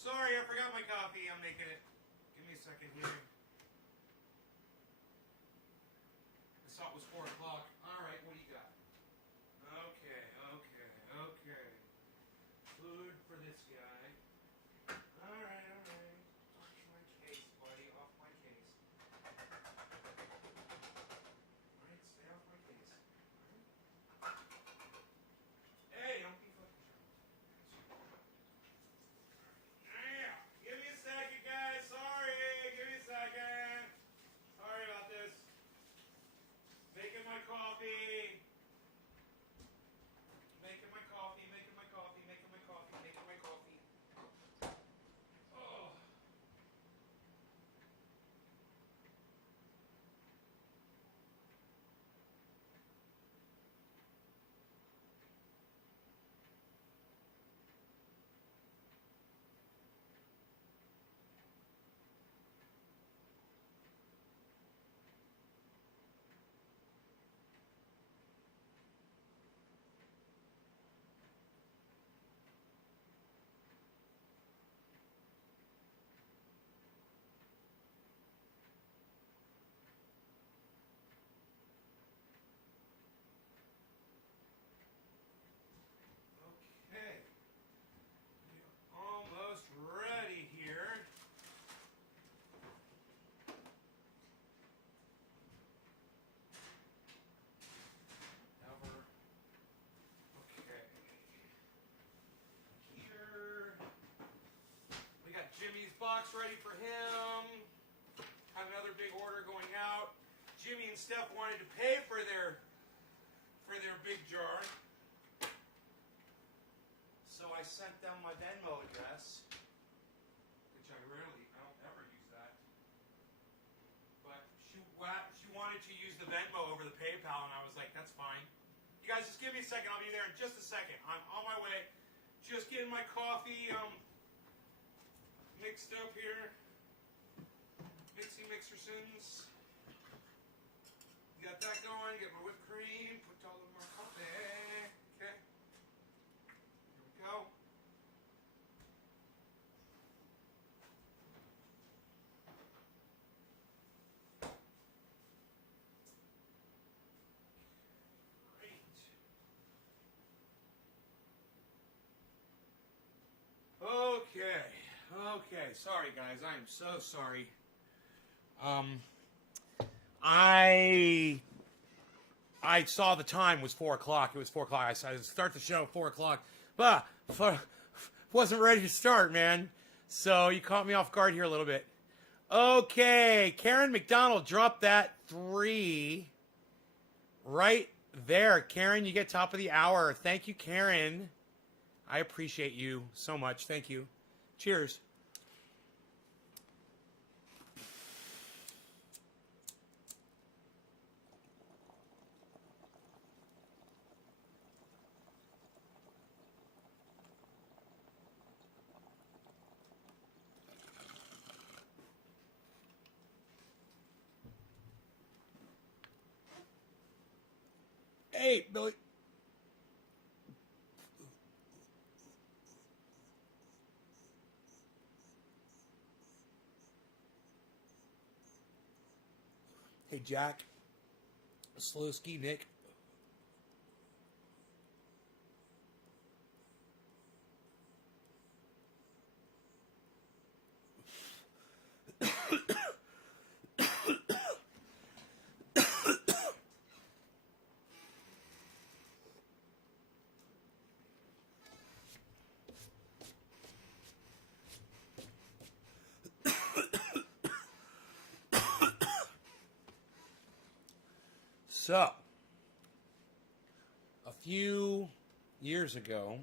Sorry, I forgot my coffee. I'm making it. Give me a second here. I saw it was 4 o'clock. All right, what do you got? Okay. Food for this guy. All right. Off my case, buddy. Off my case. All right, stay off my case. All right. Hey, don't be fucking trouble. Yeah. Give me a second, guys. Sorry. Give me a second. Sorry about this. Making my coffee. Oh. Okay. We're almost ready here. Okay. Here. We got Jimmy's box ready for him. Had another big order going out. Jimmy and Steph wanted to pay for their big jar. So I sent them my Venmo address, which I don't ever use that. But she wanted to use the Venmo over the PayPal, and I was like, that's fine. You guys just give me a second. I'll be there in just a second. I'm on my way. Just getting my coffee mixed up here. Mixersons. Got that going. Get my whipped cream. Put all of my coffee. Okay. Here we go. Great. Okay. Sorry, guys. I am so sorry. I saw the time was 4 o'clock. It was 4 o'clock. I decided to start the show at 4 o'clock, but wasn't ready to start, man. So you caught me off guard here a little bit. Okay, Karen McDonald dropped that 3 right there. Karen, you get top of the hour. Thank you, Karen. I appreciate you so much. Thank you. Cheers. Hey, Billy. Hey, Jack. Slowski, Nick. So, a few years ago,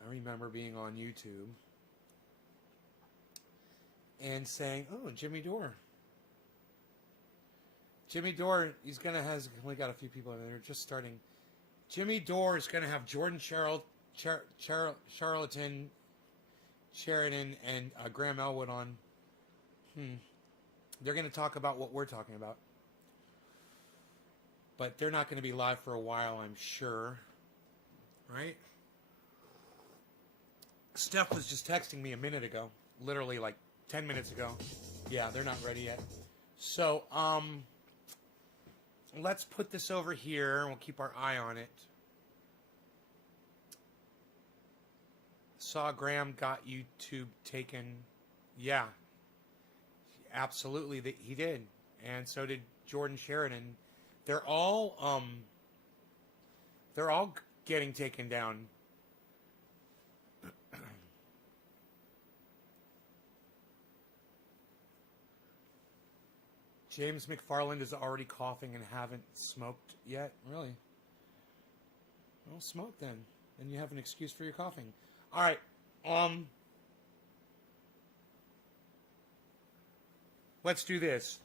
I remember being on YouTube and saying, "Oh, Jimmy Dore. Jimmy Dore, he's gonna has only got a few people in there just starting. Jimmy Dore is gonna have Jordan Charlatan, Sheridan, and Graham Elwood on. They're gonna talk about what we're talking about." But they're not going to be live for a while, I'm sure. Right? Steph was just texting me a minute ago, literally like 10 minutes ago. Yeah, they're not ready yet. So, let's put this over here, and we'll keep our eye on it. Saw Graham got YouTube taken. Yeah, absolutely, he did, and so did Jordan Sheridan. They're all getting taken down. James McFarland is already coughing and haven't smoked yet? Really? Well, smoke then. Then you have an excuse for your coughing. All right. Let's do this.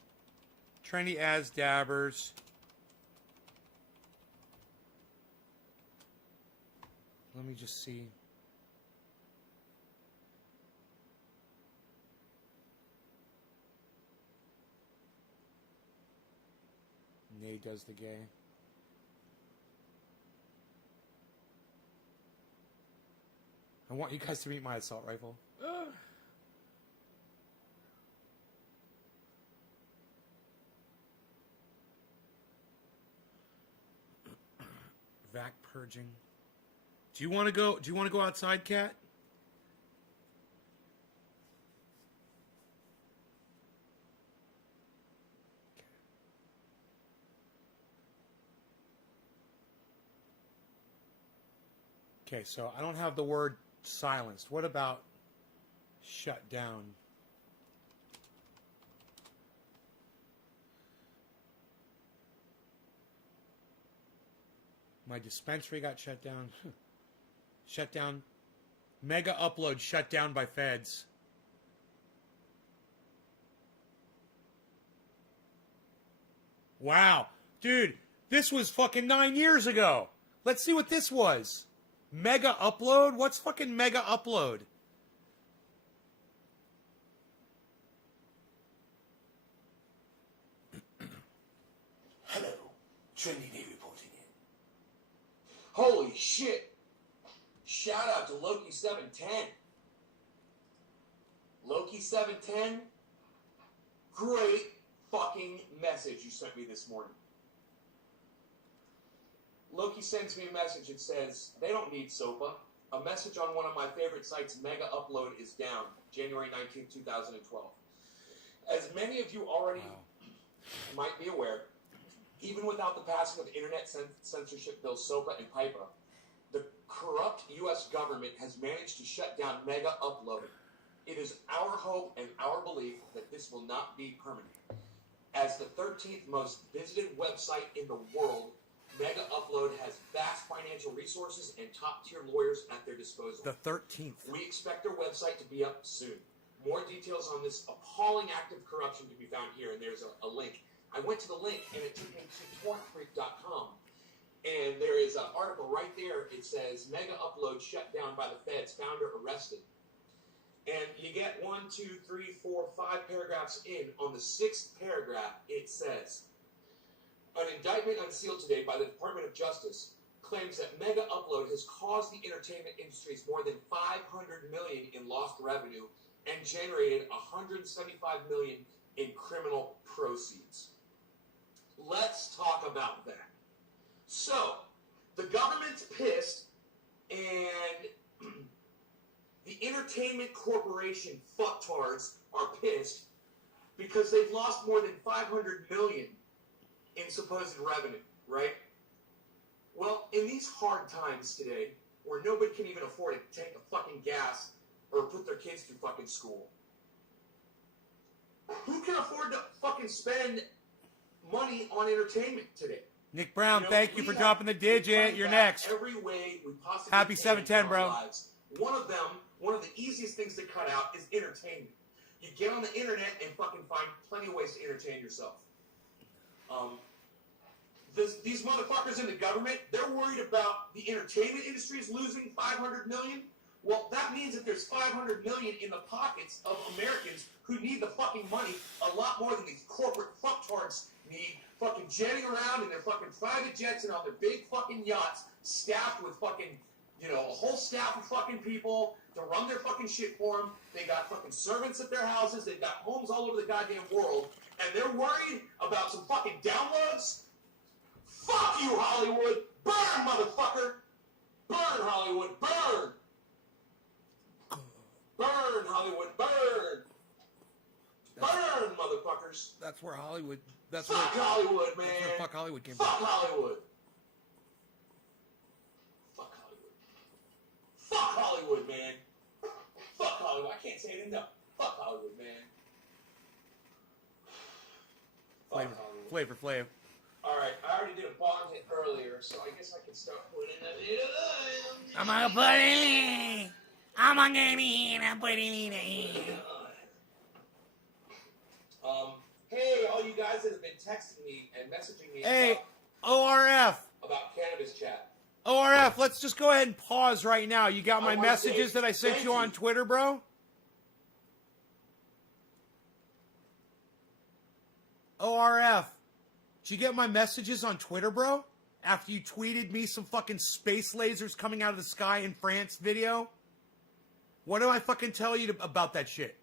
Trendy as dabbers. Let me just see. Nay does the gay. I want you guys to meet my assault rifle. Vac purging. Do you want to go? Do you want to go outside, Kat? Okay, so I don't have the word silenced. What about shut down? My dispensary got shut down. Shut down. Mega upload shut down by feds. Wow. Dude, this was fucking 9 years ago. Let's see what this was. Mega upload? What's fucking mega upload? Hello, Trendy Day reporting in. Holy shit! Shout out to Loki710. Loki710, great fucking message you sent me this morning. Loki sends me a message. It says, they don't need SOPA. A message on one of my favorite sites, Mega Upload, is down. January 19th, 2012. As many of you already might be aware, even without the passing of internet censorship bills SOPA and PIPA, the corrupt U.S. government has managed to shut down Mega Upload. It is our hope and our belief that this will not be permanent. As the 13th most visited website in the world, Mega Upload has vast financial resources and top-tier lawyers at their disposal. The 13th. We expect their website to be up soon. More details on this appalling act of corruption can be found here, and there's a link. I went to the link, and it took me to torrentfreak.com, and there is an article right there. It says, Mega Upload shut down by the feds, founder arrested. And you get 1, 2, 3, 4, 5 paragraphs in. On the 6th paragraph, it says, an indictment unsealed today by the Department of Justice claims that Mega Upload has caused the entertainment industries more than $500 million in lost revenue and generated $175 million in criminal proceeds. Let's talk about that. So, the government's pissed, and the entertainment corporation fucktards are pissed because they've lost more than $500 million in supposed revenue, right? Well, in these hard times today, where nobody can even afford to tank a fucking gas or put their kids through fucking school, who can afford to fucking spend money on entertainment today? Nick Brown, thank you for dropping the digit. You're next. Every way we possibly Happy can 710, in our bro. lives. One of the easiest things to cut out is entertainment. You get on the internet and fucking find plenty of ways to entertain yourself. These motherfuckers in the government, they're worried about the entertainment industry is losing $500 million. Well, that means that there's $500 million in the pockets of Americans who need the fucking money a lot more than these corporate fucktards need, fucking jetting around in their fucking private jets and on their big fucking yachts, staffed with fucking you know, a whole staff of fucking people to run their fucking shit for them. They got fucking servants at their houses. They've got homes all over the goddamn world. And they're worried about some fucking downloads? Fuck you, Hollywood! Burn, motherfucker! Burn, Hollywood! Burn! Burn, Hollywood! Burn! Burn, motherfuckers! That's where Hollywood... Fuck Hollywood, man! That's where fuck Hollywood came Fuck from. Hollywood! Fuck Hollywood. Fuck Hollywood, man! Fuck Hollywood. I can't say it enough. Fuck Hollywood, man. Fuck Hollywood. Flavor Flav. Alright, I already did a bong hit earlier, so I guess I can start putting it in. I'm gonna put it in. I'm gonna put it in. Hey, all you guys that have been texting me and messaging me Hey, ORF. about cannabis chat. ORF, let's just go ahead and pause right now. You got my want to messages say that I sent thank you on you. Twitter, bro? ORF. Did you get my messages on Twitter, bro? After you tweeted me some fucking space lasers coming out of the sky in France video? What did I fucking tell you about that shit?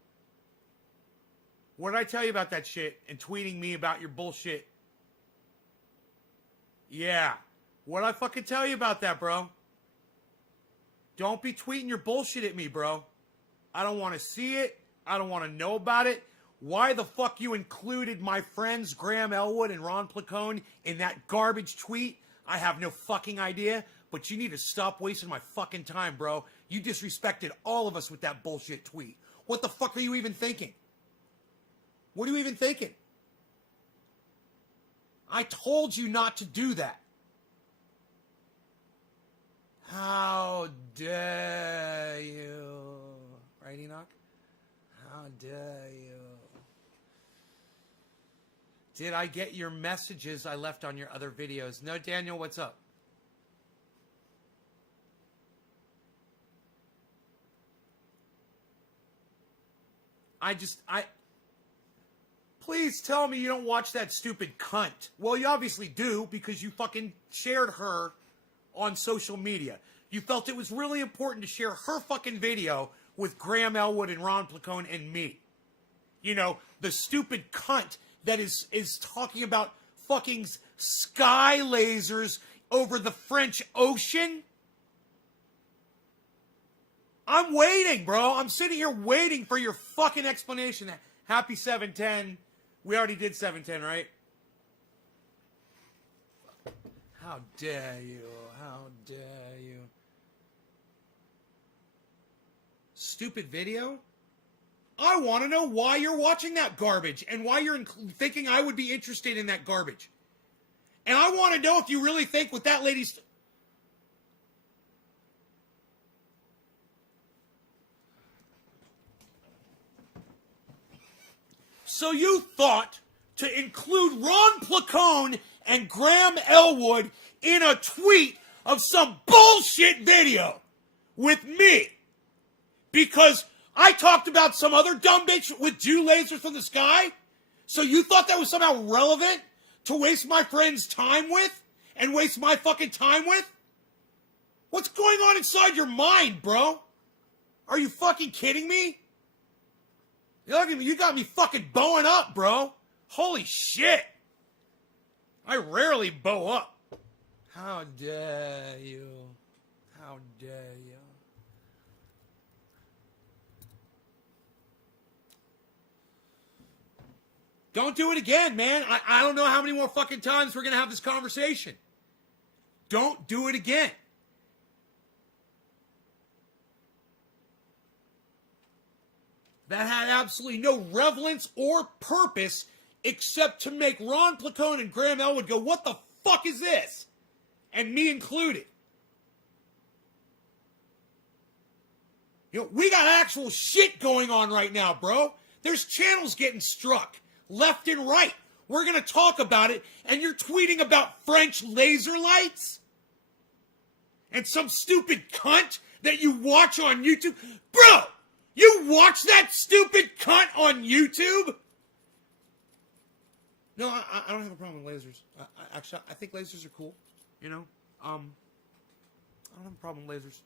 What did I tell you about that shit and tweeting me about your bullshit? Yeah. What did I fucking tell you about that, bro? Don't be tweeting your bullshit at me, bro. I don't want to see it. I don't want to know about it. Why the fuck you included my friends Graham Elwood and Ron Placone in that garbage tweet? I have no fucking idea, but you need to stop wasting my fucking time, bro. You disrespected all of us with that bullshit tweet. What the fuck are you even thinking? What are you even thinking? I told you not to do that. How dare you? Right, Enoch? How dare you? Did I get your messages I left on your other videos? No, Daniel, what's up? Please tell me you don't watch that stupid cunt. Well, you obviously do because you fucking shared her on social media. You felt it was really important to share her fucking video with Graham Elwood and Ron Placone and me. You know, the stupid cunt that is talking about fucking sky lasers over the French Ocean. I'm waiting, bro. I'm sitting here waiting for your fucking explanation. Happy 710. We already did 710, right? How dare you? How dare you? Stupid video? I want to know why you're watching that garbage and why you're thinking I would be interested in that garbage. And I want to know if you really think with that lady's... So you thought to include Ron Placone and Graham Elwood in a tweet of some bullshit video with me because I talked about some other dumb bitch with Jew lasers from the sky? So you thought that was somehow relevant to waste my friend's time with and waste my fucking time with? What's going on inside your mind, bro? Are you fucking kidding me? You got me fucking bowing up, bro. Holy shit. I rarely bow up. How dare you? How dare you? Don't do it again, man. I don't know how many more fucking times we're going to have this conversation. Don't do it again. That had absolutely no relevance or purpose except to make Ron Placone and Graham Elwood go, what the fuck is this? And me included. You know, we got actual shit going on right now, bro. There's channels getting struck left and right. We're going to talk about it, and you're tweeting about French laser lights? And some stupid cunt that you watch on YouTube? Bro! You watch that stupid cunt on YouTube? No, I don't have a problem with lasers. Actually, I think lasers are cool. You know, I don't have a problem with lasers.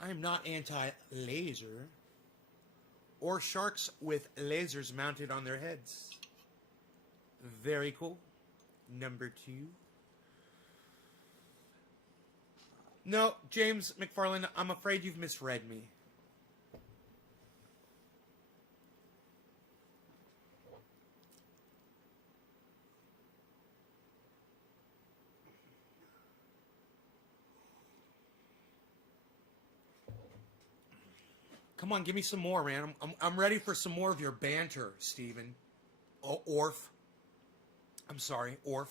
I am not anti-laser. Or sharks with lasers mounted on their heads. Very cool. Number 2. No, James McFarland, I'm afraid you've misread me. Come on, give me some more, man. I'm ready for some more of your banter, Steven. Oh, Orf. I'm sorry, Orf.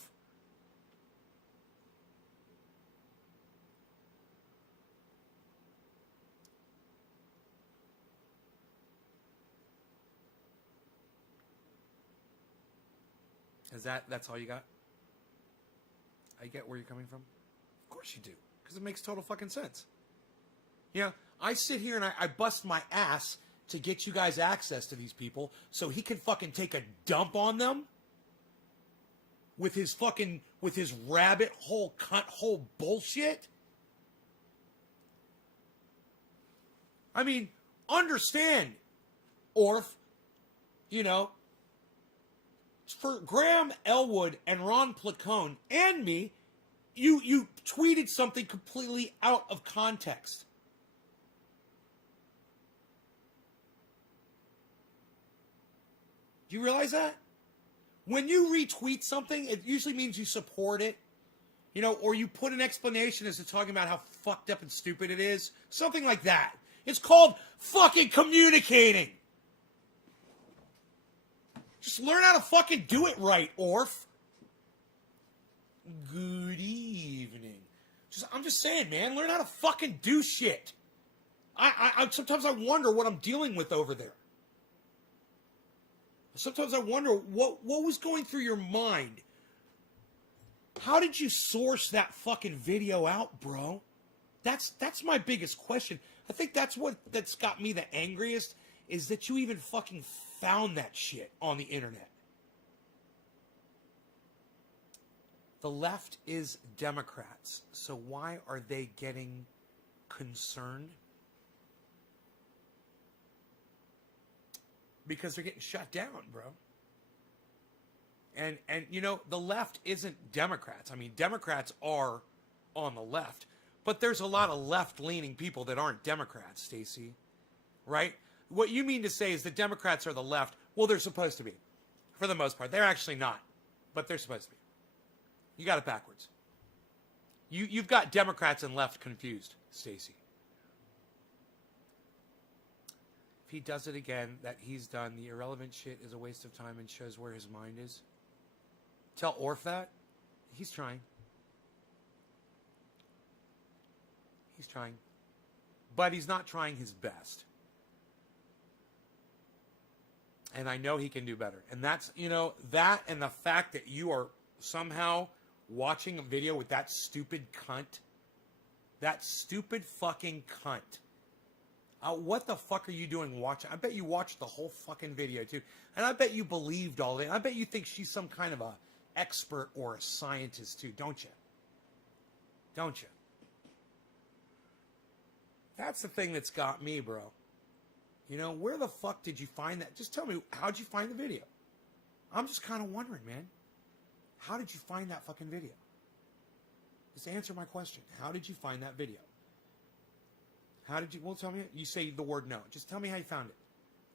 That's all you got? I get where you're coming from. Of course you do, because it makes total fucking sense. You know, I sit here and I bust my ass to get you guys access to these people so he can fucking take a dump on them with his rabbit hole cunt hole bullshit. I mean, understand, Orf, you know, for Graham Elwood and Ron Placone and me, you tweeted something completely out of context. Do you realize that? When you retweet something, it usually means you support it, you know, or you put an explanation as to talking about how fucked up and stupid it is. Something like that. It's called fucking communicating. Just learn how to fucking do it right, Orf. Good evening. I'm just saying, man, learn how to fucking do shit. I sometimes I wonder what I'm dealing with over there. Sometimes I wonder what was going through your mind. How did you source that fucking video out, bro? That's my biggest question. I think that's got me the angriest is that you even fucking found that shit on the internet. The left is Democrats, so why are they getting concerned? Because they're getting shut down, bro. And you know, the left isn't Democrats. I mean, Democrats are on the left, but there's a lot of left-leaning people that aren't Democrats, Stacey. Right? What you mean to say is the Democrats are the left. Well, they're supposed to be. For the most part. They're actually not. But they're supposed to be. You got it backwards. You've got Democrats and left confused, Stacey. If he does it again, that he's done, the irrelevant shit is a waste of time and shows where his mind is. Tell Orf that. He's trying. He's trying. But he's not trying his best. And I know he can do better. And that's, you know, that and the fact that you are somehow watching a video with that stupid cunt. That stupid fucking cunt. What the fuck are you doing watching? I bet you watched the whole fucking video, too. And I bet you believed all that. I bet you think she's some kind of a expert or a scientist, too, don't you? Don't you? That's the thing that's got me, bro. You know, where the fuck did you find that? Just tell me, how'd you find the video? I'm just kind of wondering, man. How did you find that fucking video? Just answer my question. How did you find that video? How did you, well, tell me, you say the word no. Just tell me how you found it.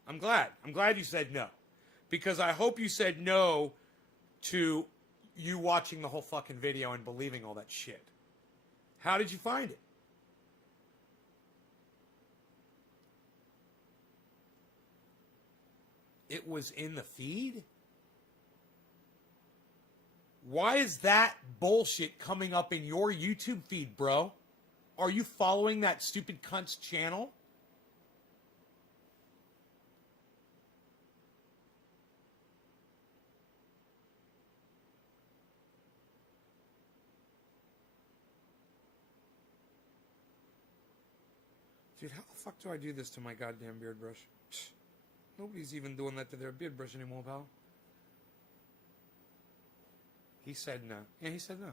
I'm glad. I'm glad you said no. Because I hope you said no to you watching the whole fucking video and believing all that shit. How did you find it? It was in the feed? Why is that bullshit coming up in your YouTube feed, bro? Are you following that stupid cunt's channel? Dude, how the fuck do I do this to my goddamn beard brush? Nobody's even doing that to their beard brush anymore, pal. He said no. Yeah, he said no.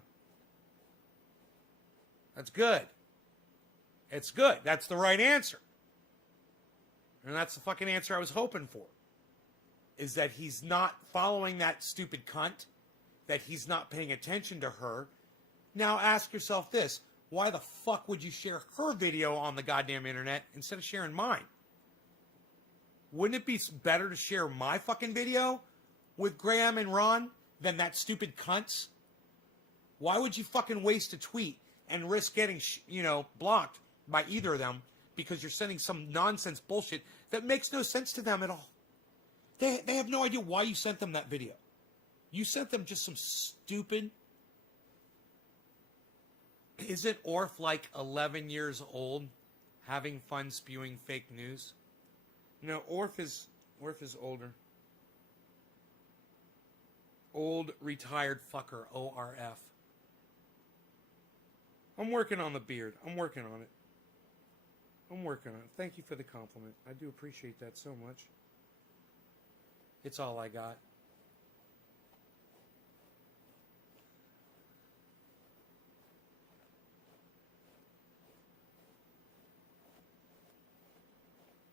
That's good. It's good. That's the right answer. And that's the fucking answer I was hoping for. Is that he's not following that stupid cunt, that he's not paying attention to her. Now ask yourself this. Why the fuck would you share her video on the goddamn internet instead of sharing mine? Wouldn't it be better to share my fucking video with Graham and Ron than that stupid cunt's? Why would you fucking waste a tweet and risk getting, blocked by either of them because you're sending some nonsense bullshit that makes no sense to them at all? They have no idea why you sent them that video. You sent them just some stupid... Isn't Orf like 11 years old having fun spewing fake news? No, Orf is older. Old retired fucker, ORF. I'm working on the beard. I'm working on it. Thank you for the compliment. I do appreciate that so much. It's all I got.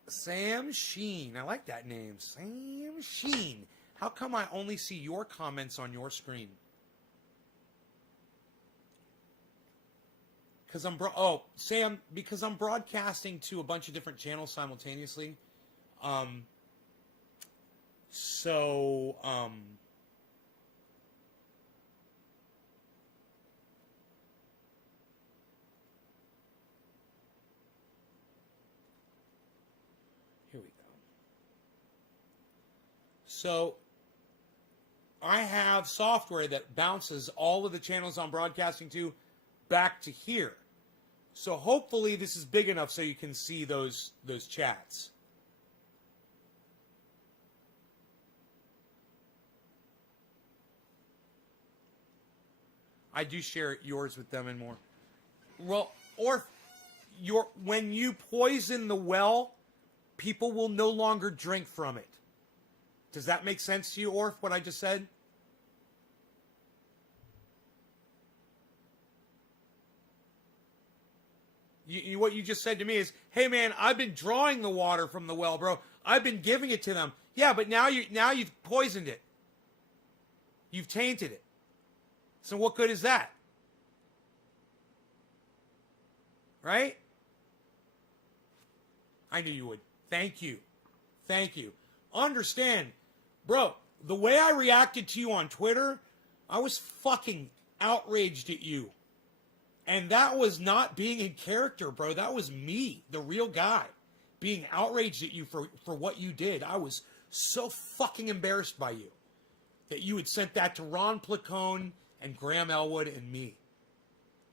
Sam Sheen. I like that name. Sam Sheen. How come I only see your comments on your screen? Sam, because I'm broadcasting to a bunch of different channels simultaneously. Here we go. So I have software that bounces all of the channels I'm broadcasting to back to here. So hopefully this is big enough so you can see those chats. I do share yours with them and more. Well, or when you poison the well, people will no longer drink from it. Does that make sense to you, Orf, what I just said? What you just said to me is, hey man, I've been drawing the water from the well, bro. I've been giving it to them. Yeah, but now you've poisoned it. You've tainted it. So what good is that? Right? I knew you would. Thank you. Understand, bro, the way I reacted to you on Twitter, I was fucking outraged at you. And that was not being in character, bro. That was me, the real guy, being outraged at you for what you did. I was so fucking embarrassed by you that you had sent that to Ron Placone and Graham Elwood and me.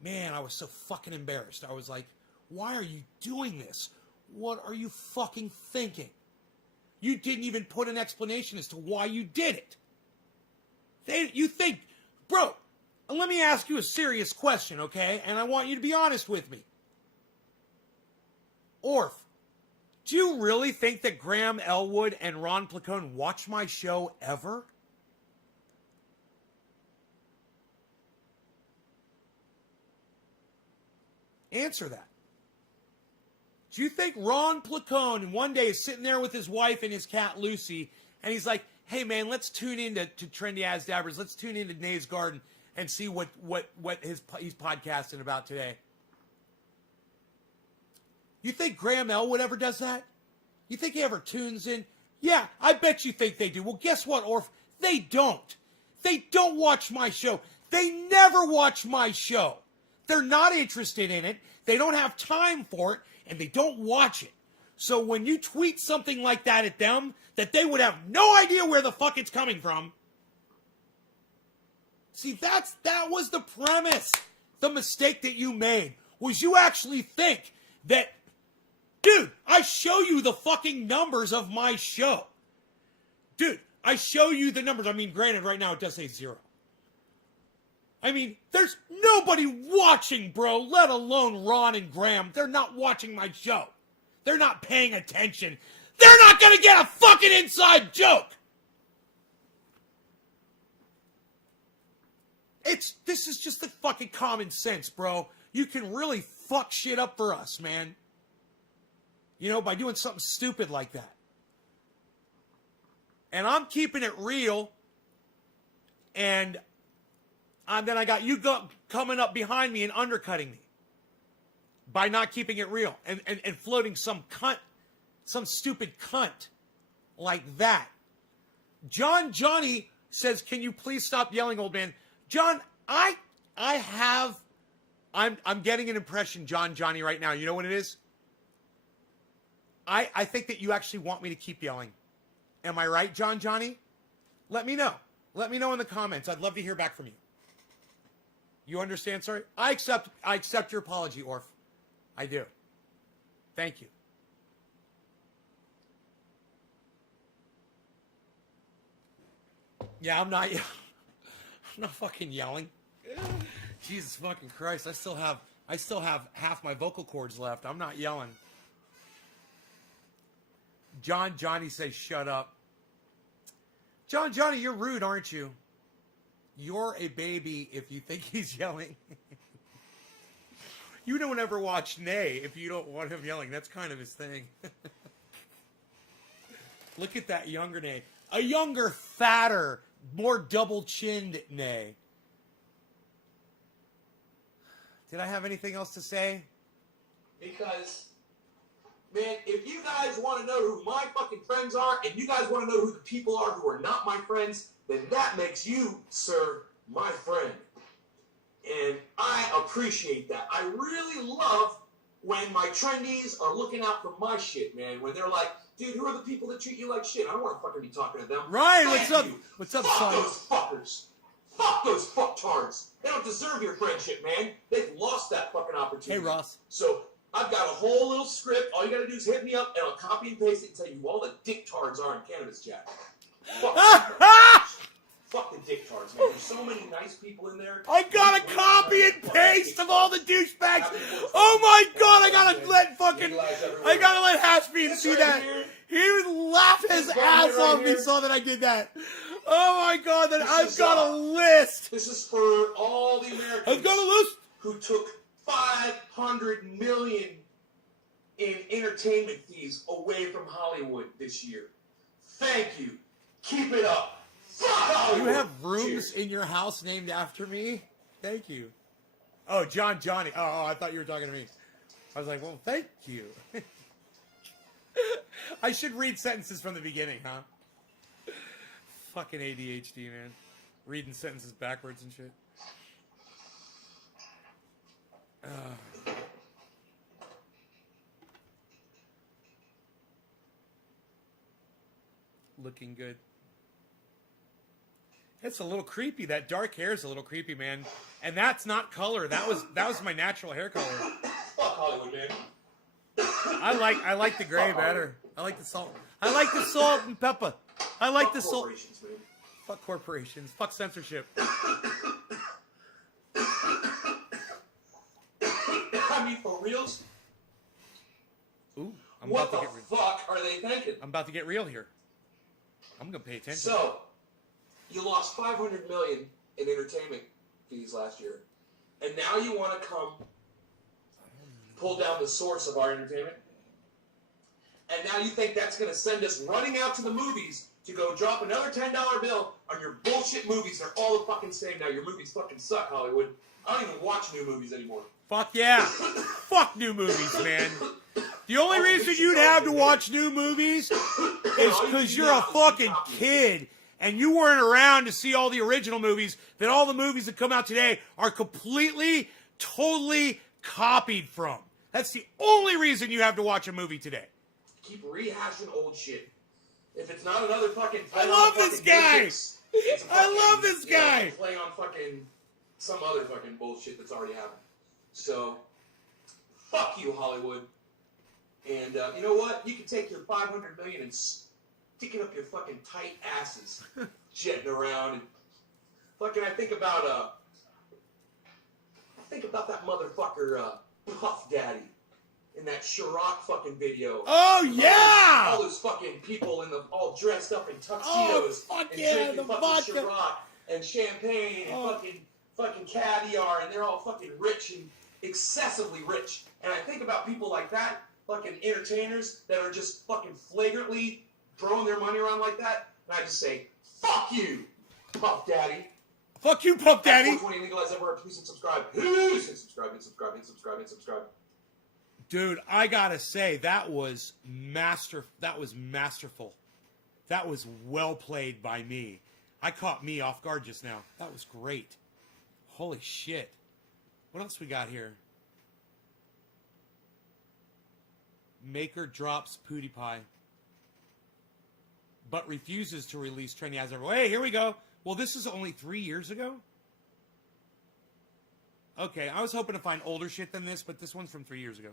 Man, I was so fucking embarrassed. I was like, why are you doing this? What are you fucking thinking? You didn't even put an explanation as to why you did it. You think, bro, let me ask you a serious question, okay? And I want you to be honest with me. Orf, do you really think that Graham Elwood and Ron Placone watch my show ever? Answer that. Do you think Ron Placone one day is sitting there with his wife and his cat Lucy, and he's like, hey man, let's tune in to Trendy Asdabbers, let's tune into Nays Garden and see what he's podcasting about today? You think Graham Elwood ever does that? You think he ever tunes in? Yeah, I bet you think they do. Well, guess what, Orf? They don't. They don't watch my show. They never watch my show. They're not interested in it. They don't have time for it, and they don't watch it. So when you tweet something like that at them, that they would have no idea where the fuck it's coming from. See, that was the premise. The mistake that you made was you actually think that, dude, I show you the fucking numbers of my show. Dude, I show you the numbers. I mean, granted, right now it does say 0. I mean, there's nobody watching, bro, let alone Ron and Graham. They're not watching my show. They're not paying attention. They're not going to get a fucking inside joke. This is just the fucking common sense, bro. you can really fuck shit up for us, man. You know, by doing something stupid like that. And I'm keeping it real. And then I got you coming up behind me and undercutting me. By not keeping it real. And floating some cunt. Some stupid cunt. Like that. Johnny says, can you please stop yelling, old man? John, I'm getting an impression, Johnny, right now. You know what it is? I think that you actually want me to keep yelling. Am I right, Johnny? Let me know. Let me know in the comments. I'd love to hear back from you. You understand, sorry? I accept your apology, Orf. I do. Thank you. Yeah, I'm not fucking yelling. Jesus fucking Christ. I still have half my vocal cords left. I'm not yelling. Johnny says, shut up. Johnny, you're rude, aren't you? You're a baby if you think he's yelling. You don't ever watch Nay if you don't want him yelling. That's kind of his thing. Look at that younger Nay. A younger, fatter, more double-chinned Nay. Did I have anything else to say? Because, man, if you guys want to know who my fucking friends are, and you guys want to know who the people are who are not my friends, then that makes you, sir, my friend. And I appreciate that. I really love when my trendies are looking out for my shit, man. When they're like, dude, who are the people that treat you like shit? I don't want to fucking be talking to them. Ryan, Thank what's up? you. What's up, Fuck son? those fuckers. Fuck those fucktards. They don't deserve your friendship, man. They've lost that fucking opportunity. Hey, Ross. So I've got a whole little script. All you gotta do is hit me up, and I'll copy and paste it and tell you who all the dicktards are in Cannabis Jack. Fuck the dicktards, man. There's so many nice people in there. I got a copy and paste of all the douchebags. Oh my god, I gotta let Hashbean see that. He would laugh his ass off if he saw that I did that. Oh my god, then I've got a list. This is for all the Americans I've got a list who took $500 million in entertainment fees away from Hollywood this year. Thank you. Keep it up. You have rooms in your house named after me? Thank you. Oh, Johnny. Oh, I thought you were talking to me. I was like, well, thank you. I should read sentences from the beginning, huh? Fucking ADHD, man. Reading sentences backwards and shit. Looking good. It's a little creepy. That dark hair is a little creepy, man. And that's not color. That was my natural hair color. Fuck Hollywood, man. I like the gray better. I like the salt. I like the salt and pepper. I like the salt. Man. Fuck corporations. Fuck censorship. I mean, for reals? Ooh, What the fuck are they thinking? I'm about to get real here. I'm gonna pay attention. So, you lost $500 million in entertainment fees last year, and now you want to come pull down the source of our entertainment? And now you think that's going to send us running out to the movies to go drop another $10 bill on your bullshit movies? They're all the fucking same now. Your movies fucking suck, Hollywood. I don't even watch new movies anymore. Fuck yeah. Fuck new movies, man. The only reason you'd have to watch new movies is because you're a fucking kid and you weren't around to see all the original movies, that all the movies that come out today are completely, totally copied from. That's the only reason you have to watch a movie today. Keep rehashing old shit. If it's not another fucking... I love this guy! I love this guy! Play on fucking... some other fucking bullshit that's already happened. So, fuck you, Hollywood. And you know what? You can take your $500 million and stick it up your fucking tight asses, jetting around. And fucking, I think about that motherfucker, Puff Daddy, in that Chirac fucking video. Oh yeah! All those fucking people all dressed up in tuxedos. Oh fuck and yeah! drinking The fucking vodka. Chirac and champagne and fucking caviar, and they're all fucking rich excessively rich. And I think about people like that, fucking entertainers that are just fucking flagrantly throwing their money around like that, and I just say, fuck you, Puff Daddy. Fuck you, Puff Daddy. 420 legalize everywhere. Please and subscribe. Please and subscribe and subscribe and subscribe and subscribe. Dude, I gotta say, that was masterful. That was well played by me. I caught me off guard just now. That was great. Holy shit. What else we got here? Maker drops PewDiePie, but refuses to release Trendy as ever. Hey, here we go. Well, this is only 3 years ago? Okay, I was hoping to find older shit than this, but this one's from 3 years ago.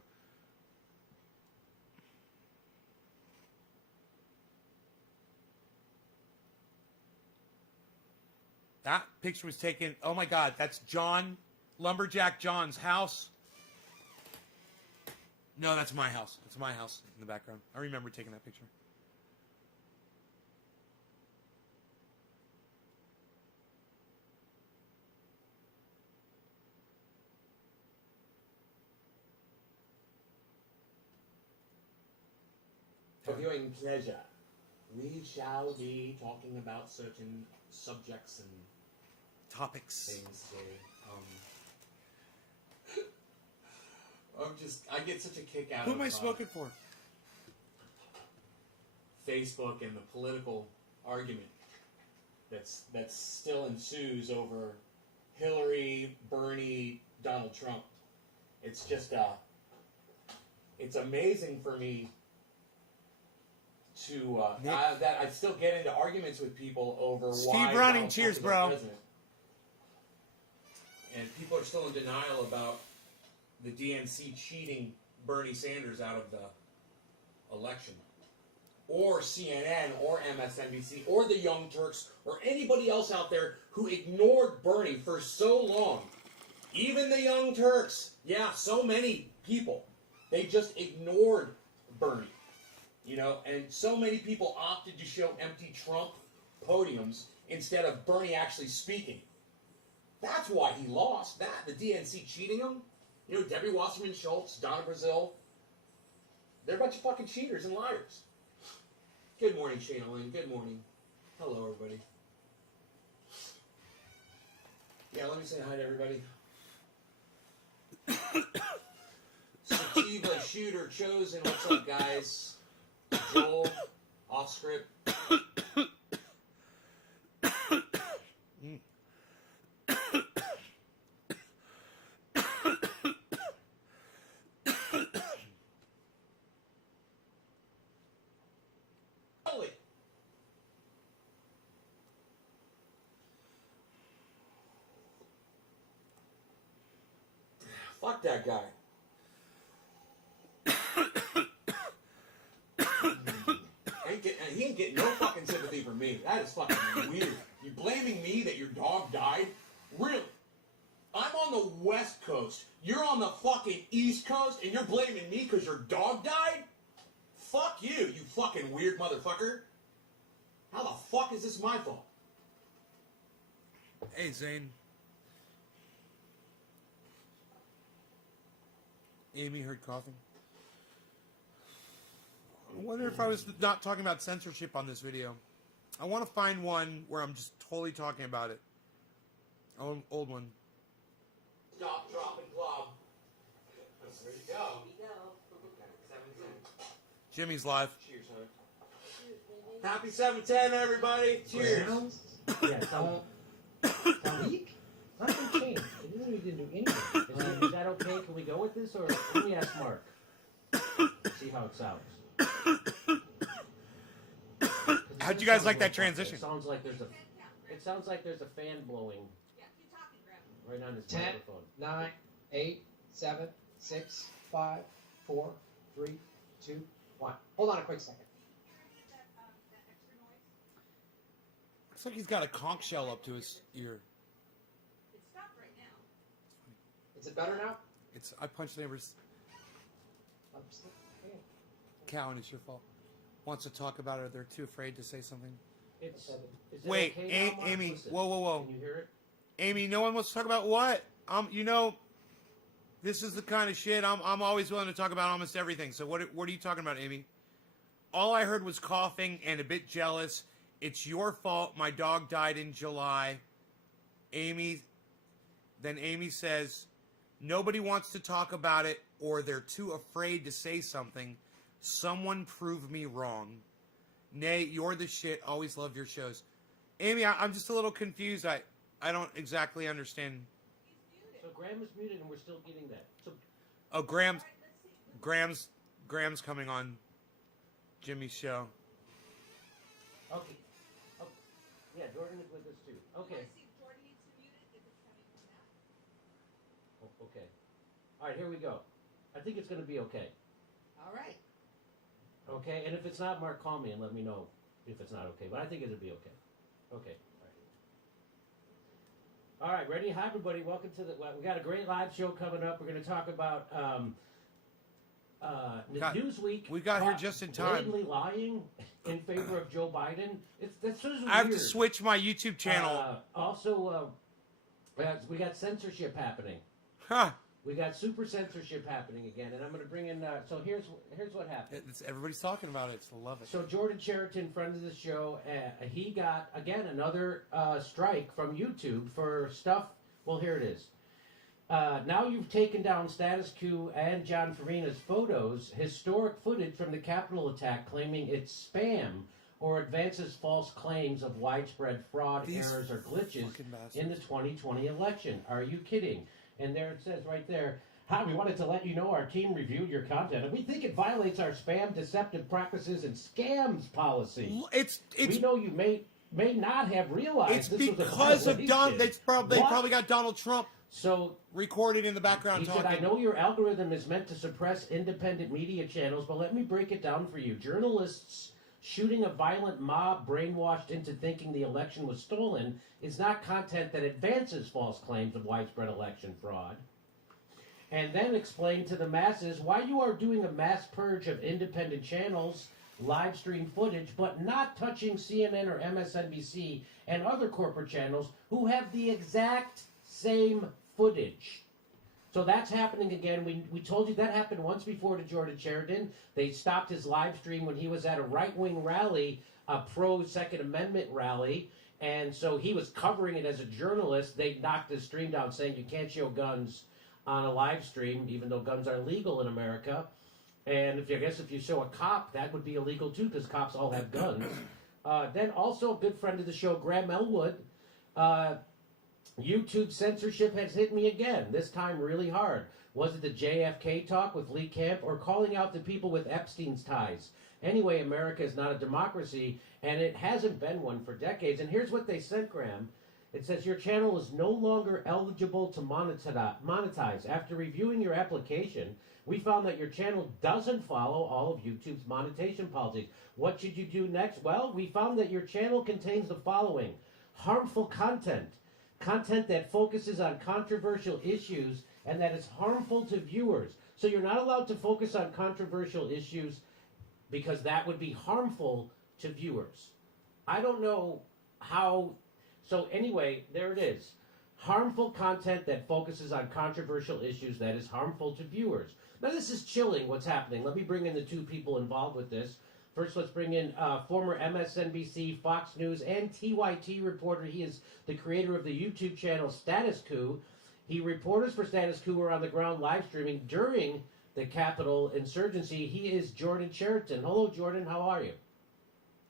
That picture was taken, oh my God, that's John, Lumberjack John's house. No, that's my house. It's my house in the background. I remember taking that picture. For viewing pleasure, we shall be talking about certain subjects and Topics. things today. I get such a kick out Who of am I smoking for? Facebook and the political argument that's still ensues over Hillary, Bernie, Donald Trump. It's just it's amazing for me to that I still get into arguments with people over Steve why Running, Donald cheers, Trump is bro. our president. And people are still in denial about the DNC cheating Bernie Sanders out of the election. Or CNN, or MSNBC, or the Young Turks, or anybody else out there who ignored Bernie for so long. Even the Young Turks. Yeah, so many people. They just ignored Bernie. You know, and so many people opted to show empty Trump podiums instead of Bernie actually speaking. That's why he lost. The DNC cheating him. You know, Debbie Wasserman Schultz, Donna Brazile. They're a bunch of fucking cheaters and liars. Good morning, Shayna Lynn. Good morning. Hello, everybody. Yeah, let me say hi to everybody. Sativa Shooter Chosen. What's up, guys? Joel, off script. Fuck that guy. He ain't getting no fucking sympathy from me. That is fucking weird. You blaming me that your dog died? Really? I'm on the West Coast. You're on the fucking East Coast, and you're blaming me because your dog died? Fuck you, you fucking weird motherfucker. How the fuck is this my fault? Hey, Zane. Amy heard coughing. I wonder if I was not talking about censorship on this video. I want to find one where I'm just totally talking about it. Old one. Stop, drop, and glob. There you go. Jimmy's live. Cheers, honey. Happy 710, everybody. Cheers. Yeah, a week? Nothing changed. It didn't even do anything. Is that okay? Can we go with this, or let me ask Mark? See how it sounds. How'd you guys like that transition? It sounds like there's a. It sounds like there's a fan blowing. Right on his 10, microphone. 9, 8, 7, 6, 5, 4, 3, 2, 1. Hold on a quick second. Looks like he's got a conch shell up to his ear. It stopped right now. Is it better now? I punched the neighbor's cow, and it's your fault. Wants to talk about it. They're too afraid to say something. Is it Wait, okay now, Mark? Amy. Listen. Whoa. Can you hear it? Amy, no one wants to talk about what? You know, This is the kind of shit I'm always willing to talk about almost everything. So what are you talking about, Amy? All I heard was coughing and a bit jealous. It's your fault. My dog died in July. Amy says, nobody wants to talk about it or they're too afraid to say something. Someone prove me wrong. Nate, you're the shit. Always love your shows. Amy, I'm just a little confused. I don't exactly understand. So Graham is muted, and we're still getting that. So Oh, Graham's coming on Jimmy's show. okay. Oh, yeah, Jordan is with us too. Okay. You wanna see if Jordan needs to mute it if it's coming from that? Oh, okay. All right, here we go. I think it's going to be okay. All right. Okay, and if it's not, Mark, call me and let me know if it's not okay. But I think it'll be okay. Okay. All right, ready? Hi, everybody. Welcome to the. We got a great live show coming up. We're going to talk about Newsweek. We got here just in time. Blatantly lying in favor of Joe Biden. This is weird. I have to switch my YouTube channel. Also, we got censorship happening. Huh. We got super censorship happening again, and I'm going to bring in. So here's what happened. Everybody's talking about it. So I love it. So Jordan Cheriton, friend of the show, he got again another strike from YouTube for stuff. Well, here it is. Now you've taken down Status Quo and John Farina's photos, historic footage from the Capitol attack, claiming it's spam or advances false claims of widespread fraud, errors, or glitches in the 2020 election. Are you kidding? And there it says right there, hi, we wanted to let you know our team reviewed your content, and we think it violates our spam, deceptive practices, and scams policy. We know you may not have realized it's this because was a of Don. They What? probably got Donald Trump So recorded in the background he talking. said, I know your algorithm is meant to suppress independent media channels, but let me break it down for you. Journalists shooting a violent mob brainwashed into thinking the election was stolen is not content that advances false claims of widespread election fraud. And then explain to the masses why you are doing a mass purge of independent channels, live stream footage, but not touching CNN or MSNBC and other corporate channels who have the exact same footage. So that's happening again. We told you that happened once before to Jordan Sheridan. They stopped his live stream when he was at a right-wing rally, a pro-Second Amendment rally, and so he was covering it as a journalist. They knocked his stream down saying you can't show guns on a live stream, even though guns are legal in America. And I guess if you show a cop, that would be illegal too, because cops all have guns. Then also a good friend of the show, Graham Elwood, YouTube censorship has hit me again, this time really hard. Was it the JFK talk with Lee Camp or calling out the people with Epstein's ties? Anyway, America is not a democracy, and it hasn't been one for decades. And here's what they sent, Graham. It says your channel is no longer eligible to monetize. After reviewing your application, we found that your channel doesn't follow all of YouTube's monetization policies. What should you do next? Well, we found that your channel contains the following: harmful content that focuses on controversial issues and that is harmful to viewers. So you're not allowed to focus on controversial issues because that would be harmful to viewers. I don't know how. So anyway, there it is. Harmful content that focuses on controversial issues that is harmful to viewers. Now this is chilling what's happening. Let me bring in the two people involved with this. First, let's bring in former MSNBC, Fox News, and TYT reporter. He is the creator of the YouTube channel Status Quo. Reporters for Status Quo were on the ground live streaming during the Capitol insurgency. He is Jordan Cheriton. Hello, Jordan. How are you?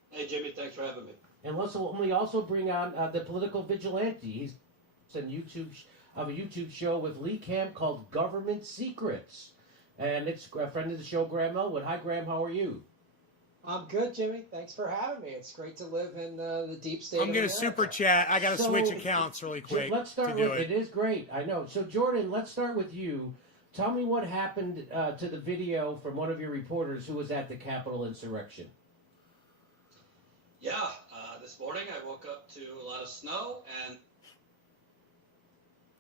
Hey, Jimmy. Thanks for having me. And we also bring on the political vigilante. He's on a YouTube show with Lee Camp called Government Secrets. And it's a friend of the show, Graham Elwood. Hi, Graham. How are you? I'm good, Jimmy. Thanks for having me. It's great to live in the deep state. I'm of going to America. super chat. I got to switch accounts really quick. Let's start with it. It is great. I know. So, Jordan, let's start with you. Tell me what happened to the video from one of your reporters who was at the Capitol insurrection. Yeah, this morning I woke up to a lot of snow and.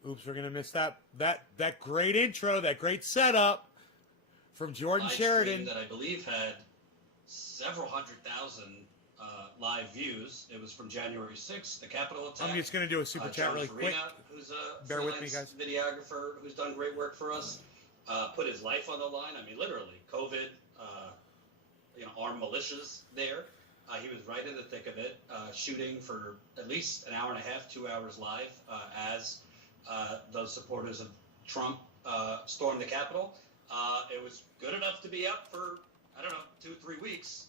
Oops, we're going to miss that great intro, that great setup from Jordan live Sheridan. stream that I believe had several 100,000 live views. It was from January 6th, the Capitol attack. I'm just going to do a super chat John really quick. Farina, who's a Bear with me, freelance guys. videographer who's done great work for us, put his life on the line. I mean, literally, COVID, armed militias there. He was right in the thick of it, shooting for at least an hour and a half, 2 hours live as those supporters of Trump stormed the Capitol. It was good enough to be up for, 2-3 weeks.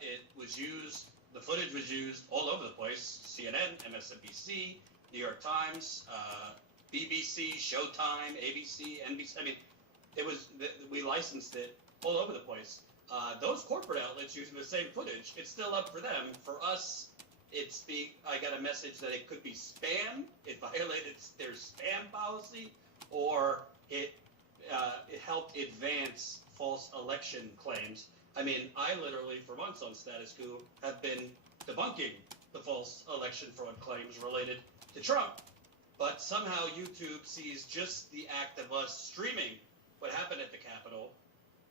It was used, the footage was used all over the place. CNN, MSNBC, New York Times, BBC, Showtime, ABC, NBC. I mean, we licensed it all over the place. Those corporate outlets using the same footage, it's still up for them. For us, I got a message that it could be spam. It violated their spam policy, or it helped advance false election claims. I mean, I literally, for months on Status Quo, have been debunking the false election fraud claims related to Trump. But somehow YouTube sees just the act of us streaming what happened at the Capitol,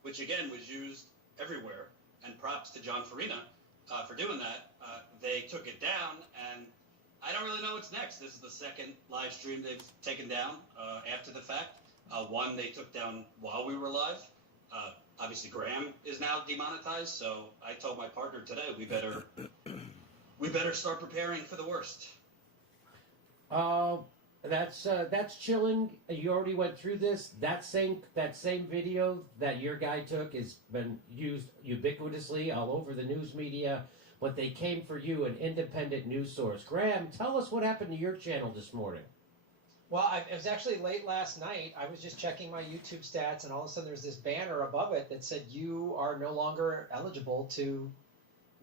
which again was used everywhere, and props to John Farina for doing that. They took it down, and I don't really know what's next. This is the second live stream they've taken down after the fact. One they took down while we were live. Obviously, Graham is now demonetized, so I told my partner today we better start preparing for the worst. That's chilling. You already went through this. That same video that your guy took has been used ubiquitously all over the news media. But they came for you, an independent news source. Graham, tell us what happened to your channel this morning. Well, it was actually late last night. I was just checking my YouTube stats, and all of a sudden there's this banner above it that said you are no longer eligible to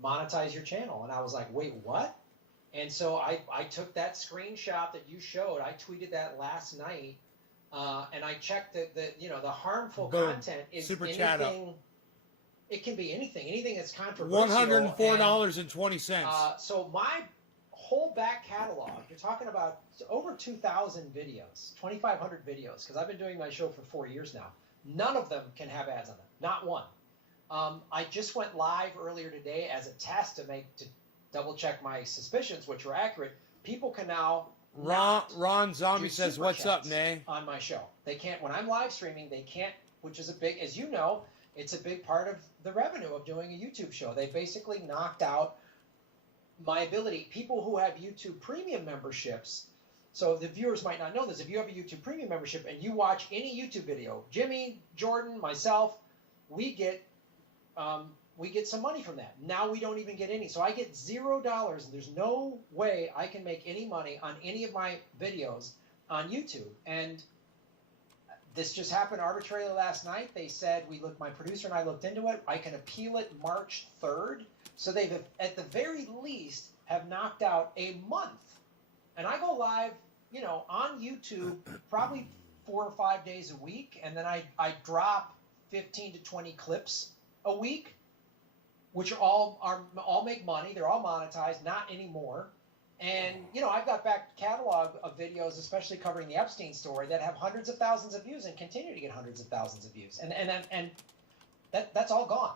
monetize your channel. And I was like, wait, what? And so I took that screenshot that you showed. I tweeted that last night, and I checked the harmful Boom. content is Super chat up. anything. It can be anything that's controversial. $104.20. So my whole back catalog, you're talking about over 2,000 videos, 2,500 videos, because I've been doing my show for 4 years now. None of them can have ads on them, not one. I just went live earlier today as a test to double check my suspicions, which were accurate. People can now Ron Zombie do says, super "What's up, chats Nay?" on my show. They can't when I'm live streaming. They can't, which is a big, as you know, it's a big part of the revenue of doing a YouTube show. They basically knocked out my ability. People who have YouTube Premium memberships. So the viewers might not know this. If you have a YouTube Premium membership and you watch any YouTube video, Jimmy, Jordan, myself, we get some money from that. Now we don't even get any. So I get $0, and there's no way I can make any money on any of my videos on YouTube. And this just happened arbitrarily last night. They said my producer and I looked into it. I can appeal it March 3rd. So they've, at the very least, have knocked out a month. And I go live, on YouTube probably 4 or 5 days a week. And then I drop 15 to 20 clips a week, which all make money. They're all monetized, not anymore. And, I've got back catalog of videos, especially covering the Epstein story, that have hundreds of thousands of views and continue to get hundreds of thousands of views. And that's all gone.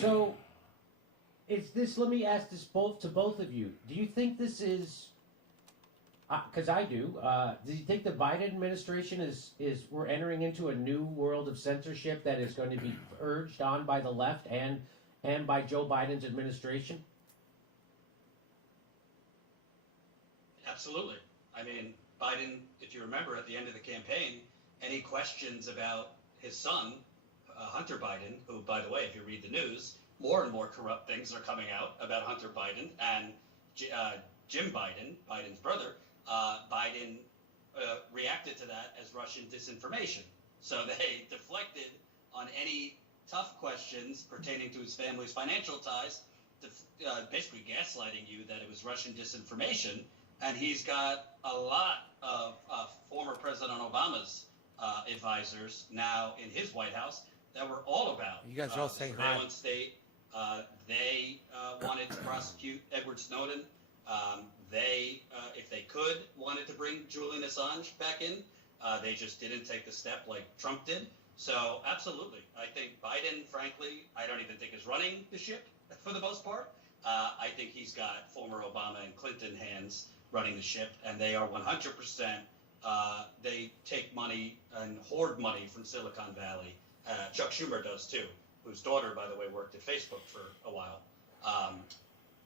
So, let me ask this to both of you. Do you think this is, because I do, do you think the Biden administration we're entering into a new world of censorship that is going to be urged on by the left and by Joe Biden's administration? Absolutely. I mean, Biden, if you remember at the end of the campaign, any questions about his son, Hunter Biden, who, by the way, if you read the news, more and more corrupt things are coming out about Hunter Biden and Jim Biden, Biden's brother. Biden reacted to that as Russian disinformation. So they deflected on any tough questions pertaining to his family's financial ties, basically gaslighting you that it was Russian disinformation. And he's got a lot of former President Obama's advisors now in his White House that were all about You guys are all saying hi. surveillance state. They wanted to prosecute Edward Snowden. They, if they could, wanted to bring Julian Assange back in. They just didn't take the step like Trump did. So absolutely, I think Biden, frankly, I don't even think is running the ship for the most part. I think he's got former Obama and Clinton hands running the ship, and they are 100%. They take money and hoard money from Silicon Valley. Chuck Schumer does too, whose daughter, by the way, worked at Facebook for a while.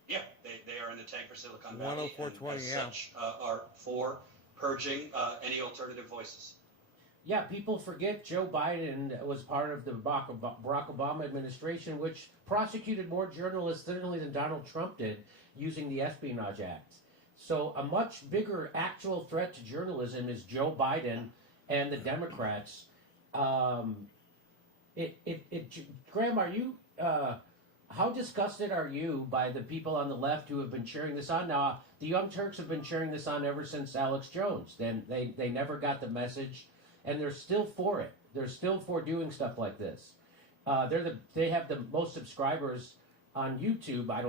Yeah, they are in the tank for Silicon Valley, and 104.20, as yeah. such are for purging any alternative voices. Yeah, people forget Joe Biden was part of the Barack Obama administration, which prosecuted more journalists certainly than Donald Trump did using the Espionage Act. So a much bigger actual threat to journalism is Joe Biden and the Democrats. Graham, are you? How disgusted are you by the people on the left who have been cheering this on? Now, the Young Turks have been cheering this on ever since Alex Jones. Then they never got the message. And they're still for it. They're still for doing stuff like this. They have the most subscribers on YouTube. I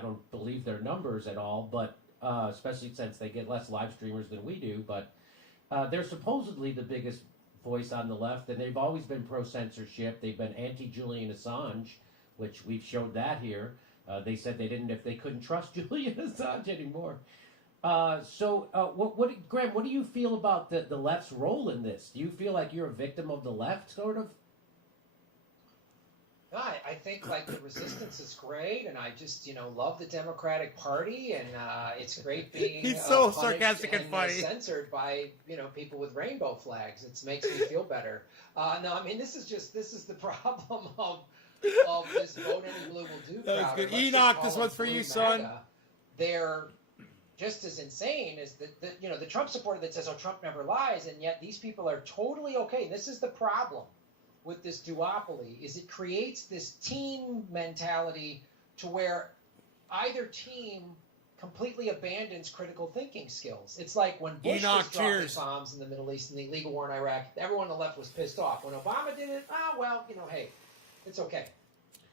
don't believe their numbers at all, but especially since they get less live streamers than we do. But they're supposedly the biggest voice on the left, and they've always been pro censorship. They've been anti Julian Assange, which we've showed that here. They said they didn't if they couldn't trust Julian Assange anymore. Graham, what do you feel about the left's role in this? Do you feel like you're a victim of the left, sort of? No, I think like the resistance is great, and I just love the Democratic Party, and it's great being He's so punished sarcastic and funny. censored by people with rainbow flags. It makes me feel better. No, I mean this is the problem of this vote any blue will do That was crowd. good. Let's just Enoch, call this them one's for blue you, son. MAGA. They're just as insane as the Trump supporter that says, "Oh, Trump never lies," and yet these people are totally okay. This is the problem with this duopoly: is it creates this team mentality to where either team completely abandons critical thinking skills. It's like when Bush Enoch, was dropping cheers. bombs in the Middle East and the illegal war in Iraq, everyone on the left was pissed off. When Obama did it, hey, it's okay.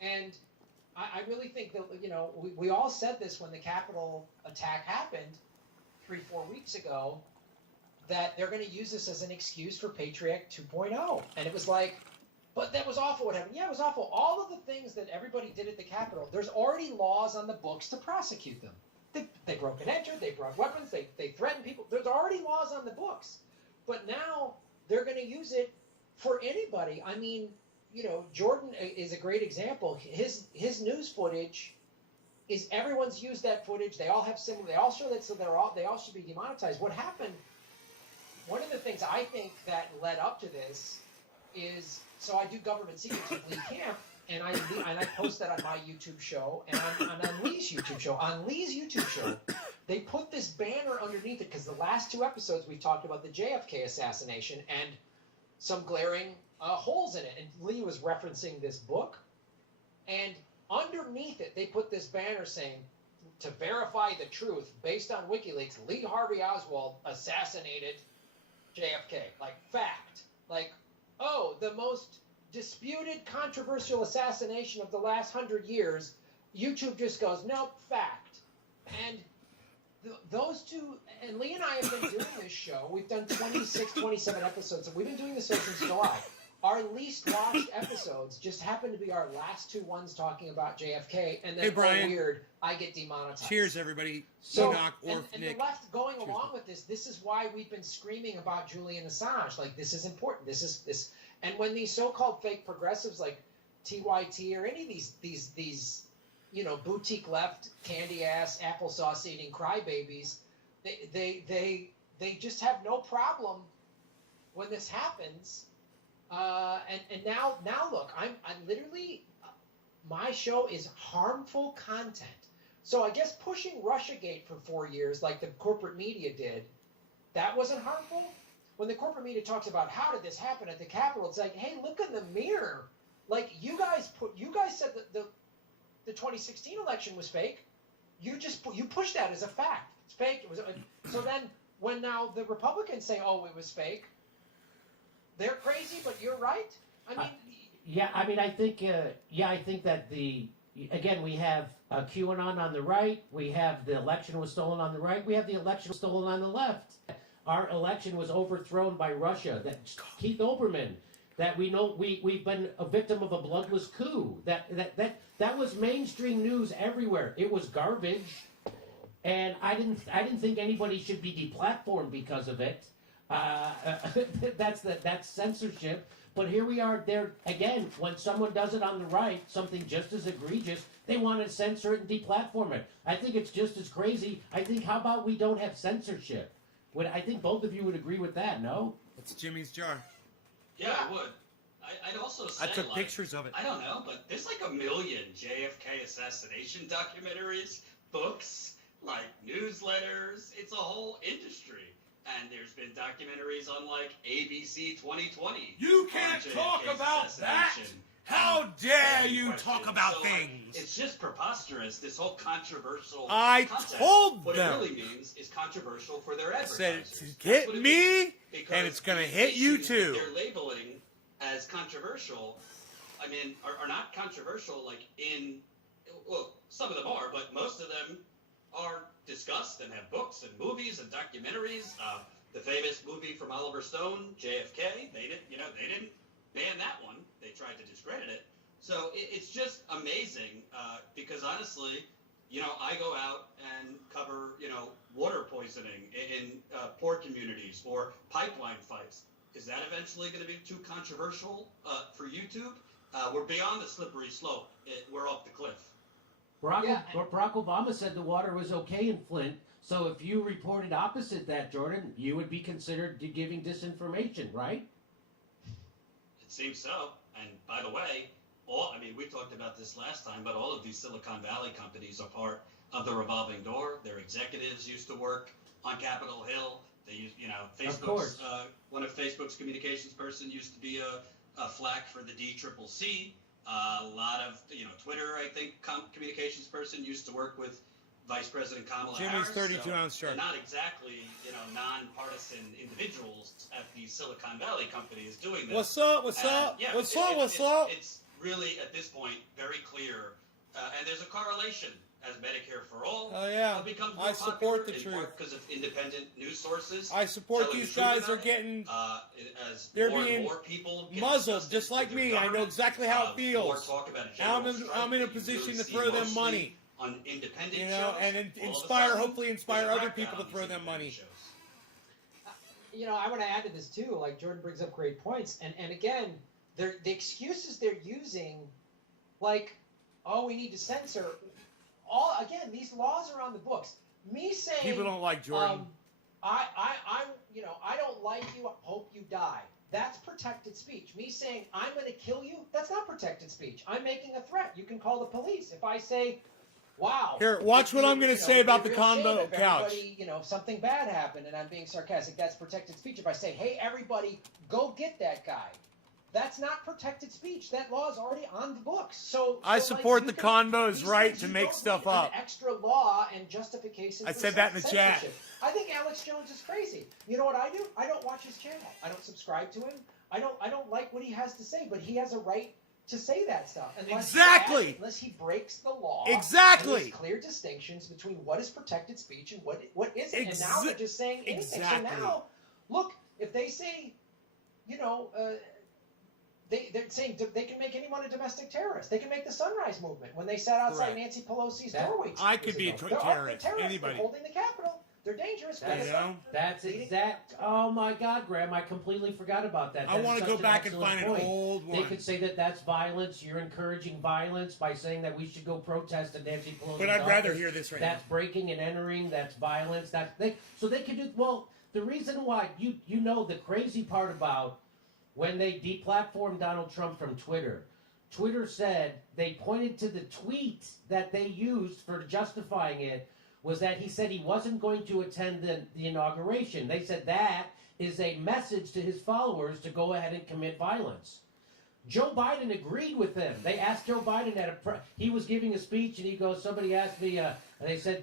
And I really think that, we all said this when the Capitol attack happened 3-4 weeks ago, that they're going to use this as an excuse for Patriot 2.0. And it was like, but that was awful what happened. Yeah, it was awful. All of the things that everybody did at the Capitol, there's already laws on the books to prosecute them. They broke and entered, they brought weapons, they threatened people. There's already laws on the books. But now they're going to use it for anybody. I mean, Jordan is a great example. His news footage is everyone's used that footage. They all have similar. They all show that, so they all should be demonetized. What happened? One of the things I think that led up to this is, so I do government secrets with Lee Camp, and I post that on my YouTube show and on Lee's YouTube show. On Lee's YouTube show, they put this banner underneath it because the last 2 episodes we've talked about the JFK assassination and some glaring holes in it. And Lee was referencing this book, and underneath it they put this banner saying, to verify the truth, based on WikiLeaks, Lee Harvey Oswald assassinated JFK. Like, fact. Like, oh, the most disputed, controversial assassination of the last 100 years. YouTube just goes, nope, fact. And those two, and Lee and I have been doing this show. We've done 26, 27 episodes, and we've been doing this show since July. Our least watched episodes just happen to be our last 2 ones talking about JFK, and then, Hey, Brian. weird, I get demonetized. Cheers, everybody. So, Enoch or and Nick. the left going Cheers. along with this is why we've been screaming about Julian Assange. Like, this is important. This is this. And when these so-called fake progressives like TYT or any of these boutique left candy ass applesauce eating crybabies, they just have no problem when this happens. And now look, I'm literally, my show is harmful content. So I guess pushing Russiagate for 4 years, like the corporate media did, that wasn't harmful. When the corporate media talks about how did this happen at the Capitol, it's like, hey, look in the mirror. Like, you guys said that the 2016 election was fake. You pushed that as a fact. It's fake. It was so then when now the Republicans say, oh, it was fake, they're crazy, but you're right. I mean, I think that we have QAnon on the right. We have the election was stolen on the right. We have the election was stolen on the left. Our election was overthrown by Russia. That Keith Olbermann that we know we've been a victim of a bloodless coup. That was mainstream news everywhere. It was garbage, and I didn't think anybody should be deplatformed because of it. That's censorship. But here we are there again. When someone does it on the right, something just as egregious, they want to censor it and deplatform it. I think it's just as crazy. I think, how about we don't have censorship? I think both of you would agree with that, no? It's Jimmy's jar. Yeah, I would. I'd also say, I took like, pictures of it. I don't know, but there's like a million JFK assassination documentaries, books, like newsletters. It's a whole industry. And there's been documentaries on like ABC 2020. You can't talk about that! How dare you talk about things? It's just preposterous, this whole controversial I concept. told What them. it really means is controversial for their I said advertisers. it's That's hit what it me, means. Because and it's gonna the hit you issues that too. They're labeling as controversial, I mean, are not controversial like in, well, some of them are, but most of them are discussed and have books and movies and documentaries. The famous movie from Oliver Stone, JFK, they didn't ban that one. They tried to discredit it. So it's just amazing because honestly, I go out and cover, water poisoning in poor communities or pipeline fights. Is that eventually going to be too controversial for YouTube? We're beyond the slippery slope. We're off the cliff. Barack Obama said the water was okay in Flint. So if you reported opposite that, Jordan, you would be considered giving disinformation, right? It seems so. And by the way, we talked about this last time, but all of these Silicon Valley companies are part of the revolving door. Their executives used to work on Capitol Hill. They use, Facebook's one of Facebook's communications person used to be a flack for the DCCC. A lot of Twitter, I think, communications person used to work with Vice President Kamala Jimmy's Harris. 32-ounce They're shark. not exactly nonpartisan individuals at these Silicon Valley companies doing this. What's up? What's up? Yeah, What's up? It's really at this point very clear, and there's a correlation as Medicare for All. Oh yeah, becomes more I support the popular, in truth. part because of independent news sources. I support telling these the truth guys are about it. getting As they're more and being more people get muzzled, disgusted just like with their me. I know government, exactly how it more feels. talk about a general strike I'm in a that you position really to see throw them mostly money. on independent And shows. All of a inspire, sudden, hopefully inspire there's a other crackdown people to on throw these them money. independent shows. I want to add to this too. Like Jordan brings up great points, and again, the excuses they're using, like, oh, we need to censor. These laws are on the books. Me saying People don't like Jordan. I don't like you. Hope you die. That's protected speech. Me saying I'm going to kill you. That's not protected speech. I'm making a threat. You can call the police if I say, "Wow." Here, watch what I'm going to say about the it'd be a real combo shame if couch. everybody, if something bad happened and I'm being sarcastic, that's protected speech. If I say, "Hey, everybody, go get that guy," that's not protected speech. That law is already on the books. So I support you the can- convo's these right things, to you make don't stuff need up. An extra law and justification. I for said that in the chat. censorship. I think Alex Jones is crazy. You know what I do? I don't watch his channel. I don't subscribe to him. I don't like what he has to say, but he has a right to say that stuff. Exactly. Unless he breaks the law. Exactly. And there's clear distinctions between what is protected speech and what isn't. And now they're just saying anything. Exactly. So now, look, if they say, they're saying they can make anyone a domestic terrorist. They can make the Sunrise Movement when they sat outside Correct. Nancy Pelosi's doorway. I could be a They're terrorist. They're Anybody. holding the Capitol. They're dangerous. That's exact. Oh my God, Graham! I completely forgot about that. I That want is to go such an back and excellent find an point. old They one. could say that that's violence. You're encouraging violence by saying that we should go protest at Nancy Pelosi's But I'd rather office. hear this right That's breaking and entering. That's violence. So they could do. Well, the reason why you know the crazy part about when they deplatformed Donald Trump from Twitter. Twitter said they pointed to the tweet that they used for justifying it was that he said he wasn't going to attend the inauguration. They said that is a message to his followers to go ahead and commit violence. Joe Biden agreed with them. They asked Joe Biden he was giving a speech and he goes, somebody asked me, and they said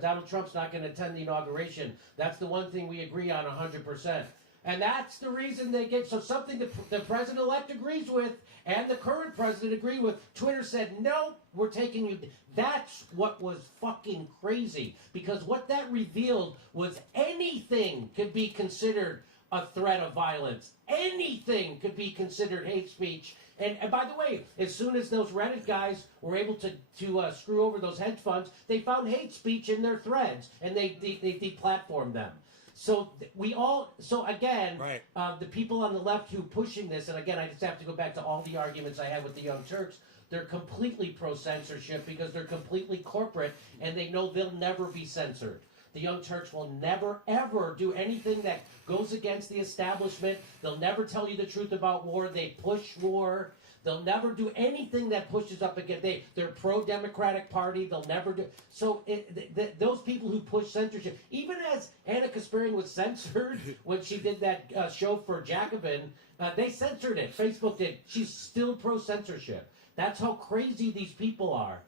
Donald Trump's not going to attend the inauguration. That's the one thing we agree on 100%. And that's the reason they get, so something the president-elect agrees with and the current president agree with. Twitter said, no, we're taking you. That's what was fucking crazy. Because what that revealed was anything could be considered a threat of violence. Anything could be considered hate speech. And by the way, as soon as those Reddit guys were able to screw over those hedge funds, they found hate speech in their threads, and they deplatformed them. So again, Right. the people on the left who pushing this, and again, I just have to go back to all the arguments I had with the Young Turks. They're completely pro-censorship because they're completely corporate, and they know they'll never be censored. The Young Turks will never, ever do anything that goes against the establishment. They'll never tell you the truth about war. They push war. They'll never do anything that pushes up against. They're pro-Democratic Party. They'll never do. So those people who push censorship, even as Anna Kasparian was censored when she did that show for Jacobin, they censored it. Facebook did. She's still pro-censorship. That's how crazy these people are.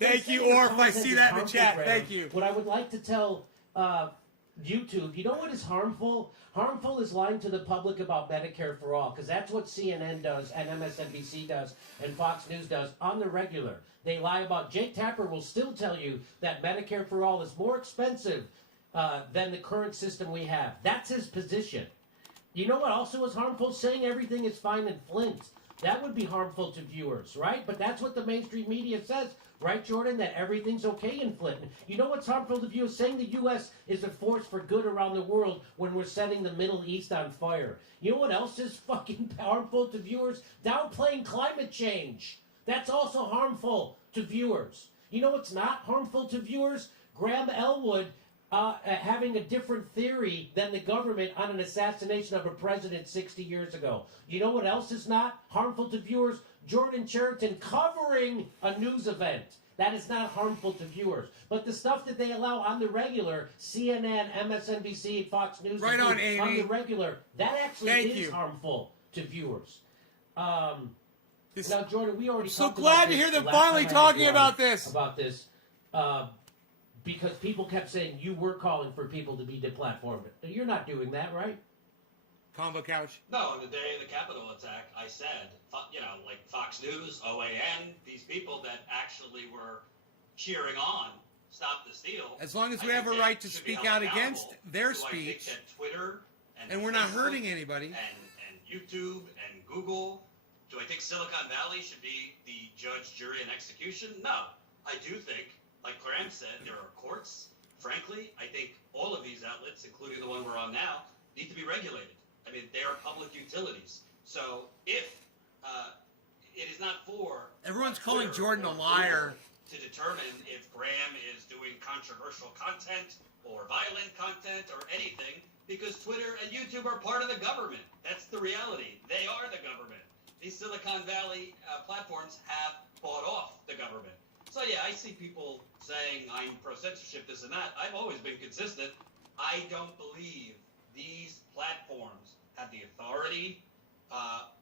Thank you, Orf. I see that in the chat. Thank you. What I would like to tell YouTube, you know what is harmful? Harmful is lying to the public about Medicare for all, because that's what CNN does, and MSNBC does, and Fox News does on the regular. They lie about. Jake Tapper will still tell you that Medicare for all is more expensive than the current system we have. That's his position. You know what also is harmful? Saying everything is fine in Flint. That would be harmful to viewers, right? But that's what the mainstream media says, right, Jordan? That everything's okay in Flint. You know what's harmful to viewers? Saying the U.S. is a force for good around the world when we're setting the Middle East on fire. You know what else is fucking harmful to viewers? Downplaying climate change. That's also harmful to viewers. You know what's not harmful to viewers? Graham Elwood having a different theory than the government on an assassination of a president 60 years ago. You know what else is not harmful to viewers? Jordan Cheriton covering a news event. That is not harmful to viewers. But the stuff that they allow on the regular, CNN, MSNBC, Fox News, Right on, Amy. on the regular, that actually Thank is you. harmful to viewers. Now, Jordan, we already So talked glad about to hear this them the last finally time I talking was about on this. About this. Because people kept saying you were calling for people to be deplatformed. You're not doing that, right? Combo couch. No, on the day of the Capitol attack, I said, like Fox News, OAN, these people that actually were cheering on Stop the Steal. As long as we I have think a they right to should be speak held out against accountable. their So I think speech, that Twitter and we're not Facebook hurting anybody. and YouTube and Google. Do I think Silicon Valley should be the judge, jury, and execution? No. I do think, like Graham said, there are courts. Frankly, I think all of these outlets, including the one we're on now, need to be regulated. I mean, they are public utilities. So if it is not for Everyone's calling Twitter Jordan a or liar. Google to determine if Graham is doing controversial content or violent content or anything, because Twitter and YouTube are part of the government. That's the reality. They are the government. These Silicon Valley platforms have bought off the government. So yeah, I see people saying I'm pro-censorship, this and that. I've always been consistent. I don't believe these platforms have the authority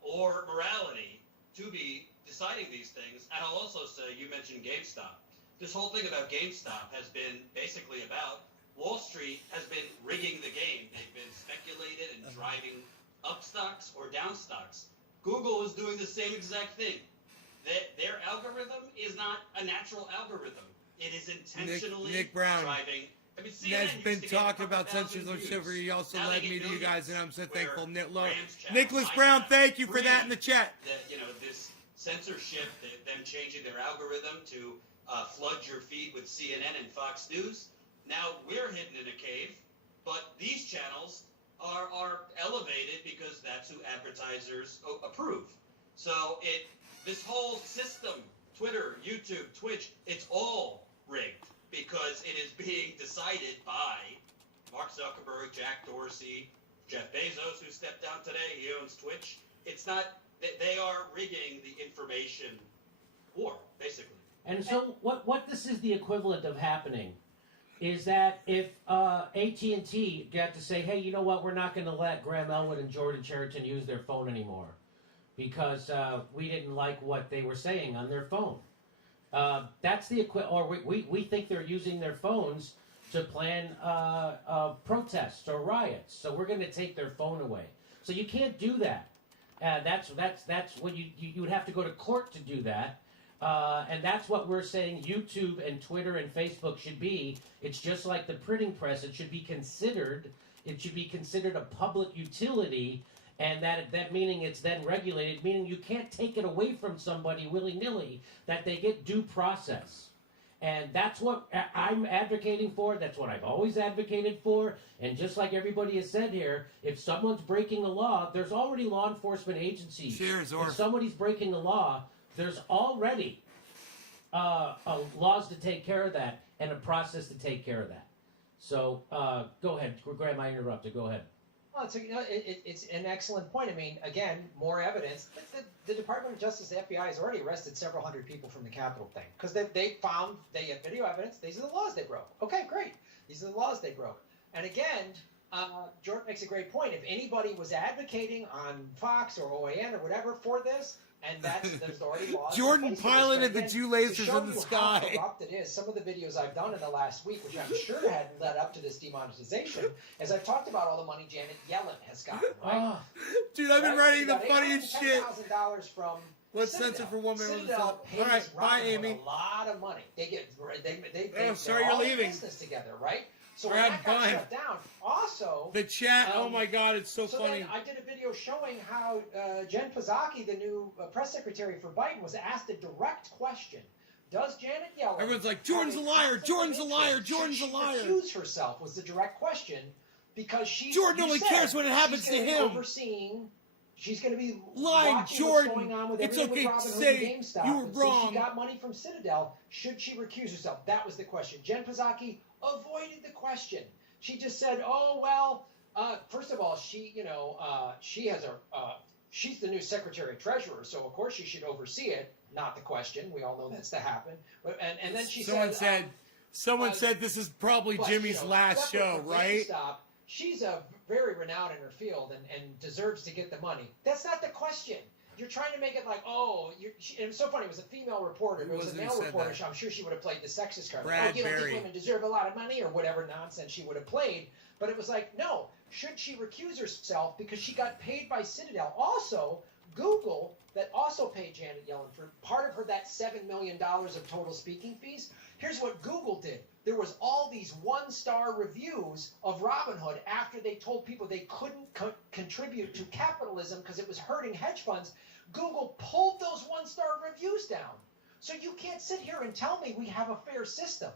or morality to be deciding these things. And I'll also say, you mentioned GameStop. This whole thing about GameStop has been basically about Wall Street has been rigging the game. They've been speculated and driving up stocks or down stocks. Google is doing the same exact thing. Their algorithm is not a natural algorithm. It is intentionally Nick Brown. driving. I mean, CNN Ned's used been to get talking a about couple thousand censorship. views. He also Now led they me get to you guys, and I'm millions, so where thankful. Graham's channel, Nicholas my Brown, channel, thank you for free. that in the chat. This censorship, them changing their algorithm to flood your feed with CNN and Fox News. Now we're hidden in a cave, but these channels are elevated because that's who advertisers approve. So this whole system, Twitter, YouTube, Twitch, it's all rigged because it is being decided by Mark Zuckerberg, Jack Dorsey, Jeff Bezos, who stepped down today. He owns Twitch. It's not. They are rigging the information war, basically. And so what this is the equivalent of happening is that if AT&T got to say, hey, you know what, we're not going to let Graham Elwood and Jordan Cheriton use their phone anymore because we didn't like what they were saying on their phone. That's the or we think they're using their phones to plan protests or riots, so we're going to take their phone away. So you can't do that. That's when you would have to go to court to do that. And that's what we're saying YouTube and Twitter and Facebook should be. It's just like the printing press. It should be considered a public utility, and that meaning it's then regulated, meaning you can't take it away from somebody willy-nilly, that they get due process. And that's what I'm advocating for. That's what I've always advocated for. And just like everybody has said here, if someone's breaking the law, there's already law enforcement agencies. Cheers, or if somebody's breaking the law, there's already laws to take care of that and a process to take care of that. So go ahead, Graham. I interrupted. Go ahead. Well, it's an excellent point. I mean, again, more evidence. The Department of Justice, the FBI, has already arrested several hundred people from the Capitol thing because they have video evidence. These are the laws they broke. Okay, great. These are the laws they broke. And again, Jordan makes a great point. If anybody was advocating on Fox or OAN or whatever for this, and there's already laws. Jordan piloted the Jew lasers in the sky. How corrupt it is. Some of the videos I've done in the last week, which I'm sure had led up to this demonetization, as I've talked about all the money Janet Yellen has gotten. Right? Dude, I've been writing the She got funniest shit. $810,000 from Let's Citadel. censor for 1 minute. Citadel pays All right, bye, Robinhood Amy. a lot of money. They Oh, sorry, they're you're all in leaving. business together, right? So All when right, that got bye. shut down, also The chat, oh my god, it's so funny. then I did a video showing how Jen Psaki, the new press secretary for Biden, was asked a direct question. Does Janet Yellen... Everyone's like, Jordan's a liar, Jordan's a liar, Jordan's a liar. Should she recuse herself was the direct question because Jordan only cares when it happens to him. She's going to be Lying, watching Jordan. what's going on with It's everything okay with to Robinhood say and GameStop. you were and since wrong. she got money from Citadel. Should she recuse herself? That was the question. Jen Psaki avoided the question. She just said, "Oh well." First of all, she has she's the new Secretary of Treasurer, so of course she should oversee it. Not the question. We all know that's to happen. And then Someone said this is probably Jimmy's last show, right? GameStop, she's very renowned in her field and deserves to get the money. That's not the question. You're trying to make it like, it was so funny. It was a female reporter. If it was a male reporter, I'm sure she would have played the sexist card. Brad You don't Berry. think women deserve a lot of money or whatever nonsense she would have played. But it was like, no. Should she recuse herself because she got paid by Citadel? Also, Google, that also paid Janet Yellen for part of that $7 million of total speaking fees. Here's what Google did. There was all these one-star reviews of Robinhood after they told people they couldn't contribute to capitalism because it was hurting hedge funds. Google pulled those one-star reviews down. So you can't sit here and tell me we have a fair system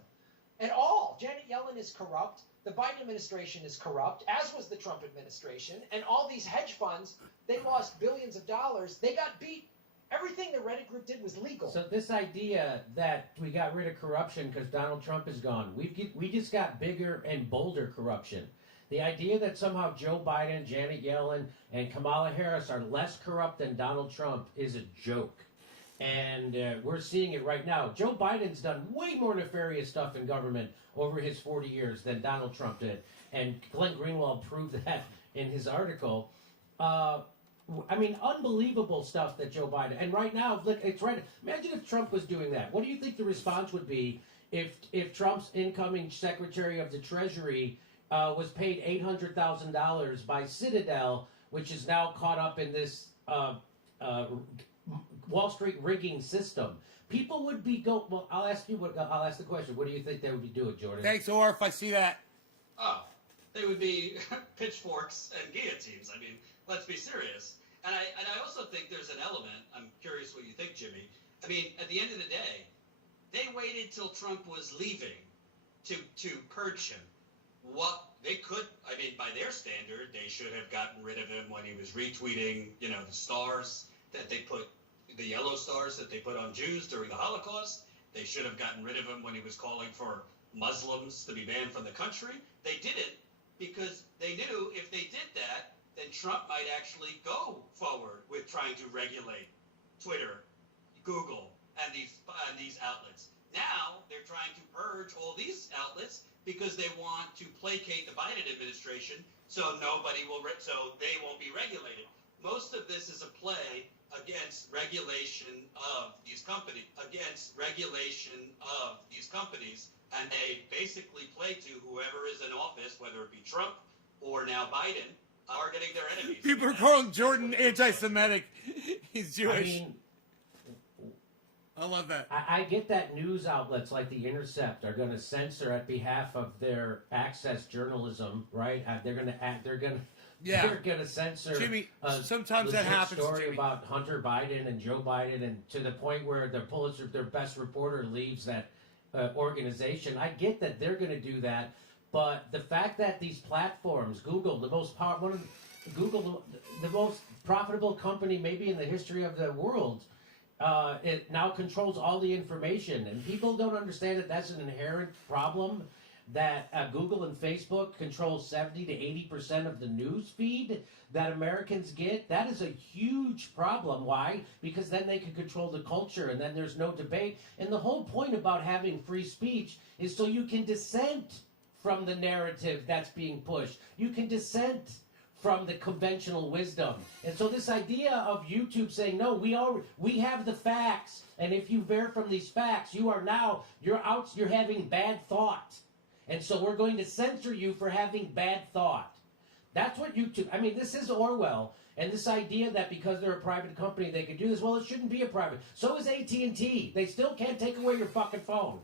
at all. Janet Yellen is corrupt. The Biden administration is corrupt, as was the Trump administration. And all these hedge funds, they lost billions of dollars. They got beat. Everything the Reddit group did was legal. So this idea that we got rid of corruption because Donald Trump is gone, we just got bigger and bolder corruption. The idea that somehow Joe Biden, Janet Yellen, and Kamala Harris are less corrupt than Donald Trump is a joke. And we're seeing it right now. Joe Biden's done way more nefarious stuff in government over his 40 years than Donald Trump did. And Glenn Greenwald proved that in his article. I mean, unbelievable stuff that Joe Biden... And right now, look, it's right... Imagine if Trump was doing that. What do you think the response would be if Trump's incoming Secretary of the Treasury was paid $800,000 by Citadel, which is now caught up in this Wall Street rigging system? People would be Well, I'll ask the question. What do you think they would be doing, Jordan? Thanks, Orf. I see that. Oh, they would be pitchforks and guillotines. I mean, let's be serious. And I also think there's an element, I'm curious what you think, Jimmy. I mean, at the end of the day, they waited till Trump was leaving to purge him. What they could, I mean, by their standard, they should have gotten rid of him when he was retweeting, the stars that they put, the yellow stars that they put on Jews during the Holocaust. They should have gotten rid of him when he was calling for Muslims to be banned from the country. They didn't because they knew if they did that, then Trump might actually go forward with trying to regulate Twitter, Google, and these outlets. Now they're trying to purge all these outlets because they want to placate the Biden administration, so so they won't be regulated. Most of this is a play against regulation of these companies, and they basically play to whoever is in office, whether it be Trump or now Biden, targeting their enemies. People are calling Jordan anti-Semitic. He's Jewish. I mean, I love that. I get that news outlets like The Intercept are going to censor at behalf of their access journalism, right? They're going to Yeah. they're going to censor. Jimmy, a sometimes that legit happens, Story Jimmy. about Hunter Biden and Joe Biden, and to the point where their best reporter leaves that organization. I get that they're going to do that, but the fact that these platforms, Google, the most profitable company maybe in the history of the world. It now controls all the information, and people don't understand that that's an inherent problem. That Google and Facebook control 70 to 80% of the news feed that Americans get. That is a huge problem. Why? Because then they can control the culture, and then there's no debate. And the whole point about having free speech is so you can dissent from the narrative that's being pushed. You can dissent from the conventional wisdom. And so this idea of YouTube saying, no, we have the facts, and if you veer from these facts, you're having bad thought. And so we're going to censor you for having bad thought. That's what YouTube, I mean, this is Orwell. And this idea that because they're a private company, they can do this, well, it shouldn't be a private. So is AT&T. They still can't take away your fucking phone.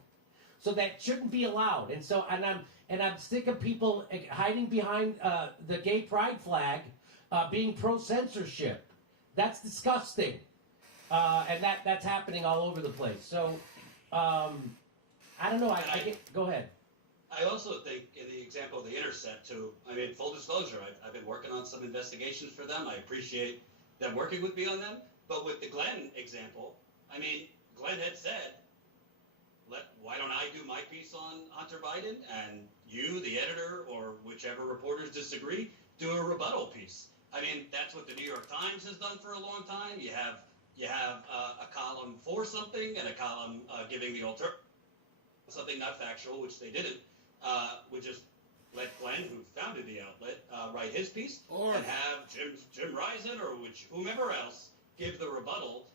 So that shouldn't be allowed. And so, I'm sick of people hiding behind the gay pride flag, being pro-censorship. That's disgusting. And that's happening all over the place. So, I don't know. Go ahead. I also think in the example of The Intercept, too, I mean, full disclosure, I've been working on some investigations for them. I appreciate them working with me on them. But with the Glenn example, I mean, Glenn had said, why don't I do my piece on Hunter Biden, and you, the editor, or whichever reporters disagree, do a rebuttal piece. I mean, that's what the New York Times has done for a long time. You have a column for something and a column giving the alternative, something not factual, which they didn't. Would just let Glenn, who founded the outlet, write his piece, and have Jim Risen or whomever else give the rebuttal.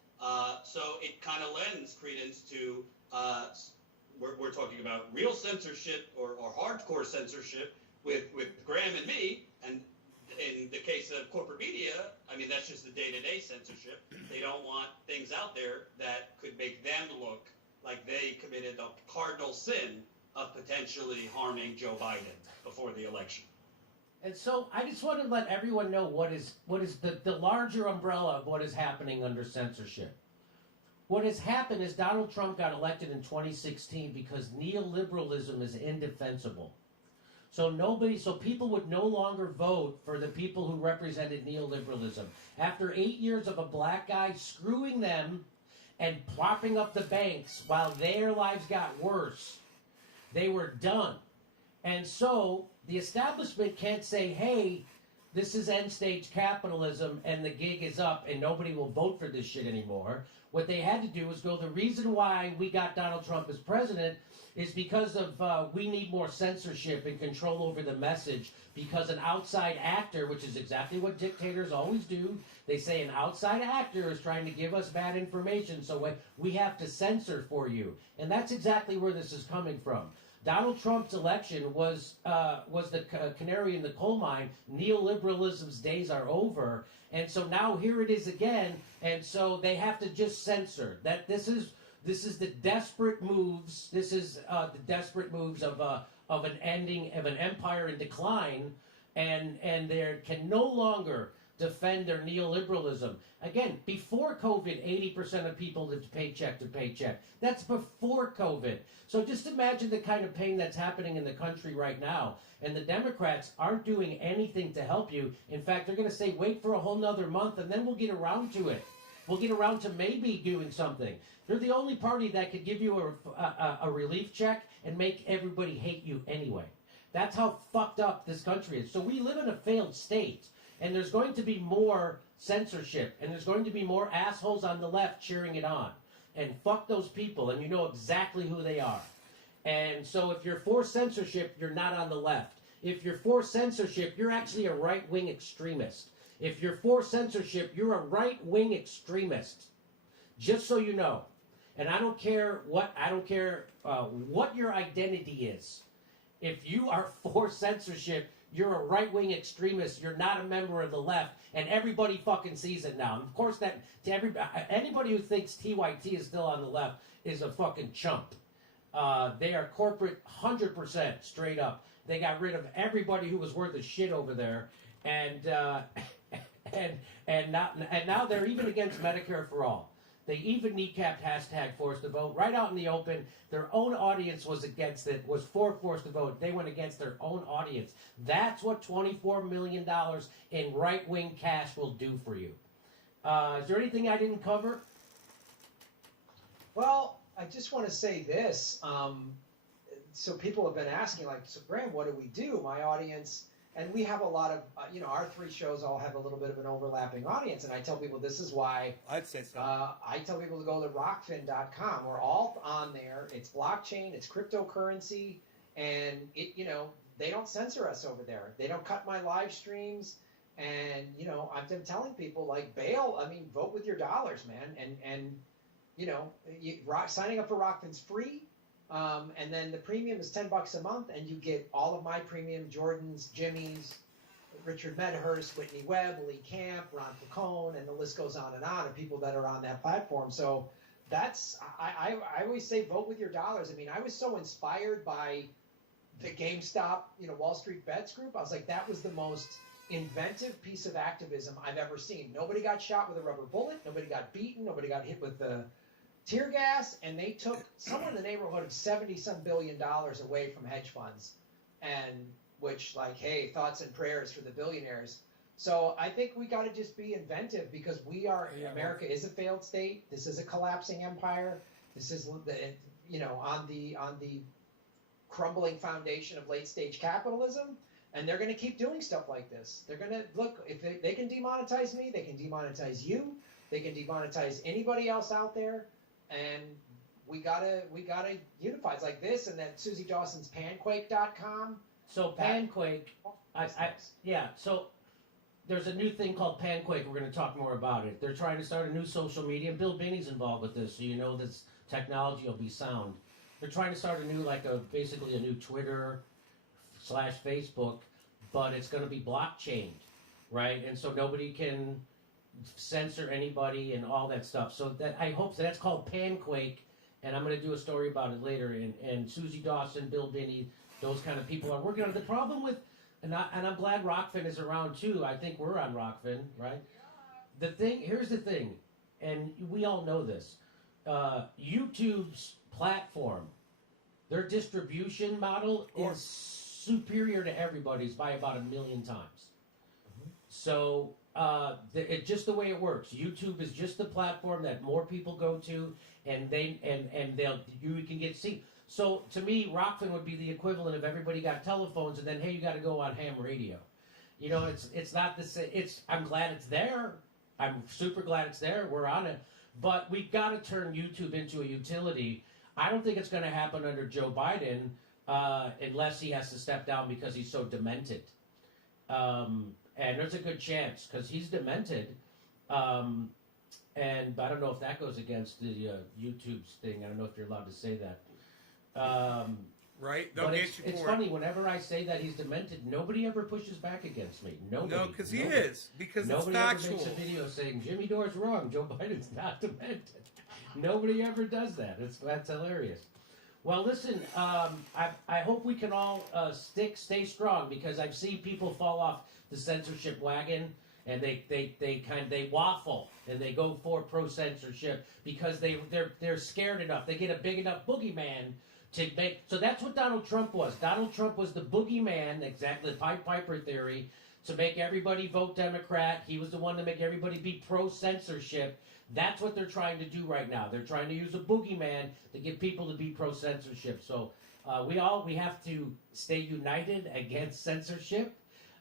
So it kind of lends credence to we're talking about real censorship or hardcore censorship with Graham and me, and in the case of corporate media, I mean, that's just the day-to-day censorship. They don't want things out there that could make them look like they committed the cardinal sin of potentially harming Joe Biden before the election. And so I just want to let everyone know what is the larger umbrella of what is happening under censorship. What has happened is Donald Trump got elected in 2016 because neoliberalism is indefensible. So people would no longer vote for the people who represented neoliberalism. After 8 years of a black guy screwing them and propping up the banks while their lives got worse, they were done. And so the establishment can't say, hey, this is end stage capitalism and the gig is up and nobody will vote for this shit anymore. What they had to do was go, the reason why we got Donald Trump as president is because of we need more censorship and control over the message, because an outside actor, which is exactly what dictators always do, they say an outside actor is trying to give us bad information, so we have to censor for you. And that's exactly where this is coming from. Donald Trump's election was the canary in the coal mine. Neoliberalism's days are over. And so now here it is again. And so they have to just censor. That this is the desperate moves. This is the desperate moves of an ending of an empire in decline, and they can no longer defend their neoliberalism. Again, before COVID, 80% of people lived paycheck to paycheck. That's before COVID. So just imagine the kind of pain that's happening in the country right now. And the Democrats aren't doing anything to help you. In fact, they're going to say, wait for a whole nother month, and then we'll get around to it. We'll get around to maybe doing something. They're the only party that could give you a relief check and make everybody hate you anyway. That's how fucked up this country is. So we live in a failed state. And there's going to be more censorship, and there's going to be more assholes on the left cheering it on. And fuck those people, and you know exactly who they are. And so if you're for censorship, you're not on the left. If you're for censorship, you're actually a right-wing extremist. If you're for censorship, you're a right-wing extremist. Just so you know. And I don't care what your identity is. If you are for censorship, you're a right-wing extremist. You're not a member of the left, and everybody fucking sees it now. And of course, that to everybody, anybody who thinks TYT is still on the left is a fucking chump. They are corporate, 100% straight up. They got rid of everybody who was worth a shit over there, and now they're even against Medicare for all. They even kneecapped hashtag forced to vote right out in the open. Their own audience was against it, was for forced to vote. They went against their own audience. That's what $24 million in right-wing cash will do for you. Is there anything I didn't cover? Well, I just want to say this. So people have been asking, like, so Graham, what do we do? My audience, and we have a lot of, our 3 shows all have a little bit of an overlapping audience. And I tell people this is why I'd say so. I tell people to go to rockfin.com. We're all on there. It's blockchain, it's cryptocurrency, and they don't censor us over there. They don't cut my live streams. And, I've been telling people, like, vote with your dollars, man. And signing up for Rockfin's free. And then the premium is $10 a month, and you get all of my premium: Jordan's, Jimmy's, Richard Medhurst, Whitney Webb, Lee Camp, Ron Pacone, and the list goes on of people that are on that platform. So that's I always say vote with your dollars. I mean, I was so inspired by the GameStop, Wall Street Bets group. I was like, that was the most inventive piece of activism I've ever seen. Nobody got shot with a rubber bullet. Nobody got beaten. Nobody got hit with the tear gas, and they took somewhere in the neighborhood of $70-some billion away from hedge funds, and which, like, hey, thoughts and prayers for the billionaires. So I think we got to just be inventive, because America is a failed state. This is a collapsing empire. This is on the crumbling foundation of late stage capitalism, and they're going to keep doing stuff like this. They're going to look, if they can demonetize me, they can demonetize you, they can demonetize anybody else out there. And we gotta unify. It's like this, and then Susie Dawson's Panquake.com. So Panquake, so there's a new thing called Panquake. We're going to talk more about it. They're trying to start a new social media. Bill Binney's involved with this, so this technology will be sound. They're trying to start basically a new Twitter / Facebook, but it's going to be blockchained, right? And so nobody can censor anybody and all that stuff. So that's called Panquake, and I'm going to do a story about it later. And Susie Dawson, Bill Binney, those kind of people are working on it. The problem with, and I'm glad Rockfin is around too. I think we're on Rockfin, right? Here's the thing, and we all know this. YouTube's platform, their distribution model is superior to everybody's by about 1 million times. So it's just the way it works. YouTube is just the platform that more people go to, and you can get seen. So to me, Rockfin would be the equivalent of everybody got telephones, and then hey, you got to go on ham radio. It's not the same. I'm glad it's there. I'm super glad it's there. We're on it, but we've got to turn YouTube into a utility. I don't think it's going to happen under Joe Biden unless he has to step down because he's so demented. And there's a good chance because he's demented. And I don't know if that goes against the YouTube's thing. I don't know if you're allowed to say that. Right? But it's funny, whenever I say that he's demented, nobody ever pushes back against me. Nobody. No, because he is. Because nobody it's factual. Nobody ever makes a video saying, Jimmy Dore's wrong, Joe Biden's not demented. Nobody ever does that. That's hilarious. Well, listen, I hope we can all stay strong, because I've seen people fall off the censorship wagon, and they waffle and they go for pro-censorship because they're scared enough. They get a big enough boogeyman to make. So that's what Donald Trump was. Donald Trump was the boogeyman, exactly the Pied Piper theory, to make everybody vote Democrat. He was the one to make everybody be pro-censorship. That's what they're trying to do right now. They're trying to use a boogeyman to get people to be pro-censorship. So we have to stay united against censorship.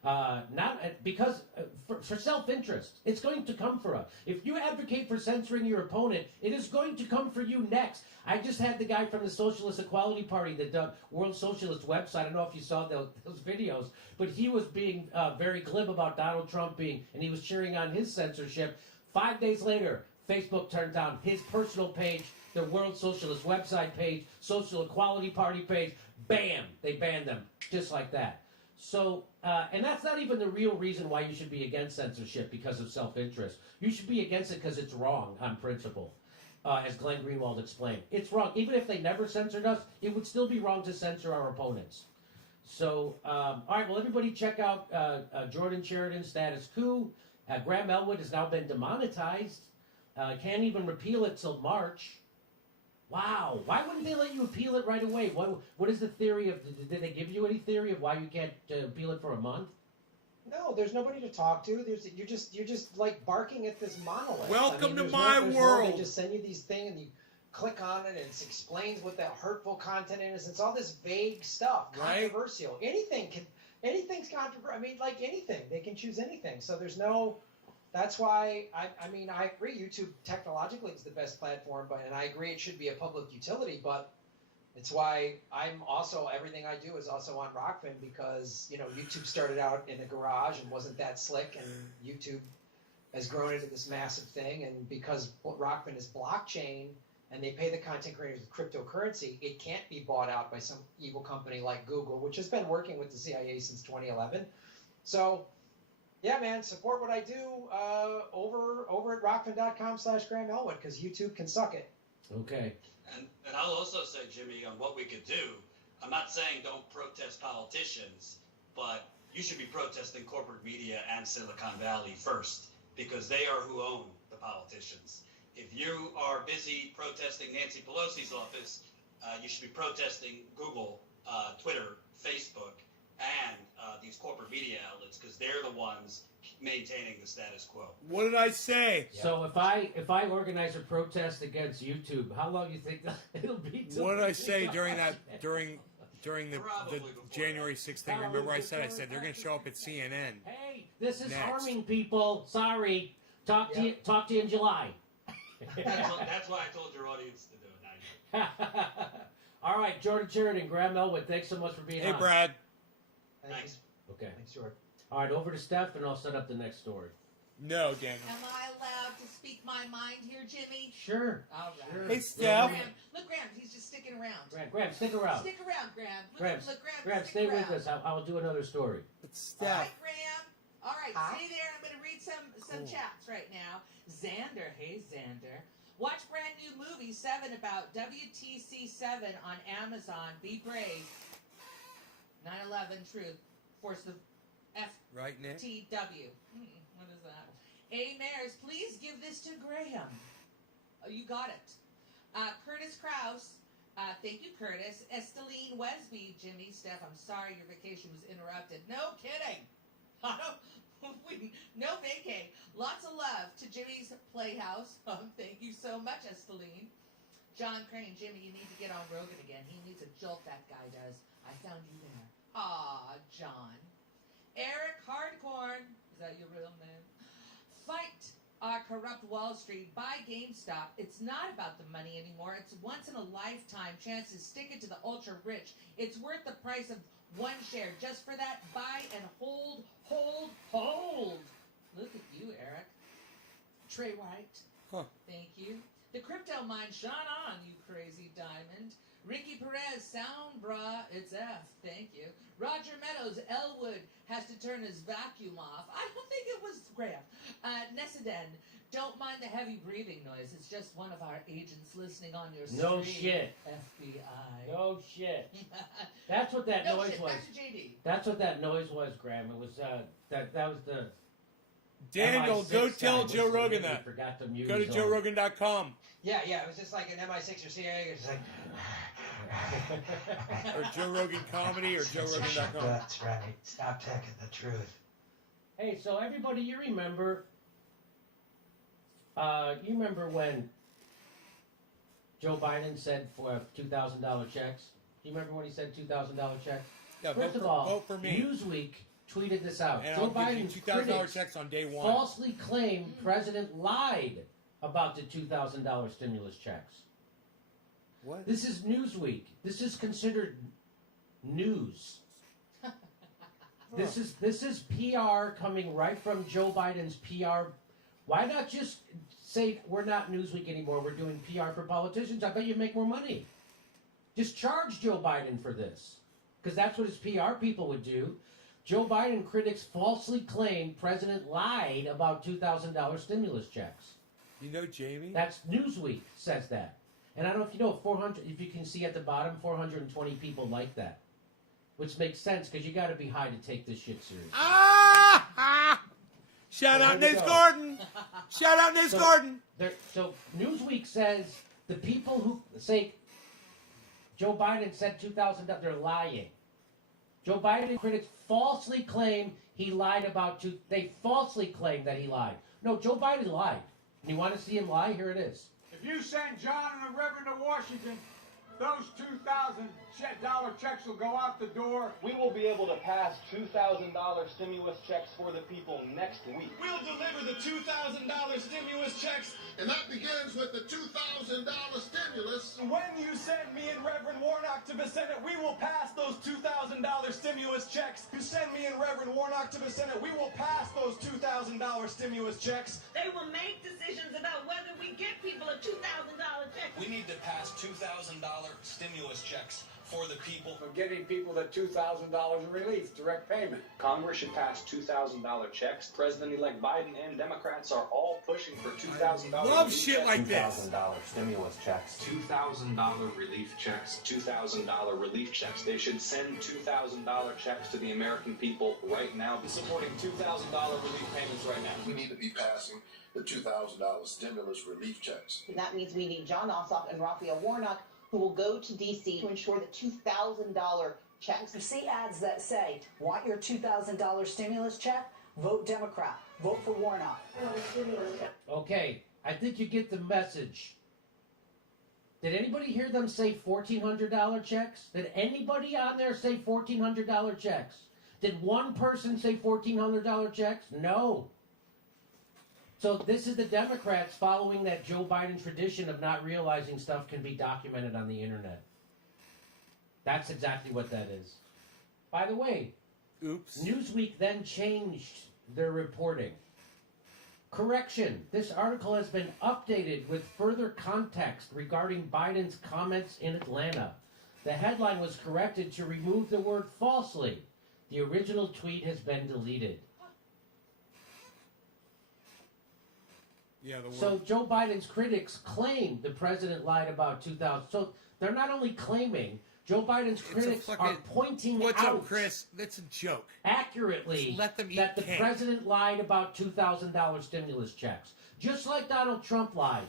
Not because for self-interest, it's going to come for us. If you advocate for censoring your opponent, it is going to come for you next. I just had the guy from the Socialist Equality Party, the World Socialist website. I don't know if you saw those videos, but he was being very glib about Donald Trump and he was cheering on his censorship. 5 days later, Facebook turned down his personal page, the World Socialist website page, Social Equality Party page. Bam! They banned them just like that. So, and that's not even the real reason why you should be against censorship because of self-interest. You should be against it because it's wrong on principle. As Glenn Greenwald explained, it's wrong. Even if they never censored us, it would still be wrong to censor our opponents. So, all right, well, everybody check out Jordan Sheridan's Status Coup. Graham Elwood has now been demonetized. Can't even repeal it till March. Wow. Why wouldn't they let you appeal it right away? What is the theory of... Did they give you any theory of why you can't appeal it for a month? No, there's nobody to talk to. You're just like barking at this monolith. Welcome to there's my world. world. They just send you these things and you click on it and it explains what that hurtful content is. It's all this vague stuff, Right. controversial. Anything's controversial. I mean, like anything, they can choose anything. So there's no. That's why I mean I agree. YouTube technologically is the best platform, and I agree it should be a public utility. But it's why I'm also everything I do is also on Rockfin because YouTube started out in a garage and wasn't that slick, and YouTube has grown into this massive thing. And because Rockfin is blockchain and they pay the content creators with cryptocurrency, it can't be bought out by some evil company like Google, which has been working with the CIA since 2011. So. Yeah, man, support what I do over at rockfin.com/Graham Elwood because YouTube can suck it. Okay. And I'll also say, Jimmy, on what we could do, I'm not saying don't protest politicians, but you should be protesting corporate media and Silicon Valley first because they are who own the politicians. If you are busy protesting Nancy Pelosi's office, you should be protesting Google, Twitter, Facebook, and these corporate media outlets because they're the ones maintaining the status quo. What did I say? So if I organize a protest against YouTube, how long do you think it'll be? What did I say during the Probably before January 6th thing? Remember I said they're going to show up at CNN. Hey, this is Next. harming people. Sorry. Talk to you in July. That's why I told your audience to do it. All right, Jordan Sheridan, Graham Elwood, thanks so much for being Hey, on. Brad. Thanks. Okay. Thanks, George. All right, over to Steph, and I'll set up the next story. No, Daniel. Am I allowed to speak my mind here, Jimmy? Sure. All right. Sure. Hey, Steph. Look, Graham, he's just sticking around. Graham, stick around. Stick around, Graham. Graham, Graham, stay with us. I'll do another story. It's All Steph. right, Graham. All right, Hi. stay there. I'm going to read some Cool. chats right now. Xander, hey Xander. Watch brand new movie 7 about WTC 7 on Amazon. Be brave. 9/11 truth. Force the Right, Nick? FTW. What is that? A Mares, please give this to Graham. Oh, you got it. Curtis Kraus. Thank you, Curtis. Esteline Wesby, Jimmy, Steph. I'm sorry your vacation was interrupted. No kidding. No vacay. Lots of love to Jimmy's Playhouse. Thank you so much, Esteline. John Crane, Jimmy, you need to get on Rogan again. He needs a jolt, that guy does. I found you there. Aw, John. Eric Hardcorn. Is that your real name? Fight our corrupt Wall Street. Buy GameStop. It's not about the money anymore. It's once in a lifetime chance to stick it to the ultra rich. It's worth the price of one share. Just for that, buy and hold, hold, hold. Look at you, Eric. Trey White. Huh. Thank you. The crypto mine shone on, you crazy diamond. Ricky Perez, sound bra, it's F. Thank you. Roger Meadows, Elwood has to turn his vacuum off. I don't think it was Graham. Nessaden, don't mind the heavy breathing noise. It's just one of our agents listening on your stream. No shit. FBI. No shit. That's what that No noise shit, was. back to JD. That's what that noise was, Graham. It was that was the Daniel, MI6 go guy tell was- Joe Rogan he that. Forgot to mute Go to his own. joerogan.com Yeah, it was just like an MI6 or CIA. It's like. or Joe Rogan Comedy or joerogan.com. That's right. Stop taking the truth. Hey, so everybody, you remember when Joe Biden said for $2,000 checks? Do you remember when he said $2,000 checks? Yeah, First of all, vote for me. Newsweek tweeted this out. And Joe I'll give you Biden's $2,000 critics checks on day one. falsely claimed President lied about the $2,000 stimulus checks. What? This is Newsweek. This is considered news. This is PR coming right from Joe Biden's PR. Why not just say we're not Newsweek anymore? We're doing PR for politicians. I bet you make more money. Just charge Joe Biden for this, because that's what his PR people would do. Joe Biden critics falsely claim president lied about $2,000 stimulus checks. You know Jamie? That's Newsweek says that. And I don't know if you know, 400, if you can see at the bottom, 420 people like that. Which makes sense, because you got to be high to take this shit serious. Shout So out there you Nate go. Gordon. Shout out Nate Gordon. So Newsweek says the people who say Joe Biden said $2,000, they're lying. Joe Biden critics falsely claim he lied about they falsely claim that he lied. No, Joe Biden lied. And you want to see him lie? Here it is. If you send John and the Reverend to Washington, those $2,000 checks will go out the door. We will be able to pass $2,000 stimulus checks for the people next week. We'll deliver the $2,000 stimulus checks. And that begins with the $2,000 stimulus. When you send me and Reverend Warnock to the Senate, we will pass those $2,000 stimulus checks. You send me and Reverend Warnock to the Senate, we will pass those $2,000 stimulus checks. They will make decisions about whether we get people a $2,000 check. We need to pass $2,000 stimulus checks for the people. For getting people that $2,000 in relief, direct payment. Congress should pass $2,000 checks. President-elect Biden and Democrats are all pushing for $2,000. Love shit like this. $2,000 stimulus checks. $2,000 relief checks. $2,000 relief checks. They should send $2,000 checks to the American people right now. Supporting $2,000 relief payments right now. We need to be passing the $2,000 stimulus relief checks. And that means we need John Ossoff and Raphael Warnock, who will go to D.C. to ensure the $2,000 checks. You see ads that say, want your $2,000 stimulus check? Vote Democrat. Vote for Warnock. Okay, I think you get the message. Did anybody hear them say $1,400 checks? Did anybody on there say $1,400 checks? Did one person say $1,400 checks? No. So this is the Democrats following that Joe Biden tradition of not realizing stuff can be documented on the internet. That's exactly what that is. By the way, Oops. Newsweek then changed their reporting. Correction, this article has been updated with further context regarding Biden's comments in Atlanta. The headline was corrected to remove the word falsely. The original tweet has been deleted. Yeah, the So Joe Biden's critics claim the president lied about 2000. So they're not only claiming, Joe Biden's critics are pointing What's out up, Chris? That's a joke. accurately Just let them eat that the cake. president lied about $2,000 stimulus checks. Just like Donald Trump lied.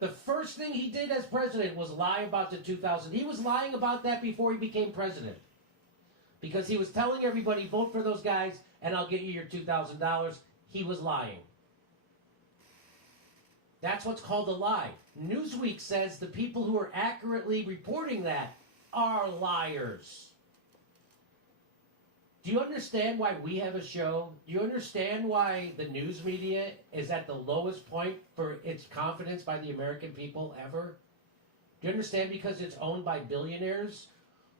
The first thing he did as president was lie about the 2000. He was lying about that before he became president. Because he was telling everybody, vote for those guys and I'll get you your $2,000. He was lying. That's what's called a lie. Newsweek says the people who are accurately reporting that are liars. Do you understand why we have a show? Do you understand why the news media is at the lowest point for its confidence by the American people ever? Do you understand? Because it's owned by billionaires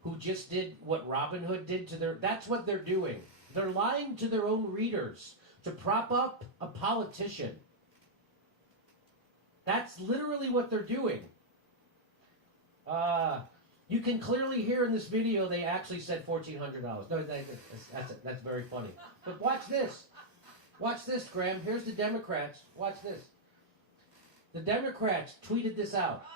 who just did what Robin Hood did to their... That's what they're doing. They're lying to their own readers to prop up a politician. That's literally what they're doing. You can clearly hear in this video they actually said $1,400. No, that's very funny. But watch this. Watch this, Graham. Here's the Democrats. Watch this. The Democrats tweeted this out.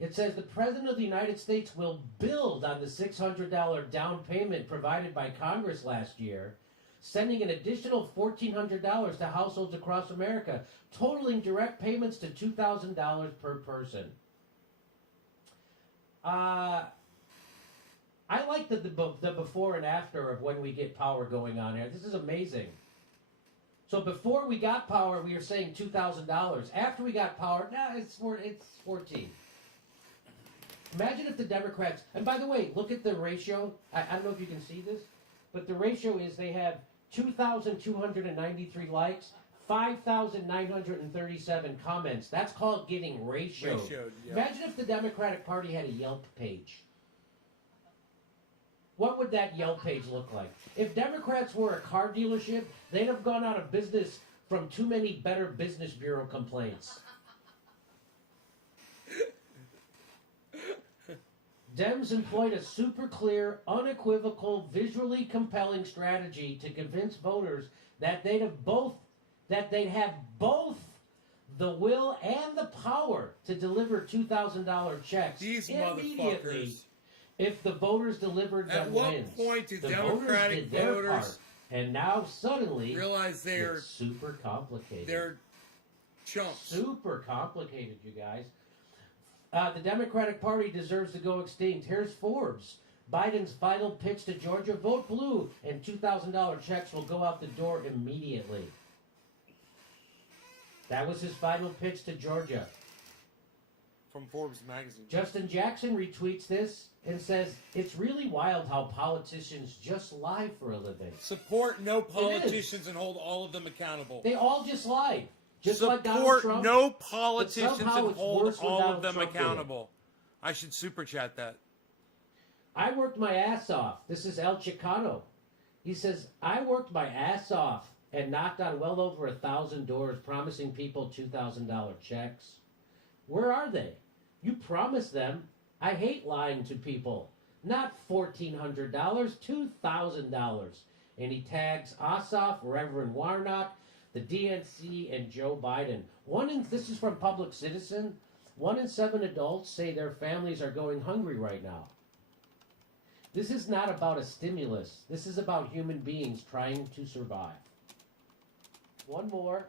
It says the President of the United States will build on the $600 down payment provided by Congress last year, sending an additional $1,400 to households across America, totaling direct payments to $2,000 per person. I like the before and after of when we get power going on here. This is amazing. So before we got power, we were saying $2,000. After we got power, it's 14. Imagine if the Democrats, and by the way, look at the ratio. I don't know if you can see this, but the ratio is they have 2,293 likes, 5,937 comments. That's called getting ratioed. Yeah. Imagine if the Democratic Party had a Yelp page. What would that Yelp page look like? If Democrats were a car dealership, they'd have gone out of business from too many Better Business Bureau complaints. Dems employed a super clear, unequivocal, visually compelling strategy to convince voters that they'd have both the will and the power to deliver $2,000 checks These immediately motherfuckers. if the voters delivered At them what wins. point do The Democratic voters did their voters part, and now suddenly realize they're it's super complicated. they're chumps? Super complicated, you guys. The Democratic Party deserves to go extinct. Here's Forbes. Biden's final pitch to Georgia: vote blue, and $2,000 checks will go out the door immediately. That was his final pitch to Georgia. From Forbes magazine. Justin Jackson retweets this and says, "It's really wild how politicians just lie for a living. Support no politicians and hold all of them accountable. They all just lie. Just Support like Donald Trump. no but politicians somehow and it's hold worse when all Donald of them Trump did it. accountable." I should super chat that. I worked my ass off. This is El Chicano. He says, "I worked my ass off and knocked on well over 1,000 doors promising people $2,000 checks. Where are they? You promised them. I hate lying to people. Not $1,400, $2,000. And he tags Ossoff, Reverend Warnock, the DNC, and Joe Biden. This is from Public Citizen. 1 in 7 adults say their families are going hungry right now. This is not about a stimulus. This is about human beings trying to survive. One more.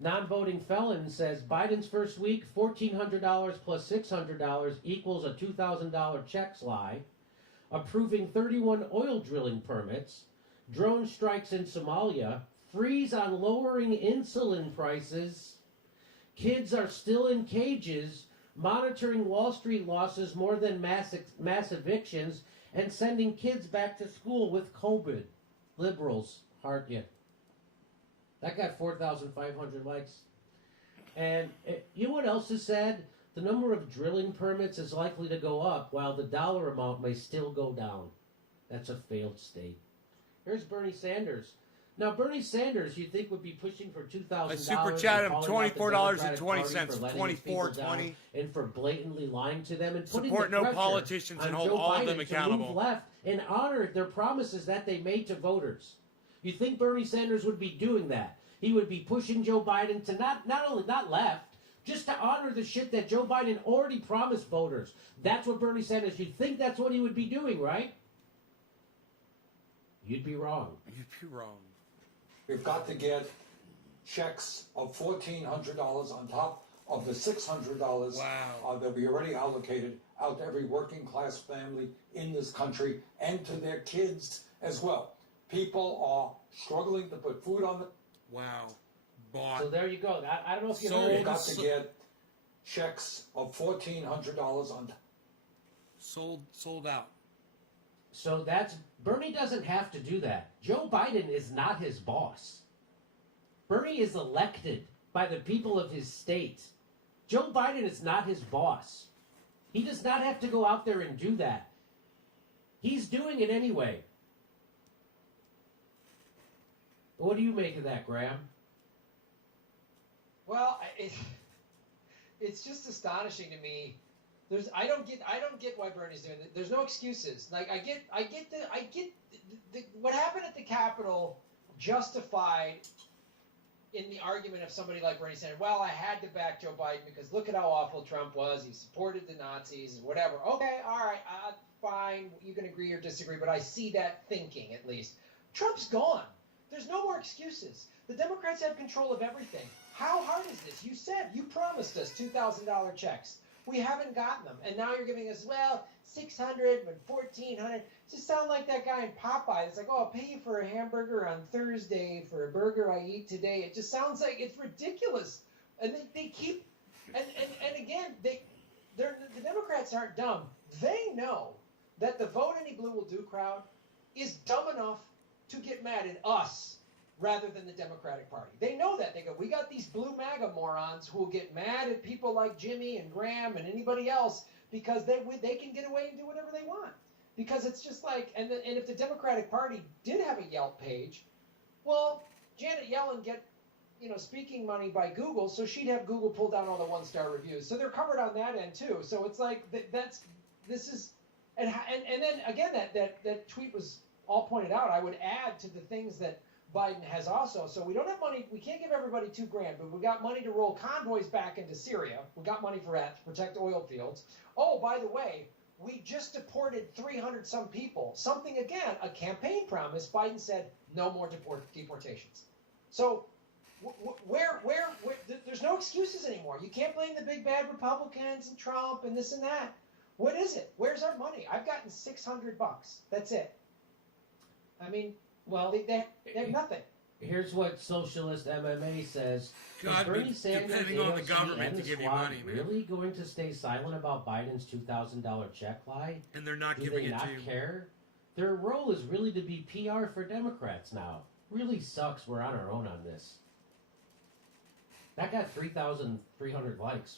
Non-voting felon says Biden's first week, $1,400 plus $600 equals a $2,000 check lie. Approving 31 oil drilling permits. Drone strikes in Somalia. Freeze on lowering insulin prices. Kids are still in cages. Monitoring Wall Street losses more than mass evictions. And sending kids back to school with COVID. Liberals, heart you. That got 4,500 likes. And you know what else is sad? The number of drilling permits is likely to go up, while the dollar amount may still go down. That's a failed state. Here's Bernie Sanders. Now, Bernie Sanders, you'd think would be pushing for $2,000. I super chat him $24.20, 24.20, and for blatantly lying to them and putting support the no pressure politicians and on hold Joe all of Biden them to accountable. move left and honor their promises that they made to voters. You think Bernie Sanders would be doing that? He would be pushing Joe Biden to not left, just to honor the shit that Joe Biden already promised voters. That's what Bernie Sanders. You think that's what he would be doing, right? You'd be wrong. You'd be wrong. We've got to get checks of $1,400 on top of the $600 that we already allocated out to every working class family in this country and to their kids as well. People are struggling to put food on the... Wow. Bought. So there you go. I don't know if you heard We've it. got to get checks of $1,400 on... Sold out. So Bernie doesn't have to do that. Joe Biden is not his boss. Bernie is elected by the people of his state. Joe Biden is not his boss. He does not have to go out there and do that. He's doing it anyway. What do you make of that, Graham? Well, it's just astonishing to me. I don't get why Bernie's doing it. There's no excuses. Like I get what happened at the Capitol justified in the argument of somebody like Bernie saying, "Well, I had to back Joe Biden because look at how awful Trump was. He supported the Nazis, whatever." Okay, all right, fine. You can agree or disagree, but I see that thinking at least. Trump's gone. There's no more excuses. The Democrats have control of everything. How hard is this? You promised us $2,000 checks. We haven't gotten them. And now you're giving us, well, 600 and 1,400. Just sound like that guy in Popeye. It's like, oh, I'll pay you for a hamburger on Thursday for a burger I eat today. It just sounds like it's ridiculous. And they keep, and again, the Democrats aren't dumb. They know that the vote any blue will do crowd is dumb enough to get mad at us rather than the Democratic Party. They know that. They go, we got these blue MAGA morons who will get mad at people like Jimmy and Graham and anybody else because they can get away and do whatever they want. Because it's just like, and if the Democratic Party did have a Yelp page, well, Janet Yellen speaking money by Google, so she'd have Google pull down all the 1-star reviews. So they're covered on that end too. So it's like and then again that tweet was all pointed out. I would add to the things that Biden has also. So we don't have money. We can't give everybody $2,000, but we got money to roll convoys back into Syria. We got money for that to protect oil fields. Oh, by the way, we just deported 300 some people. Something again, a campaign promise. Biden said no more deportations. So where there's no excuses anymore. You can't blame the big bad Republicans and Trump and this and that. What is it? Where's our money? I've gotten $600. That's it. I mean, well, they have nothing. Here's what Socialist MMA says. God, Bernie Sanders, depending on the AOC, government and to the give you squad money, man. really going to stay silent about Biden's $2,000 check lie? And they're not Do giving they it not to you. care? Their role is really to be PR for Democrats now. Really sucks we're on our own on this. That got 3,300 likes.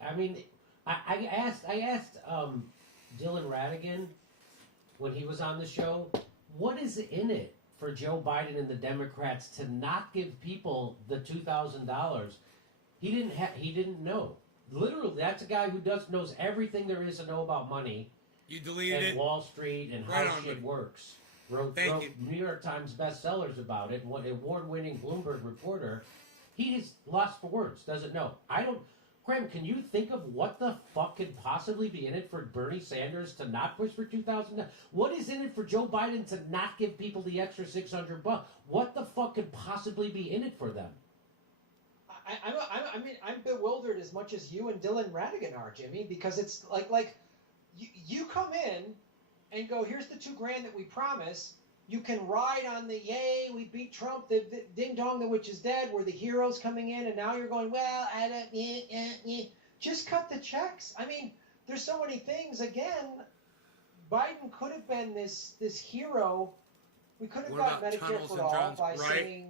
I mean, I asked Dylan Radigan when he was on the show, what is in it for Joe Biden and the Democrats to not give people the $2,000? He didn't know. Literally, that's a guy who knows everything there is to know about money. You deleted and it. Wall Street and Right how on, shit buddy. works. Wrote you. New York Times bestsellers about it. What award-winning Bloomberg reporter. He is lost for words. Doesn't know. Graham, can you think of what the fuck could possibly be in it for Bernie Sanders to not push for $2,000? What is in it for Joe Biden to not give people the extra $600? What the fuck could possibly be in it for them? I'm bewildered as much as you and Dylan Radigan are, Jimmy, because it's like you come in and go, here's the $2,000 that we promise. You can ride on the yay, we beat Trump, the ding dong, the witch is dead. We're the heroes coming in, and now you're going, well, I don't. Just cut the checks. I mean, there's so many things. Again, Biden could have been this hero. We could have got Medicare for all by saying,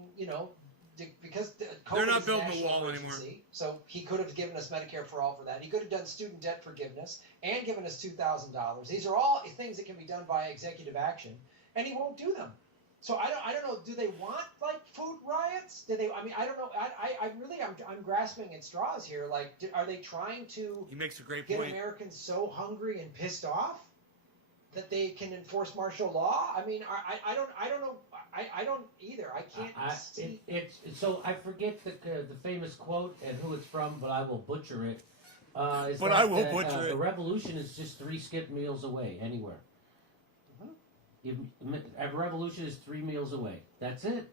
because COVID They're not is a building the national wall emergency, anymore. so he could have given us Medicare for all for that. He could have done student debt forgiveness and given us $2,000. These are all things that can be done by executive action, and he won't do them. So I don't know. Do they want like food riots? Do they? I mean, I don't know. I'm grasping at straws here. Like, are they trying to? He makes a great get point. Americans so hungry and pissed off that they can enforce martial law? I mean, I don't know. I don't either. I can't see. So I forget the famous quote and who it's from, but I will butcher it. The revolution is just 3 skipped meals away anywhere. A revolution is 3 meals away. That's it.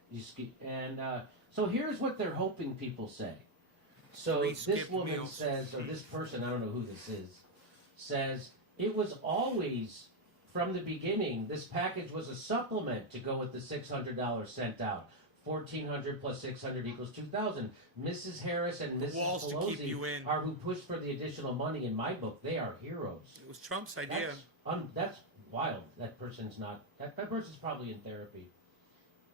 So here's what they're hoping people say. So this woman says, or this person, I don't know who this is, says, it was always, from the beginning, this package was a supplement to go with the $600 sent out. $1,400 plus $600 equals $2,000. Mrs. Harris and Mrs. Pelosi are who pushed for the additional money. In my book, they are heroes. It was Trump's idea. That's wild. That person's not. That person's probably in therapy.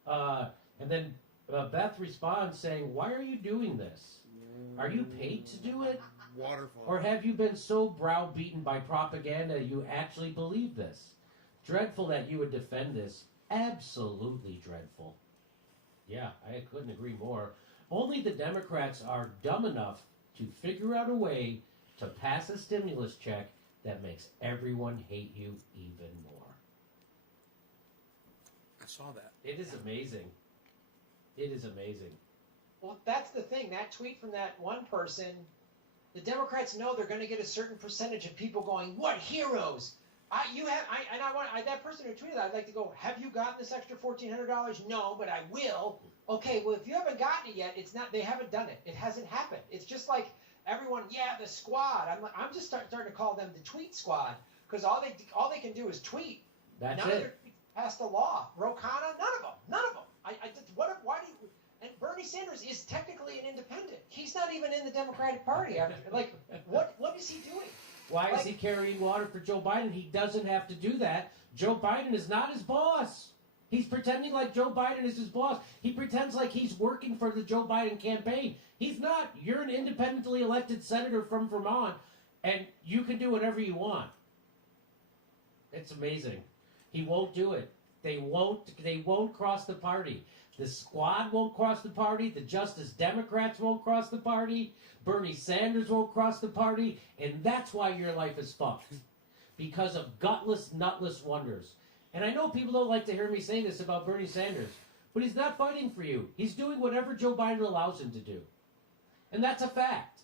And then Beth responds saying, "Why are you doing this? Are you paid to do it? Waterfall. Or have you been so browbeaten by propaganda you actually believe this? Dreadful that you would defend this. Absolutely dreadful." Yeah, I couldn't agree more. Only the Democrats are dumb enough to figure out a way to pass a stimulus check that makes everyone hate you even more. I saw that. It is amazing. It is amazing. Well, that's the thing. That tweet from that one person, the Democrats know they're going to get a certain percentage of people going, "What heroes?" That person who tweeted that, I'd like to go, have you gotten this extra $1,400? No, but I will. Okay, well, if you haven't gotten it yet, they haven't done it. It hasn't happened. It's just like everyone, the squad. I'm just starting to call them the tweet squad because all they can do is tweet. That's none it. of their tweets pass the law. Ro Khanna, none of them. Why do you? And Bernie Sanders is technically an independent. He's not even in the Democratic Party. What is he doing? Why is he carrying water for Joe Biden? He doesn't have to do that. Joe Biden is not his boss. He's pretending like Joe Biden is his boss. He pretends like he's working for the Joe Biden campaign. He's not. You're an independently elected senator from Vermont, and you can do whatever you want. It's amazing. He won't do it. They won't cross the party. The Squad won't cross the party. The Justice Democrats won't cross the party. Bernie Sanders won't cross the party. And that's why your life is fucked. Because of gutless, nutless wonders. And I know people don't like to hear me say this about Bernie Sanders, but he's not fighting for you. He's doing whatever Joe Biden allows him to do. And that's a fact.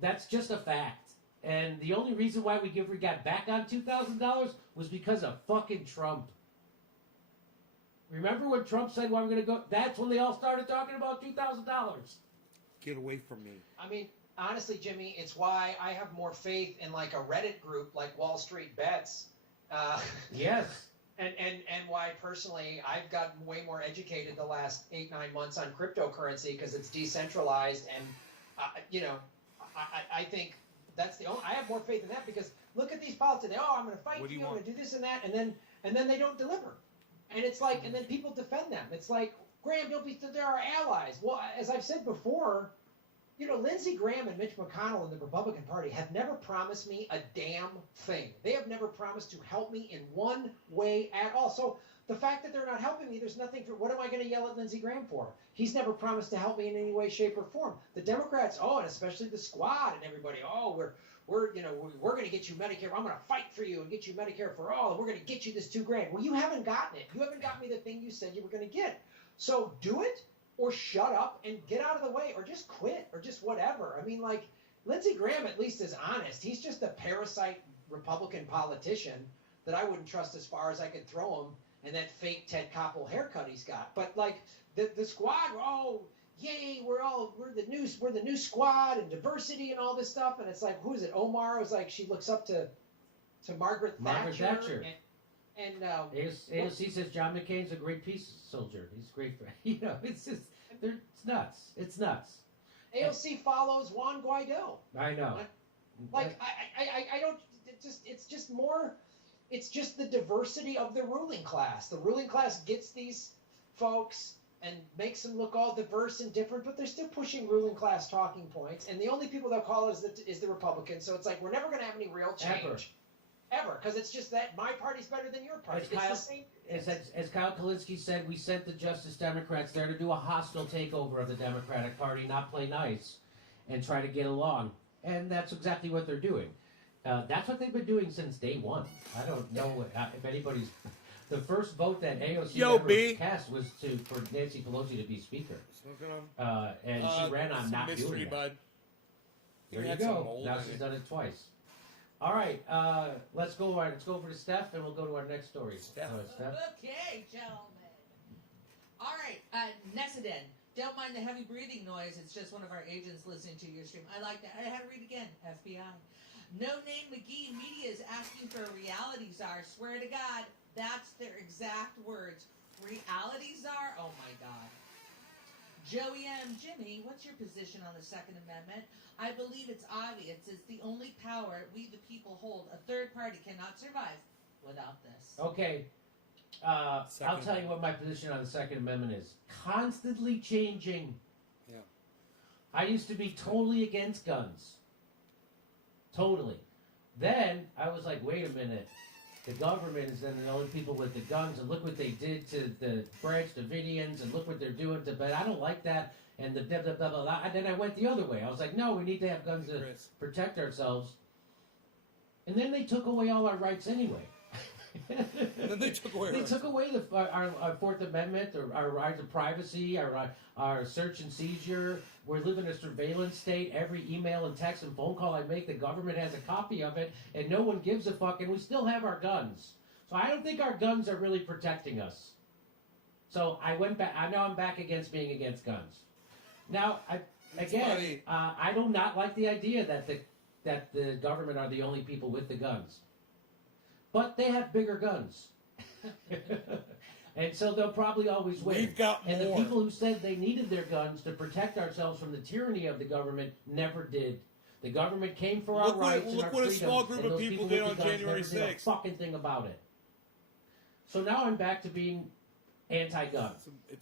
That's just a fact. And the only reason why we got back on $2,000 was because of fucking Trump. Remember when Trump said, well, I'm going to go? That's when they all started talking about $2,000. Get away from me. I mean, honestly, Jimmy, it's why I have more faith in like a Reddit group like Wall Street Bets. Yes. And why personally I've gotten way more educated the last 8-9 months on cryptocurrency because it's decentralized and I think that's the only, I have more faith in that because look at these politicians. I'm going to fight for you. I'm going to do this and that, and then they don't deliver. And it's like, and then people defend them. It's like, Graham, they're our allies. Well, as I've said before, Lindsey Graham and Mitch McConnell in the Republican Party have never promised me a damn thing. They have never promised to help me in one way at all. So the fact that they're not helping me, there's nothing for, what am I going to yell at Lindsey Graham for? He's never promised to help me in any way, shape, or form. The Democrats, and especially the Squad and everybody, we're going to get you Medicare. I'm going to fight for you and get you Medicare for all. And we're going to get you this $2,000. Well, you haven't gotten it. You haven't got me the thing you said you were going to get. So do it or shut up and get out of the way or just quit or just whatever. I mean, like, Lindsey Graham at least is honest. He's just a parasite Republican politician that I wouldn't trust as far as I could throw him and that fake Ted Koppel haircut he's got. But like the Squad, yay, we're the new Squad and diversity and all this stuff. And it's like, who is it? Omar was like, she looks up to Margaret Thatcher. And AOC says John McCain's a great peace soldier. He's great for, it's just, it's nuts. It's nuts. AOC follows Juan Guaido. I know. Like, I don't, it's just more, it's just the diversity of the ruling class. The ruling class gets these folks and makes them look all diverse and different, but they're still pushing ruling class talking points. And the only people they'll call is the Republicans. So it's like, we're never going to have any real change. Ever, because it's just that my party's better than your party. As Kyle Kalinske said, we sent the Justice Democrats there to do a hostile takeover of the Democratic Party, not play nice, and try to get along. And that's exactly what they're doing. That's what they've been doing since day one. I don't know if anybody's... The first vote that AOC ever cast was for Nancy Pelosi to be Speaker. And she ran on not doing it. Bud. There you go. Now she's done it twice. All right, let's go over to Steph, and we'll go to our next story. Steph. Okay, gentlemen. All right, Nessadin. Don't mind the heavy breathing noise. It's just one of our agents listening to your stream. I like that. I had to read again. FBI. No Name McGee Media is asking for a reality czar. Swear to God, that's their exact words. Reality czar? Oh, my God. Joey M. Jimmy, what's your position on the Second Amendment? I believe it's obvious. It's the only power we the people hold. A third party cannot survive without this. Okay. I'll tell you what my position on the Second Amendment is. Constantly changing. Yeah. I used to be totally against guns. Totally. Then I was like, wait a minute. The government is then the only people with the guns, and look what they did to the Branch Davidians, and look what they're doing to. But I don't like that, and the blah blah blah blah. blah. And then I went the other way. I was like, no, we need to have guns to protect ourselves. And then they took away all our rights anyway. And then they took away. They took away our Fourth Amendment, our right to privacy, our search and seizure. We're living in a surveillance state. Every email and text and phone call I make, the government has a copy of it, and no one gives a fuck. And we still have our guns. So I don't think our guns are really protecting us. So I went back. I know I'm back against being against guns. Now, I do not like the idea that the government are the only people with the guns. But they have bigger guns. And so they'll probably always win. We've got more. And the people who said they needed their guns to protect ourselves from the tyranny of the government never did. The government came for our rights and our freedom. Look what a small group of people did on January 6th. Never did a fucking thing about it. So now I'm back to being anti-gun.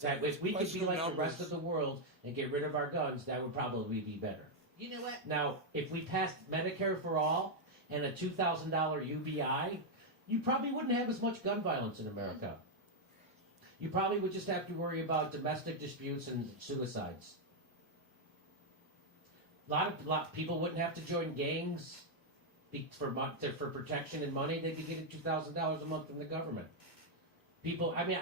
That if we could be like the rest of the world and get rid of our guns, that would probably be better. You know what? Now, if we passed Medicare for all and a $2,000 UBI, you probably wouldn't have as much gun violence in America. You probably would just have to worry about domestic disputes and suicides. A lot of people wouldn't have to join gangs for protection and money. They'd be getting $2,000 a month from the government. People, I mean,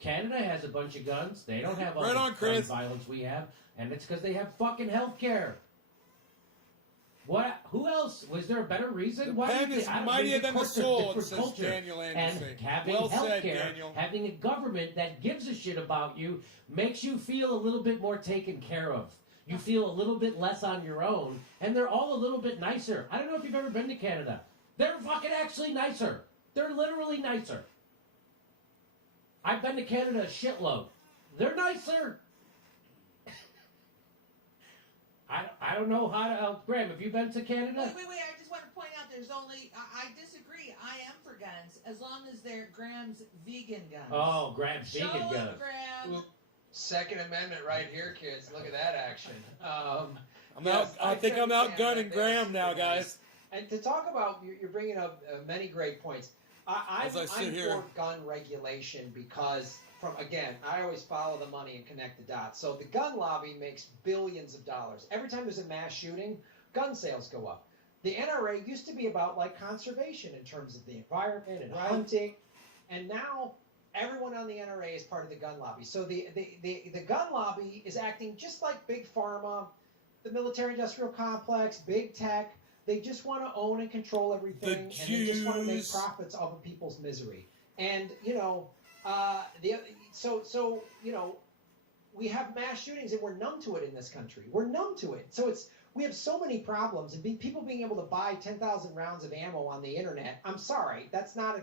Canada has a bunch of guns. They don't have all the gun violence we have, and it's because they have fucking health care. What? Who else? Was there a better reason? The pen is mightier than the sword, says culture. Daniel Anderson. And having Well health said, care, Daniel. having a government that gives a shit about you, makes you feel a little bit more taken care of. You feel a little bit less on your own, and they're all a little bit nicer. I don't know if you've ever been to Canada. They're fucking actually nicer. They're literally nicer. I've been to Canada a shitload. They're nicer. I don't know how to... Graham, have you been to Canada? Wait. I just want to point out there's only... I disagree. I am for guns as long as they're Graham's vegan guns. Oh, Graham's vegan guns. Graham. Second Amendment right here, kids. Look at that action. I think I'm outgunning Graham now, guys. And to talk about, you're bringing up many great points. I'm for gun regulation because, I always follow the money and connect the dots. So the gun lobby makes billions of dollars. Every time there's a mass shooting, gun sales go up. The NRA used to be about like conservation in terms of the environment and hunting, and now everyone on the NRA is part of the gun lobby. So the gun lobby is acting just like Big Pharma, the military-industrial complex, big tech. They just want to own and control everything, and they just want to make profits off of people's misery. And we have mass shootings, and we're numb to it in this country. We're numb to it. So we have so many problems, and people being able to buy 10,000 rounds of ammo on the internet. I'm sorry, that's not a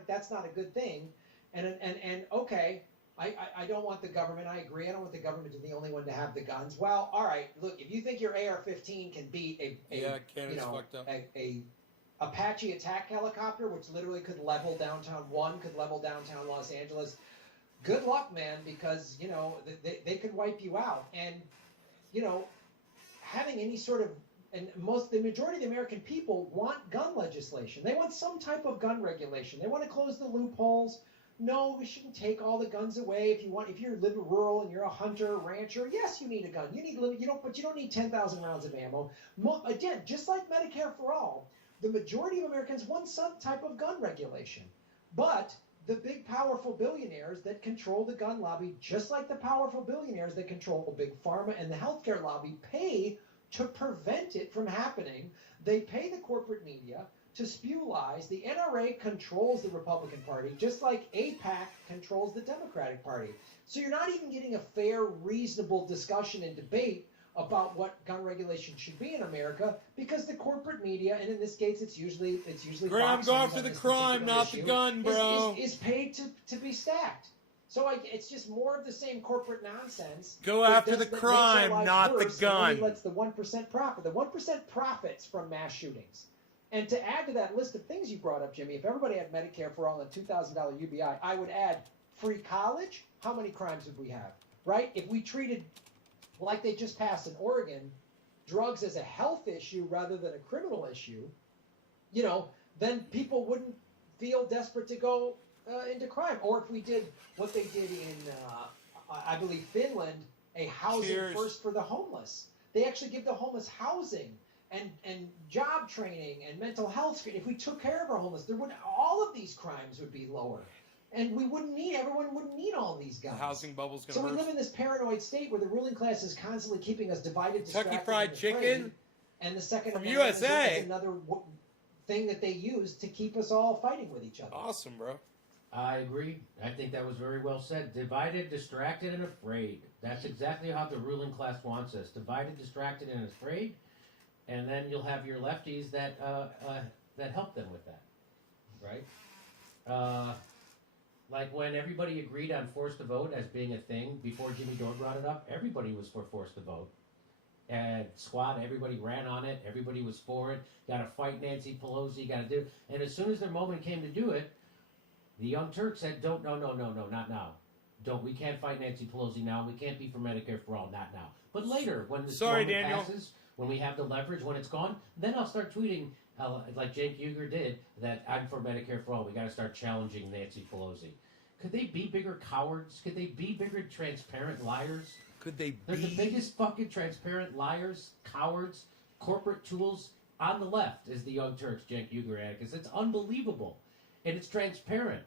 good thing. And okay, I don't want the government. I agree. I don't want the government to be the only one to have the guns. Well, all right. Look, if you think your AR-15 can beat a Apache attack helicopter, which literally could level downtown Los Angeles, good luck, man, because they could wipe you out. And having any sort of the majority of the American people want gun legislation. They want some type of gun regulation. They want to close the loopholes. No, we shouldn't take all the guns away. If you live rural and you're a hunter, rancher, yes, you need a gun. But you don't need 10,000 rounds of ammo. Again, just like Medicare for all, the majority of Americans want some type of gun regulation. But the big, powerful billionaires that control the gun lobby, just like the powerful billionaires that control Big Pharma and the healthcare lobby, pay to prevent it from happening. They pay the corporate media to spew lies. The NRA controls the Republican Party, just like AIPAC controls the Democratic Party. So you're not even getting a fair, reasonable discussion and debate about what gun regulation should be in America, because the corporate media, and in this case, it's usually Graham, Fox go News after on the this crime, particular not the issue, gun, bro. Is paid to be stacked. So it's just more of the same corporate nonsense. Go after the crime, not the gun. Only lets the 1% profit. The 1% profits from mass shootings. And to add to that list of things you brought up, Jimmy, if everybody had Medicare for all and $2,000 UBI, I would add free college. How many crimes would we have, right? If we treated, like they just passed in Oregon, drugs as a health issue rather than a criminal issue, then people wouldn't feel desperate to go into crime. Or if we did what they did in, I believe, Finland, a housing first for the homeless. They actually give the homeless housing and job training and mental health screening. If we took care of our homeless, all of these crimes would be lower. And everyone wouldn't need all these guns. The housing bubble's going to So we live in this paranoid state where the ruling class is constantly keeping us divided, Kentucky distracted, Fried and afraid. Chicken And the Second from Amendment USA is another thing that they use to keep us all fighting with each other. Awesome, bro. I agree. I think that was very well said. Divided, distracted, and afraid. That's exactly how the ruling class wants us. Divided, distracted, and afraid. And then you'll have your lefties that help them with that, right? Like when everybody agreed on forced to vote as being a thing before Jimmy Dore brought it up, everybody was for forced to vote. And Squad, everybody ran on it. Everybody was for it. Got to fight Nancy Pelosi. Got to do. And as soon as their moment came to do it, the Young Turks said, no, not now. We can't fight Nancy Pelosi now. We can't be for Medicare for all, not now. But later, when the moment passes, when we have the leverage, when it's gone, then I'll start tweeting, like Cenk Uygur did, that I'm for Medicare for all. We got to start challenging Nancy Pelosi. Could they be bigger cowards? Could they be bigger transparent liars? Could they They're be? the biggest fucking transparent liars, cowards, corporate tools on the left, as the Young Turks, Cenk Uygur Atticus. It's unbelievable. And it's transparent.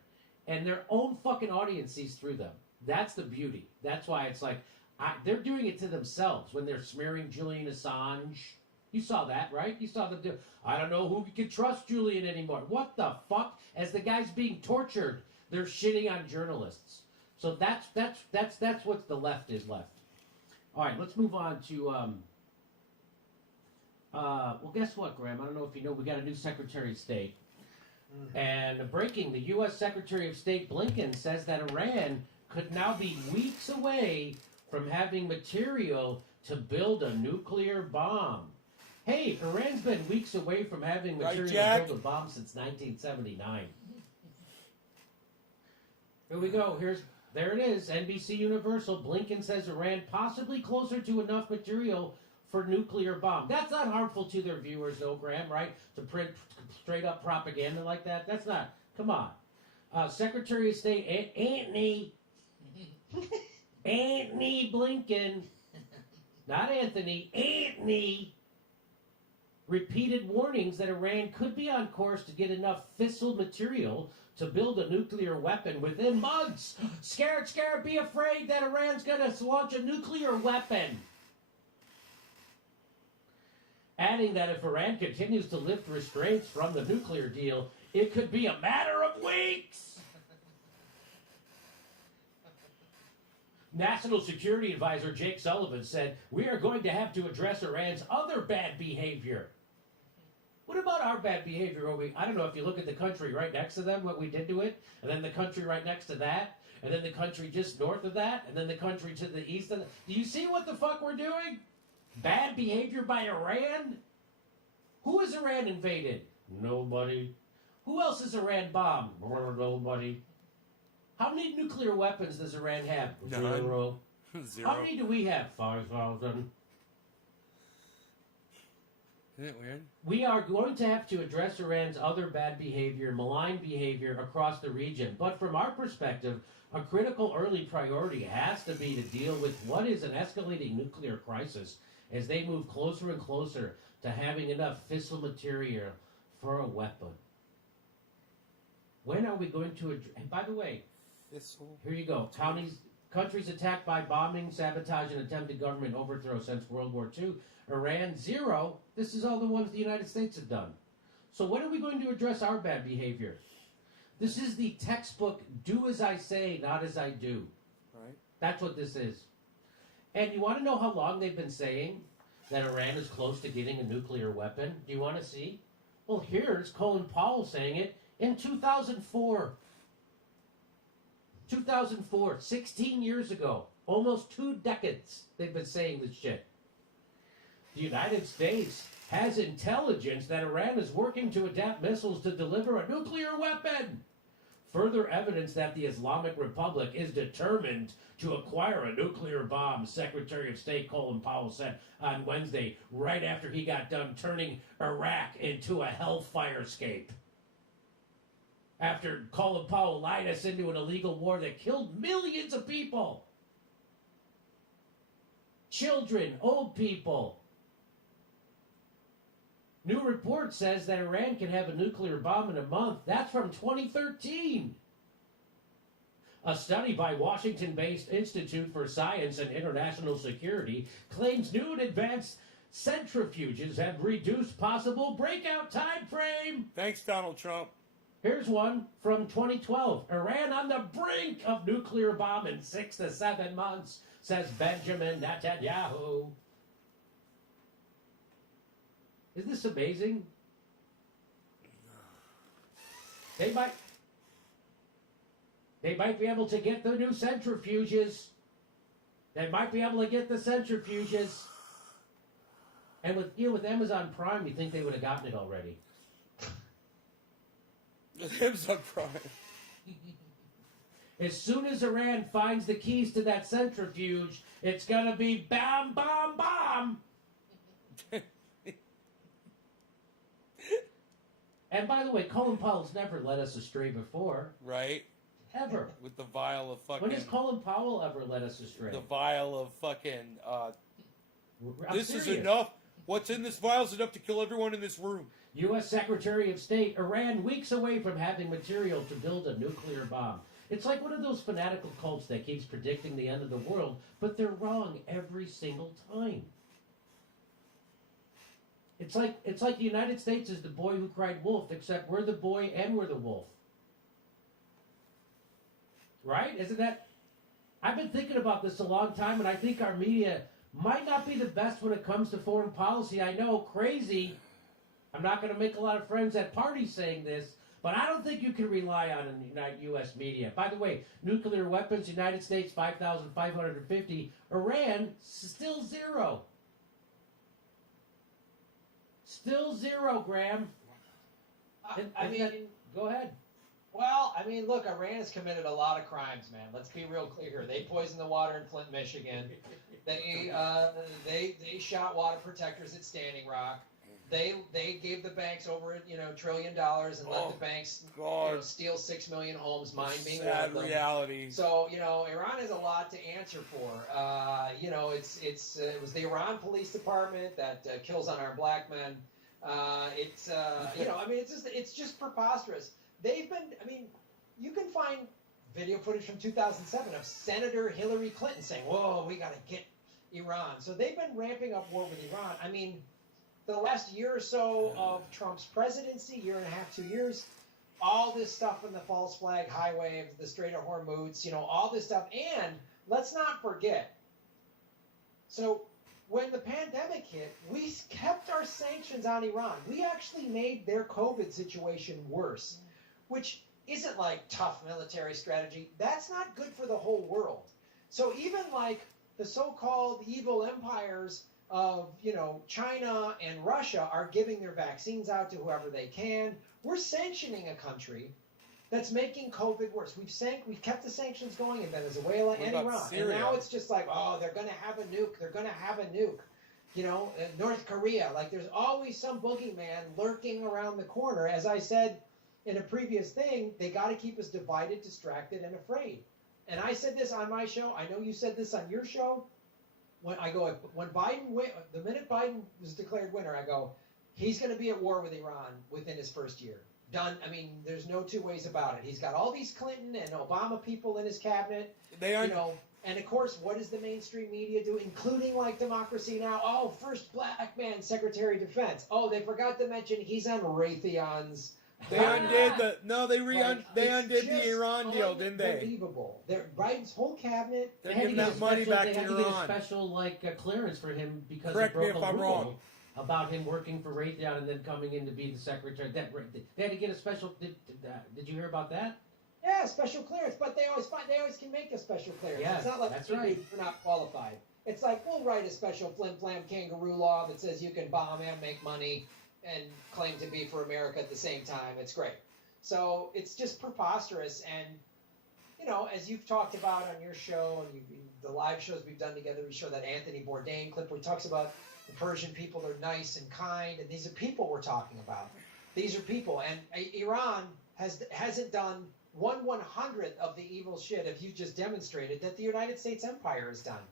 And their own fucking audience sees through them. That's the beauty. That's why it's like, they're doing it to themselves when they're smearing Julian Assange. You saw that, right? You saw them do. I don't know who we can trust Julian anymore. What the fuck? As the guy's being tortured, they're shitting on journalists. So that's what the left is left. All right, let's move on to. Well, guess what, Graham? I don't know if you know, we got a new Secretary of State. And breaking, the U.S. Secretary of State Blinken says that Iran could now be weeks away from having material to build a nuclear bomb. Hey, Iran's been weeks away from having material to build a bomb since 1979. Here we go. There it is. NBC Universal. Blinken says Iran possibly closer to enough material for nuclear bomb. That's not harmful to their viewers, though, Graham, right? To print straight up propaganda like that. That's not. Come on. Secretary of State Antony Blinken, not Anthony, Antony, repeated warnings that Iran could be on course to get enough fissile material to build a nuclear weapon within months. Scared, be afraid that Iran's going to launch a nuclear weapon. Adding that if Iran continues to lift restraints from the nuclear deal, it could be a matter of weeks. National Security Advisor Jake Sullivan said, we are going to have to address Iran's other bad behavior. What about our bad behavior? I don't know if you look at the country right next to them, what we did to it, and then the country right next to that, and then the country just north of that, and then the country to the east of that. Do you see what the fuck we're doing? Bad behavior by Iran? Who has Iran invaded? Nobody. Who else has Iran bombed? Nobody. How many nuclear weapons does Iran have? None. Zero. Zero. How many do we have? 5,000. Isn't it weird? We are going to have to address Iran's other bad behavior, malign behavior across the region. But from our perspective, a critical early priority has to be to deal with what is an escalating nuclear crisis as they move closer and closer to having enough fissile material for a weapon. When are we going to address... And by the way, here you go. Countries attacked by bombing, sabotage, and attempted government overthrow since World War II. Iran, 0. This is all the ones the United States have done. So when are we going to address our bad behavior? This is the textbook, do as I say, not as I do. Right. That's what this is. And you want to know how long they've been saying that Iran is close to getting a nuclear weapon? Do you want to see? Well, here's Colin Powell saying it in 2004. 2004, 16 years ago. Almost 2 decades they've been saying this shit. The United States has intelligence that Iran is working to adapt missiles to deliver a nuclear weapon. Further evidence that the Islamic Republic is determined to acquire a nuclear bomb, Secretary of State Colin Powell said on Wednesday, right after he got done turning Iraq into a hellfire-scape. After Colin Powell lied us into an illegal war that killed millions of people. Children, old people. New report says that Iran can have a nuclear bomb in a month. That's from 2013. A study by Washington-based Institute for Science and International Security claims new and advanced centrifuges have reduced possible breakout time frame. Thanks, Donald Trump. Here's one from 2012. Iran on the brink of nuclear bomb in 6 to 7 months, says Benjamin Netanyahu. Isn't this amazing? They might be able to get the new centrifuges. They might be able to get the centrifuges. And with Amazon Prime, you think they would have gotten it already. Amazon Prime. As soon as Iran finds the keys to that centrifuge, it's gonna be bam, bam, bam. And by the way, Colin Powell's never led us astray before. Right? Ever. With the vial of fucking... When has Colin Powell ever led us astray? The vial of fucking... this serious. is enough. What's in this vial is enough to kill everyone in this room. U.S. Secretary of State, Iran weeks away from having material to build a nuclear bomb. It's like one of those fanatical cults that keeps predicting the end of the world, but they're wrong every single time. It's like the United States is the boy who cried wolf, except we're the boy and we're the wolf. Right? Isn't that... I've been thinking about this a long time, and I think our media might not be the best when it comes to foreign policy. I know, crazy. I'm not going to make a lot of friends at parties saying this, but I don't think you can rely on U.S. media. By the way, nuclear weapons, United States, 5,550. Iran, still zero. Still zero, Graham. I mean, go ahead. Well, I mean, look, Iran has committed a lot of crimes, man. Let's be real clear here. They poisoned the water in Flint, Michigan. They shot water protectors at Standing Rock. They gave the banks over $1 trillion and let the banks steal 6 million homes, mine being one of them. Sad reality. So Iran has a lot to answer for. It was the Iran Police Department that kills unarmed black men. It's just preposterous. You can find video footage from 2007 of Senator Hillary Clinton saying, "Whoa, we got to get Iran." So they've been ramping up war with Iran. I mean, the last year or so of Trump's presidency, year and a half, 2 years, all this stuff in the false flag highway of the Strait of Hormuz, all this stuff. And let's not forget, so when the pandemic hit, we kept our sanctions on Iran. We actually made their COVID situation worse, which isn't like tough military strategy. That's not good for the whole world. So even like the so-called evil empires of, China and Russia are giving their vaccines out to whoever they can. We're sanctioning a country that's making COVID worse. We've kept the sanctions going in Venezuela and Iran. Syria? And now it's just like, oh, they're going to have a nuke. They're going to have a nuke. North Korea, like there's always some boogeyman lurking around the corner. As I said in a previous thing, they got to keep us divided, distracted, and afraid. And I said this on my show. I know you said this on your show. When Biden the minute Biden was declared winner, I go, he's going to be at war with Iran within his first year. Done. I mean, there's no two ways about it. He's got all these Clinton and Obama people in his cabinet. And of course, what does the mainstream media do, including like Democracy Now? Oh, first black man Secretary of Defense. Oh, they forgot to mention he's on Raytheon's. They undid the Iran deal, didn't they? Unbelievable. Biden's whole cabinet. They're giving that money back to They had to Iran. get a special clearance for him because Correct he me broke if a I'm rule wrong. about him working for Raytheon and then coming in to be the secretary. They had to get a special. Did you hear about that? Yeah, special clearance, but they always can make a special clearance. Yeah, it's not like that's right. You're not qualified. It's like we'll write a special flim-flam kangaroo law that says you can bomb and make money and claim to be for America at the same time. It's great. So it's just preposterous. And, as you've talked about on your show and the live shows we've done together, we show that Anthony Bourdain clip where he talks about the Persian people are nice and kind. And these are people we're talking about. These are people. And Iran hasn't done 1/100th of the evil shit, if you just demonstrated, that the United States empire has done.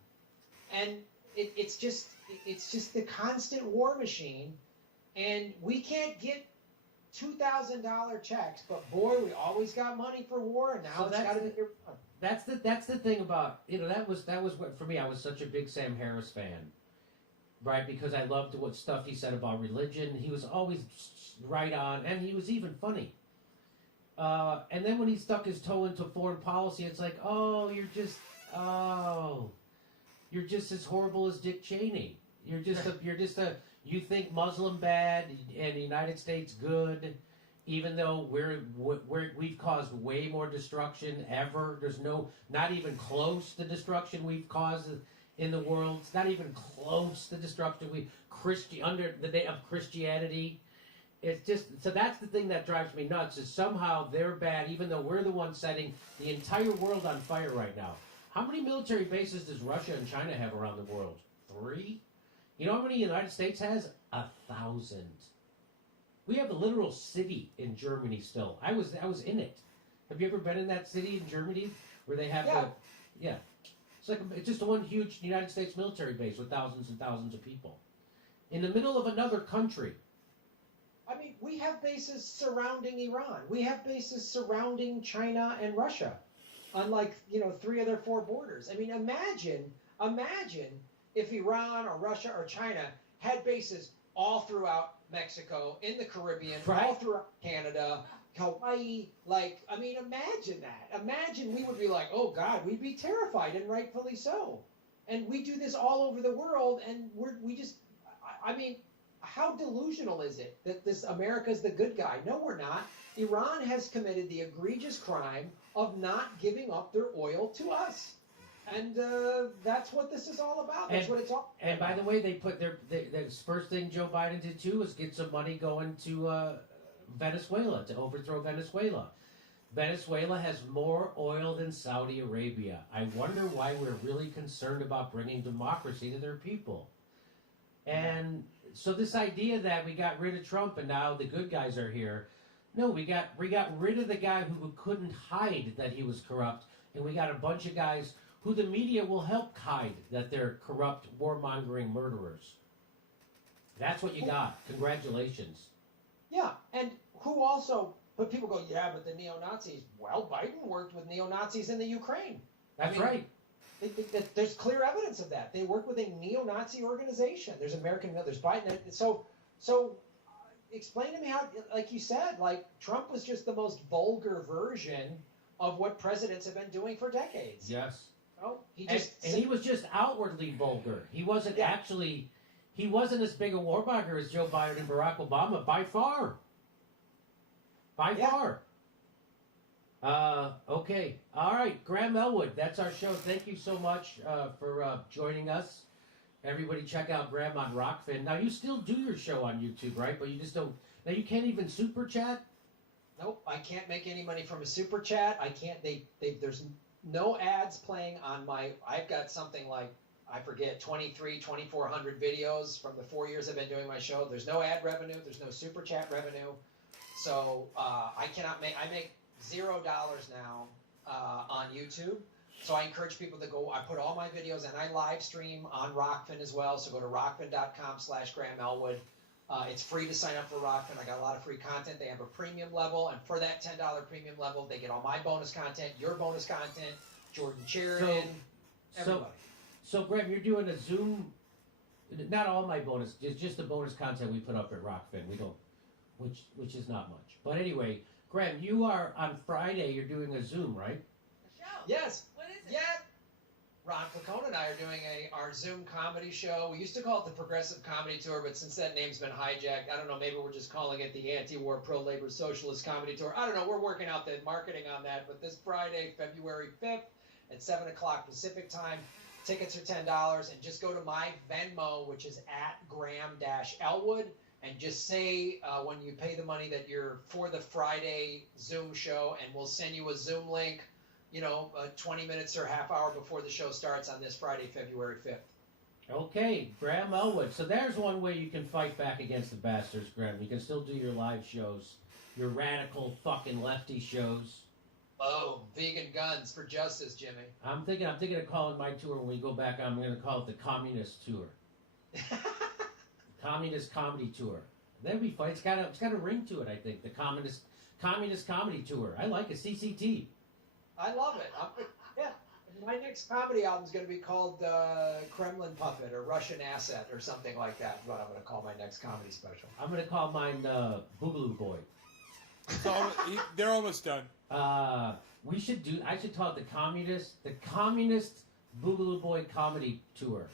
And it's just the constant war machine. And we can't get $2,000 checks, but boy, we always got money for war, and now it's got to be. That's the thing about that was what for me. I was such a big Sam Harris fan, right? Because I loved what stuff he said about religion. He was always right on, and he was even funny. And then when he stuck his toe into foreign policy, it's like, you're just as horrible as Dick Cheney. You think Muslim bad and the United States good, even though we've caused way more destruction ever. There's not even close to destruction we've caused in the world. It's not even close to destruction under the name of Christianity. It's just, so that's the thing that drives me nuts, is somehow they're bad, even though we're the ones setting the entire world on fire right now. How many military bases does Russia and China have around the world? 3? You know how many the United States has? 1,000. We have a literal city in Germany still. I was in it. Have you ever been in that city in Germany where they have yeah. It's like it's just one huge United States military base with thousands and thousands of people in the middle of another country. I mean, we have bases surrounding Iran. We have bases surrounding China and Russia on, like, 3 of their 4 borders. I mean, imagine if Iran or Russia or China had bases all throughout Mexico, in the Caribbean, Right. all throughout Canada, Hawaii. Like, I mean, imagine that. Imagine we would be like, oh God, we'd be terrified, and rightfully so. And we do this all over the world, and we just, I mean, how delusional is it that this America's the good guy? No, we're not. Iran has committed the egregious crime of not giving up their oil to us. And that's what this is all about. That's what it's all about. And by the way, they put the first thing Joe Biden did too was get some money going to Venezuela, to overthrow Venezuela. Venezuela has more oil than Saudi Arabia. I wonder why we're really concerned about bringing democracy to their people. And so this idea that we got rid of Trump and now the good guys are here. No, we got rid of the guy who couldn't hide that he was corrupt, and we got a bunch of guys who the media will help hide that they're corrupt, warmongering murderers. That's what you got. Congratulations. Yeah, and who also, but people go, yeah, but the neo-Nazis. Well, Biden worked with neo-Nazis in the Ukraine. That's right. There's clear evidence of that. They work with a neo-Nazi organization. There's there's Biden. So explain to me how, like you said, like Trump was just the most vulgar version of what presidents have been doing for decades. Yes. Oh, He was just outwardly vulgar. He wasn't actually. He wasn't as big a warmonger as Joe Biden and Barack Obama by far. By far. Okay. All right. Graham Elwood, that's our show. Thank you so much for joining us. Everybody check out Graham on Rockfin. Now, you still do your show on YouTube, right? But you just don't. Now, you can't even super chat? Nope. I can't make any money from a super chat. I can't. There's no ads playing on my. I've got something like, I forget, 2,400 videos from the 4 years I've been doing my show. There's no ad revenue. There's no super chat revenue. So I cannot make. I make $0 now on YouTube. So I encourage people to go. I put all my videos and I live stream on Rockfin as well. So go to rockfin.com/Graham Elwood. It's free to sign up for Rockfin. I got a lot of free content. They have a premium level, and for that $10 premium level, they get all my bonus content, your bonus content, Jordan Sheridan, everybody. So Graham, you're doing a Zoom. Not all my bonus, just the bonus content we put up at Rockfin. We don't, which is not much. But anyway, Graham, you are on Friday. You're doing a Zoom, right? A show. Yes. What is it? Yeah. Ron Placone and I are doing our Zoom comedy show. We used to call it the Progressive Comedy Tour, but since that name's been hijacked, I don't know, maybe we're just calling it the Anti-War Pro-Labor Socialist Comedy Tour. I don't know. We're working out the marketing on that. But this Friday, February 5th at 7 o'clock Pacific time, tickets are $10. And just go to my Venmo, which is at Graham-Elwood, and just say when you pay the money that you're for the Friday Zoom show, and we'll send you a Zoom link, 20 minutes or half hour before the show starts on this Friday, February 5th. Okay, Graham Elwood. So there's one way you can fight back against the bastards, Graham. You can still do your live shows, your radical fucking lefty shows. Oh, vegan guns for justice, Jimmy. I'm thinking of calling my tour when we go back. I'm going to call it the Communist Tour. Communist Comedy Tour. That'd be fun. It's got a ring to it, I think. The Communist Comedy Tour. I like it. CCT. I love it. Yeah. My next comedy album is going to be called Kremlin Puppet or Russian Asset or something like that. Is what I'm going to call my next comedy special. I'm going to call mine Boogaloo Boy. They're almost done. I should call it the Communist Boogaloo Boy Comedy Tour.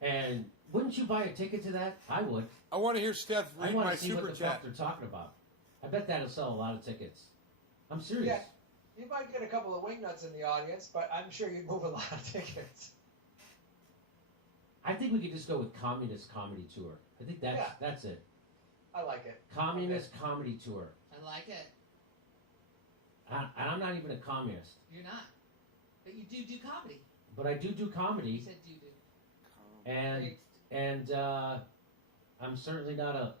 And wouldn't you buy a ticket to that? I would. I want to hear Steph read my super chat. I want to see what the fuck they're talking about. I bet that'll sell a lot of tickets. I'm serious. Yeah. You might get a couple of wingnuts in the audience, but I'm sure you'd move a lot of tickets. I think we could just go with Communist Comedy Tour. I think that's it. I like it. Communist Comedy Tour. I like it. I'm not even a communist. You're not. But you do comedy. But I do comedy. You said do. And I'm certainly not a...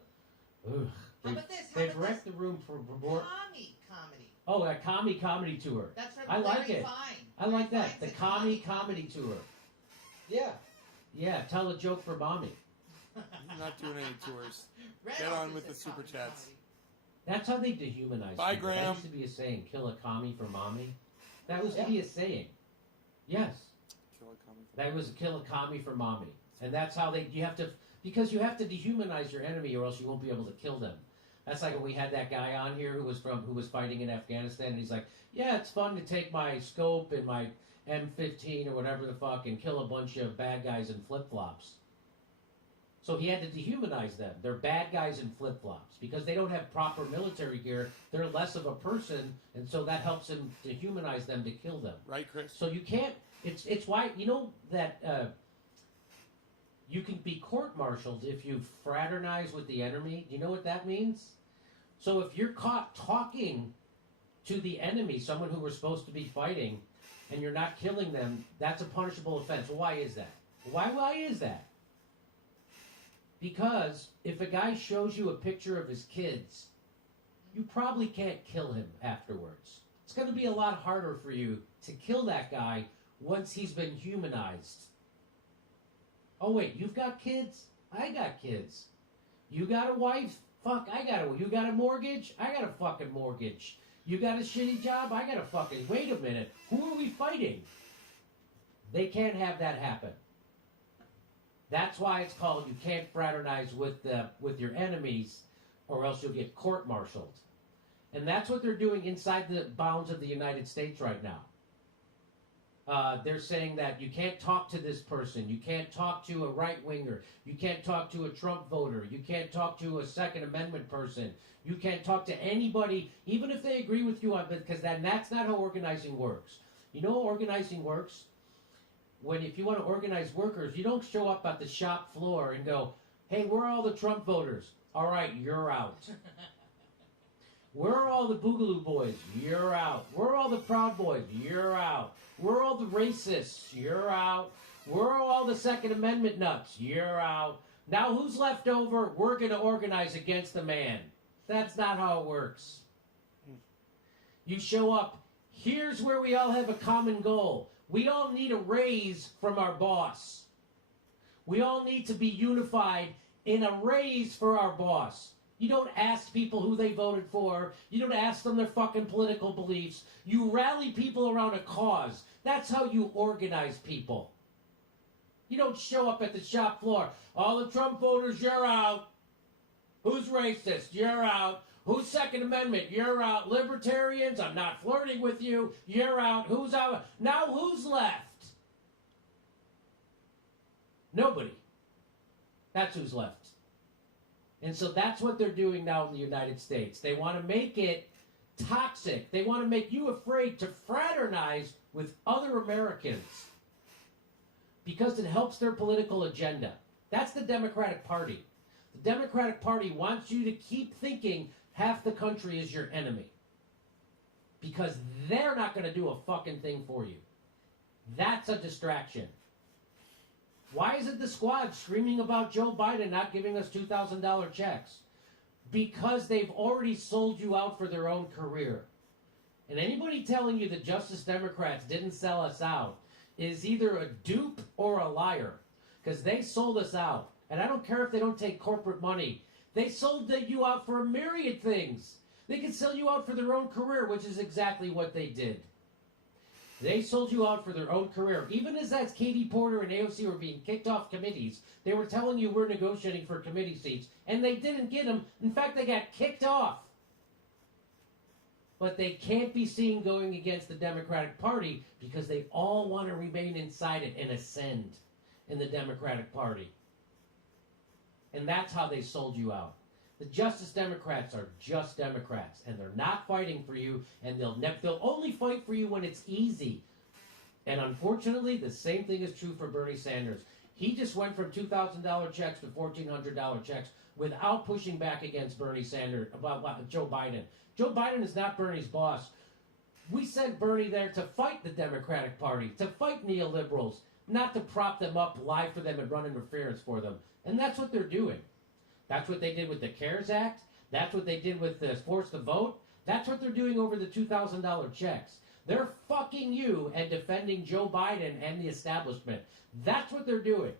How about this? How They've about wrecked this? the room for more. Comedy. Oh, a comedy tour. That's from I like Larry it. Fine. I like Larry that. The Fine's a comedy tour. Yeah. Yeah, tell a joke for mommy. I'm not doing any tours. Reynolds Get on is with a the super comedy chats. comedy. That's how they dehumanize Bye, people. That Graham. used to be a saying, kill a commie for mommy. That was to be a saying. Yes. Kill a comic. That was kill a commie for mommy. And that's how you have to, because you have to dehumanize your enemy or else you won't be able to kill them. That's like when we had that guy on here who was fighting in Afghanistan, and he's like, yeah, it's fun to take my scope and my M15 or whatever the fuck and kill a bunch of bad guys in flip-flops. So he had to dehumanize them. They're bad guys in flip-flops because they don't have proper military gear. They're less of a person, and so that helps him dehumanize them to kill them. Right, Chris? So you can't. It's why you know that you can be court-martialed if you fraternize with the enemy. Do you know what that means? So if you're caught talking to the enemy, someone who we're supposed to be fighting, and you're not killing them, that's a punishable offense. Why is that? Why is that? Because if a guy shows you a picture of his kids, you probably can't kill him afterwards. It's going to be a lot harder for you to kill that guy once he's been humanized. Oh wait, you've got kids? I got kids. You got a wife? Fuck, you got a mortgage? I got a fucking mortgage. You got a shitty job? I got a fucking... Wait a minute. Who are we fighting? They can't have that happen. That's why it's called you can't fraternize with your enemies or else you'll get court-martialed. And that's what they're doing inside the bounds of the United States right now. They're saying that you can't talk to this person. You can't talk to a right-winger. You can't talk to a Trump voter. You can't talk to a Second Amendment person. You can't talk to anybody, even if they agree with you on it, because that's not how organizing works. You know how organizing works? If you want to organize workers, you don't show up at the shop floor and go, hey, where are all the Trump voters? All right, you're out. Where are all the Boogaloo boys? You're out. Where are all the Proud Boys? You're out. Where are all the racists? You're out. Where are all the Second Amendment nuts? You're out. Now who's left over? We're going to organize against the man. That's not how it works. You show up. Here's where we all have a common goal. We all need a raise from our boss. We all need to be unified in a raise for our boss. You don't ask people who they voted for. You don't ask them their fucking political beliefs. You rally people around a cause. That's how you organize people. You don't show up at the shop floor. All the Trump voters, you're out. Who's racist? You're out. Who's Second Amendment? You're out. Libertarians, I'm not flirting with you. You're out. Who's out? Now who's left? Nobody. That's who's left. And so that's what they're doing now in the United States. They want to make it toxic. They want to make you afraid to fraternize with other Americans because it helps their political agenda. That's the Democratic Party. The Democratic Party wants you to keep thinking half the country is your enemy because they're not going to do a fucking thing for you. That's a distraction. Why isn't the squad screaming about Joe Biden not giving us $2,000 checks? Because they've already sold you out for their own career. And anybody telling you the Justice Democrats didn't sell us out is either a dupe or a liar. Because they sold us out. And I don't care if they don't take corporate money. They sold you out for a myriad things. They could sell you out for their own career, which is exactly what they did. They sold you out for their own career. Even as Katie Porter and AOC were being kicked off committees, they were telling you we're negotiating for committee seats, and they didn't get them. In fact, they got kicked off. But they can't be seen going against the Democratic Party because they all want to remain inside it and ascend in the Democratic Party. And that's how they sold you out. The Justice Democrats are just Democrats, and they're not fighting for you, and they'll only fight for you when it's easy. And unfortunately, the same thing is true for Bernie Sanders. He just went from $2,000 checks to $1,400 checks without pushing back against Bernie Sanders, about Joe Biden. Joe Biden is not Bernie's boss. We sent Bernie there to fight the Democratic Party, to fight neoliberals, not to prop them up, lie for them, and run interference for them. And that's what they're doing. That's what they did with the CARES Act. That's what they did with the Force the Vote. That's what they're doing over the $2,000 checks. They're fucking you and defending Joe Biden and the establishment. That's what they're doing.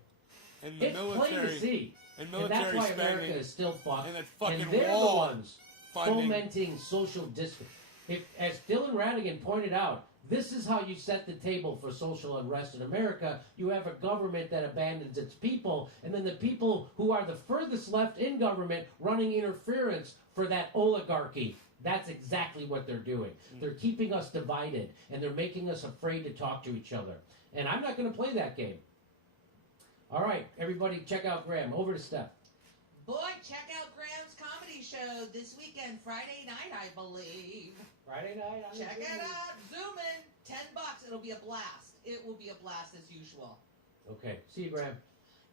And the It's military, plain to see. and And that's military why spending, America is still fucked. and that fucking And they're wall the ones funding. fomenting social distance. If, as Dylan Radigan pointed out, this is how you set the table for social unrest in America. You have a government that abandons its people, and then the people who are the furthest left in government running interference for that oligarchy. That's exactly what they're doing. They're keeping us divided, and they're making us afraid to talk to each other. And I'm not going to play that game. All right, everybody, check out Graham. Over to Steph. Boy, check out Graham's comedy show this weekend, Friday night, I believe. Friday night. Check it out. Zoom in. $10. It'll be a blast. It will be a blast as usual. Okay, see you, Graham.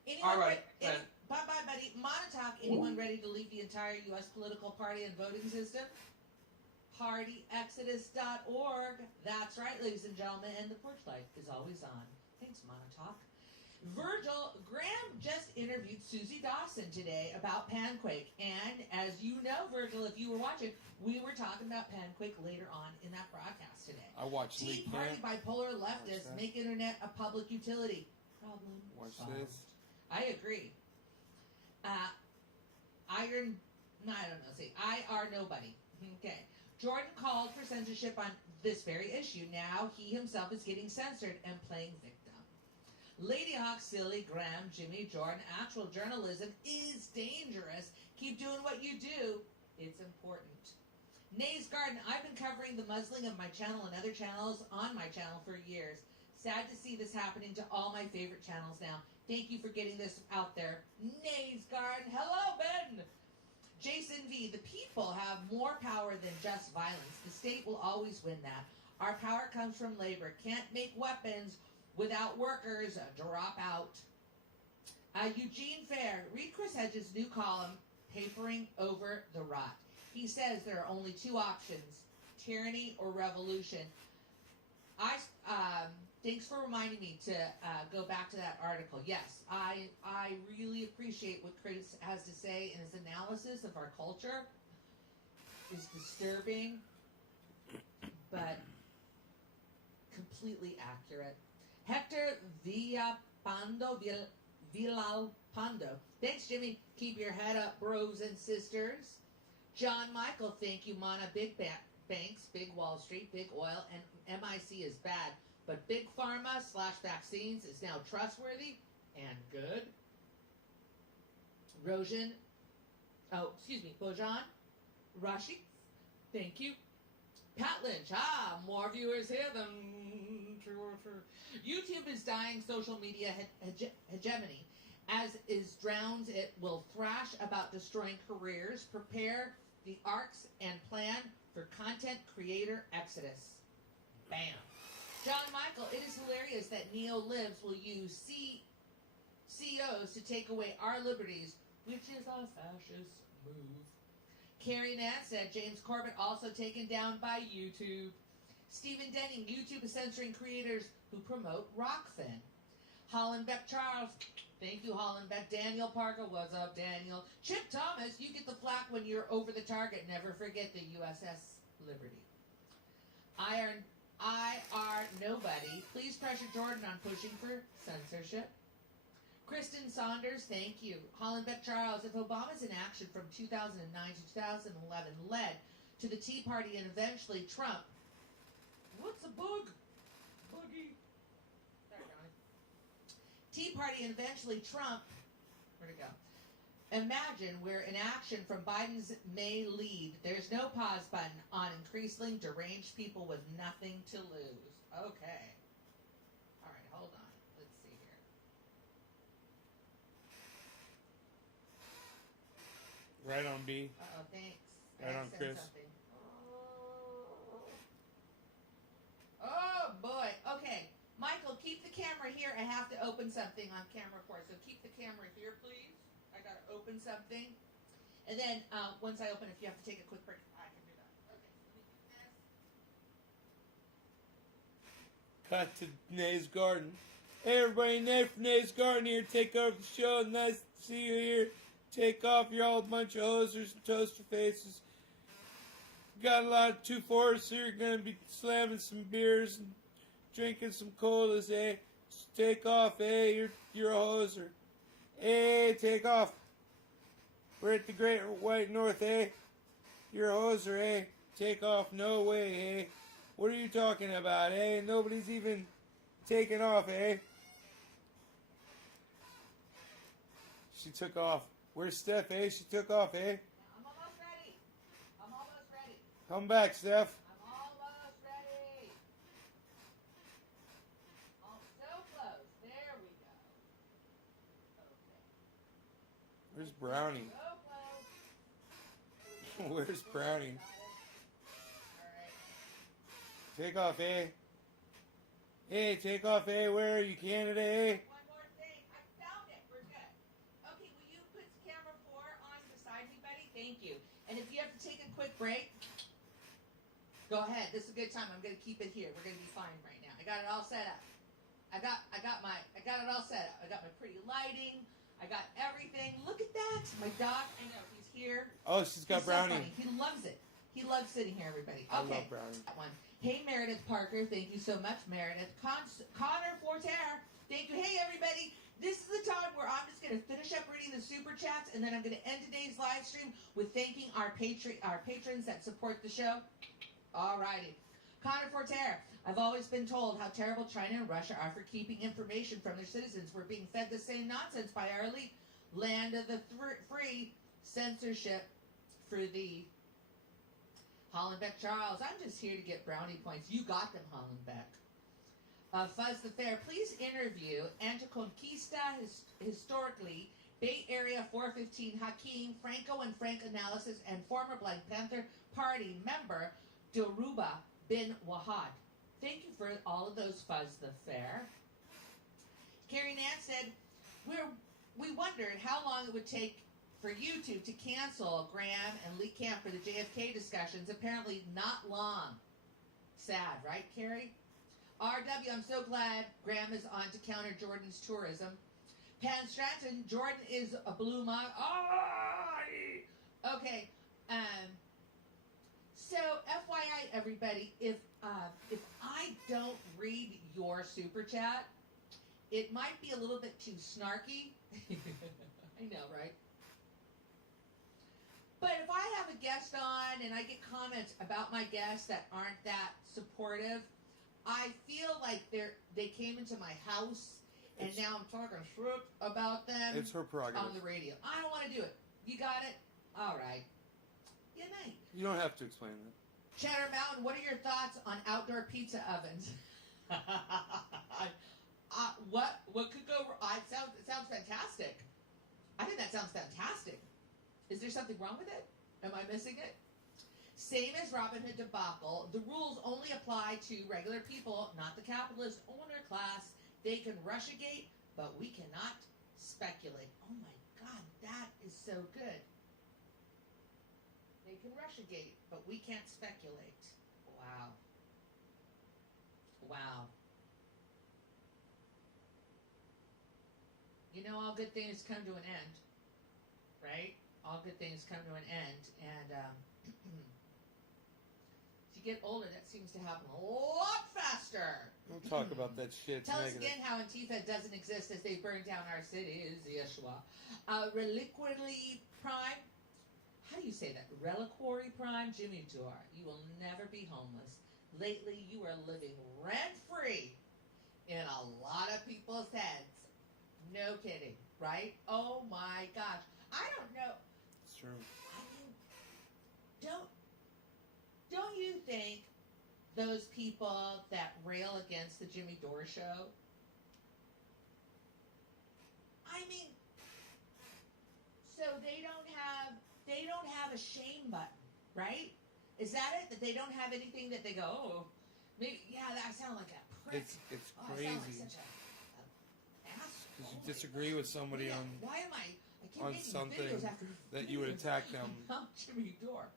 Anyone All right. Bye-bye, buddy. Montauk, anyone ready to leave the entire U.S. political party and voting system? PartyExodus.org. That's right, ladies and gentlemen. And the porch light is always on. Thanks, Montauk. Virgil, Graham just interviewed Susie Dawson today about Panquake. And as you know, Virgil, if you were watching, we were talking about Panquake later on in that broadcast today. I watched Tea Lee Party Camp. bipolar leftists make internet a public utility. Problem Watch solved. this. I agree. I are nobody. Okay. Jordan called for censorship on this very issue. Now he himself is getting censored and playing victim. Lady Hawk, Silly, Graham, Jimmy, Jordan, actual journalism is dangerous. Keep doing what you do. It's important. Nay's Garden, I've been covering the muzzling of my channel and other channels on my channel for years. Sad to see this happening to all my favorite channels now. Thank you for getting this out there. Nay's Garden, hello, Ben! Jason V, the people have more power than just violence. The state will always win that. Our power comes from labor. Can't make weapons without workers. Drop out. Eugene Fair, read Chris Hedges' new column, Papering Over the Rot. He says there are only two options, tyranny or revolution. Thanks for reminding me to go back to that article. Yes, I really appreciate what Chris has to say in his analysis of our culture. It's disturbing, but completely accurate. Hector Villalpando. Thanks, Jimmy. Keep your head up, bros and sisters. John Michael, thank you, Mana. Big banks, big Wall Street, big oil, and MIC is bad. But big pharma / vaccines is now trustworthy and good. Bojan Rashi, thank you. Pat Lynch, more viewers here than true. YouTube is dying social media hegemony. As is drowned, it will thrash about destroying careers. Prepare the arcs and plan for content creator exodus. Bam. John Michael, it is hilarious that neo-libs will use CEOs to take away our liberties, which is a fascist move. Carrie Nance said James Corbett also taken down by YouTube. Stephen Denning, YouTube is censoring creators who promote Rockfin. Hollenbeck Charles, thank you Hollenbeck. Daniel Parker, what's up Daniel? Chip Thomas, you get the flack when you're over the target. Never forget the USS Liberty. IR Nobody, please pressure Jordan on pushing for censorship. Kristen Saunders, thank you. Hollenbeck Charles, if Obama's inaction from 2009 to 2011 led to the Tea Party and eventually Trump, what's a bug? Boogie. Tea Party and eventually Trump, where'd it go? Imagine where inaction from Biden's may lead. There's no pause button on increasingly deranged people with nothing to lose. Okay. All right, hold on. Let's see here. Right on, B. Uh-oh, thanks. Right on, Send Chris. something. Oh, boy. Okay. Michael, keep the camera here. I have to open something on camera 4. So keep the camera here, please. I got to open something. And then once I open, if you have to take a quick break, I can do that. Okay. Cut to Nay's Garden. Hey everybody, Nay from Nay's Garden here. Take over the show. Nice to see you here. Take off, you're all a bunch of hosers and toaster faces. Got a lot of 2-4s, so you're gonna be slamming some beers and drinking some colas, eh? Just take off, eh? You're a hoser. Hey, take off. We're at the Great White North, eh? You're a hoser, eh? Take off, no way, eh? What are you talking about, eh? Nobody's even taking off, eh? She took off. Where's Steph, eh? She took off, eh? I'm almost ready. I'm almost ready. Come back, Steph. I'm almost ready. Oh, so close. There we go. Okay. Where's Brownie? So close. Where's Brownie? All right. Take off, eh? Hey, take off, eh? Where are you, Canada, eh? One more thing. I found it. We're good. Okay, will you put camera 4 on beside me, buddy? Thank you. And if you have to take a quick break, go ahead. This is a good time. I'm going to keep it here. We're going to be fine right now. I got it all set up. I got it all set up. I got my pretty lighting. I got everything. Look at that. My dog, I know, he's here. Oh, she's got He's so Brownie. funny. He loves it. He loves sitting here, everybody. I Okay. love Brownie. That one. Hey, Meredith Parker. Thank you so much, Meredith. Connor Forterre. Thank you. Hey, everybody. This is the time where I'm just going to finish up reading the super chats, and then I'm going to end today's live stream with thanking our patrons that support the show. All righty. Connor Forterre. I've always been told how terrible China and Russia are for keeping information from their citizens. We're being fed the same nonsense by our elite. Land of the free, censorship for thee. Hollenbeck Charles, I'm just here to get brownie points. You got them, Hollenbeck. Fuzz the Fair, please interview Anticonquista historically, Bay Area 415 Hakeem, Franco and Frank analysis, and former Black Panther Party member Doruba bin Wahad. Thank you for all of those, Fuzz the Fair. Carrie Nance said, we wondered how long it would take for YouTube to cancel Graham and Lee Camp for the JFK discussions. Apparently not long. Sad, right, Carrie? RW, I'm so glad Graham is on to counter Jordan's tourism. Pan Stratton, Jordan is a blue mug. Oh, okay. So, FYI, everybody, if I don't read your super chat, it might be a little bit too snarky. I know, right? But if I have a guest on and I get comments about my guests that aren't that supportive, I feel like they came into my house and now I'm talking shit about them. It's her prerogative. On the radio. I don't want to do it. You got it? All right. Good night. You don't have to explain that. Cheddar Mountain, what are your thoughts on outdoor pizza ovens? What could go wrong? It sounds fantastic. I think that sounds fantastic. Is there something wrong with it? Am I missing it? Same as Robin Hood debacle, the rules only apply to regular people, not the capitalist owner class. They can russiagate, but we cannot speculate. Oh my God, that is so good. They can russiagate, but we can't speculate. Wow. Wow. You know, all good things come to an end, right? All good things come to an end, and as you get older, that seems to happen a lot faster. Don't talk about that shit. It's Tell us negative. again how Antifa doesn't exist as they burn down our cities, Yeshua. Reliquary Prime. How do you say that? Reliquary Prime? Jimmy Dore. You will never be homeless. Lately, you are living rent-free in a lot of people's heads. No kidding, right? Oh my gosh. I don't know. It's true. I mean, don't you think those people that rail against the Jimmy Dore show, I mean, so they don't have a shame button, right? Is that it? That they don't have anything that they go, oh, maybe, yeah, that sounds like a prick. It's Oh, I crazy. sound like such a asshole. Because you disagree with somebody Yeah, on why am I keep on making something videos after that you would videos attack them about Jimmy Dore.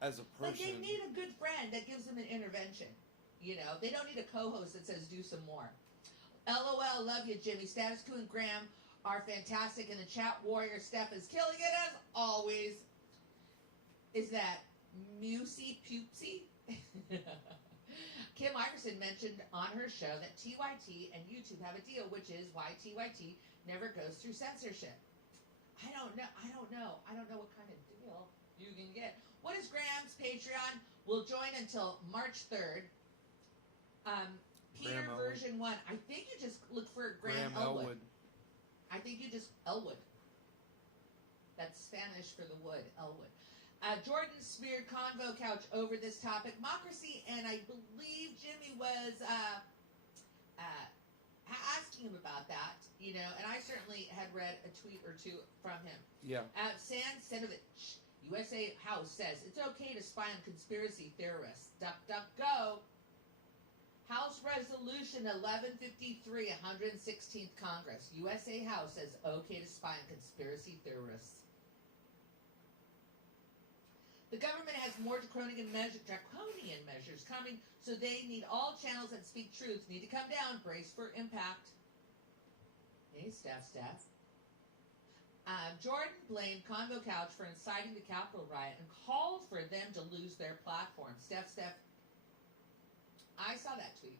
as a Like, they person. need a good friend that gives them an intervention. You know, they don't need a co-host that says do some more. LOL, love you, Jimmy. Status Quo and Graham are fantastic, and the chat warrior Steph is killing it as always. Is that Musey Pupsy? Kim Iverson mentioned on her show that TYT and YouTube have a deal, which is why TYT never goes through censorship. I don't know what kind of deal you can get. What is Graham's Patreon? We'll join until March 3rd. Peter Graham version 1. I think you just look for Graham Elwood. I think you just Elwood. That's Spanish for the wood, Elwood. Jordan smeared Convo Couch over this topic, democracy, and I believe Jimmy was asking him about that, you know, and I certainly had read a tweet or two from him. Yeah. San Senovich, USA House says it's okay to spy on conspiracy theorists. Duck, duck, go. House Resolution 1153, 116th Congress. USA House says okay to spy on conspiracy theorists. The government has more draconian measures coming, so they need all channels that speak truth need to come down. Brace for impact. Hey, Steph. Jordan blamed Convo Couch for inciting the Capitol riot and called for them to lose their platform. Steph, I saw that tweet.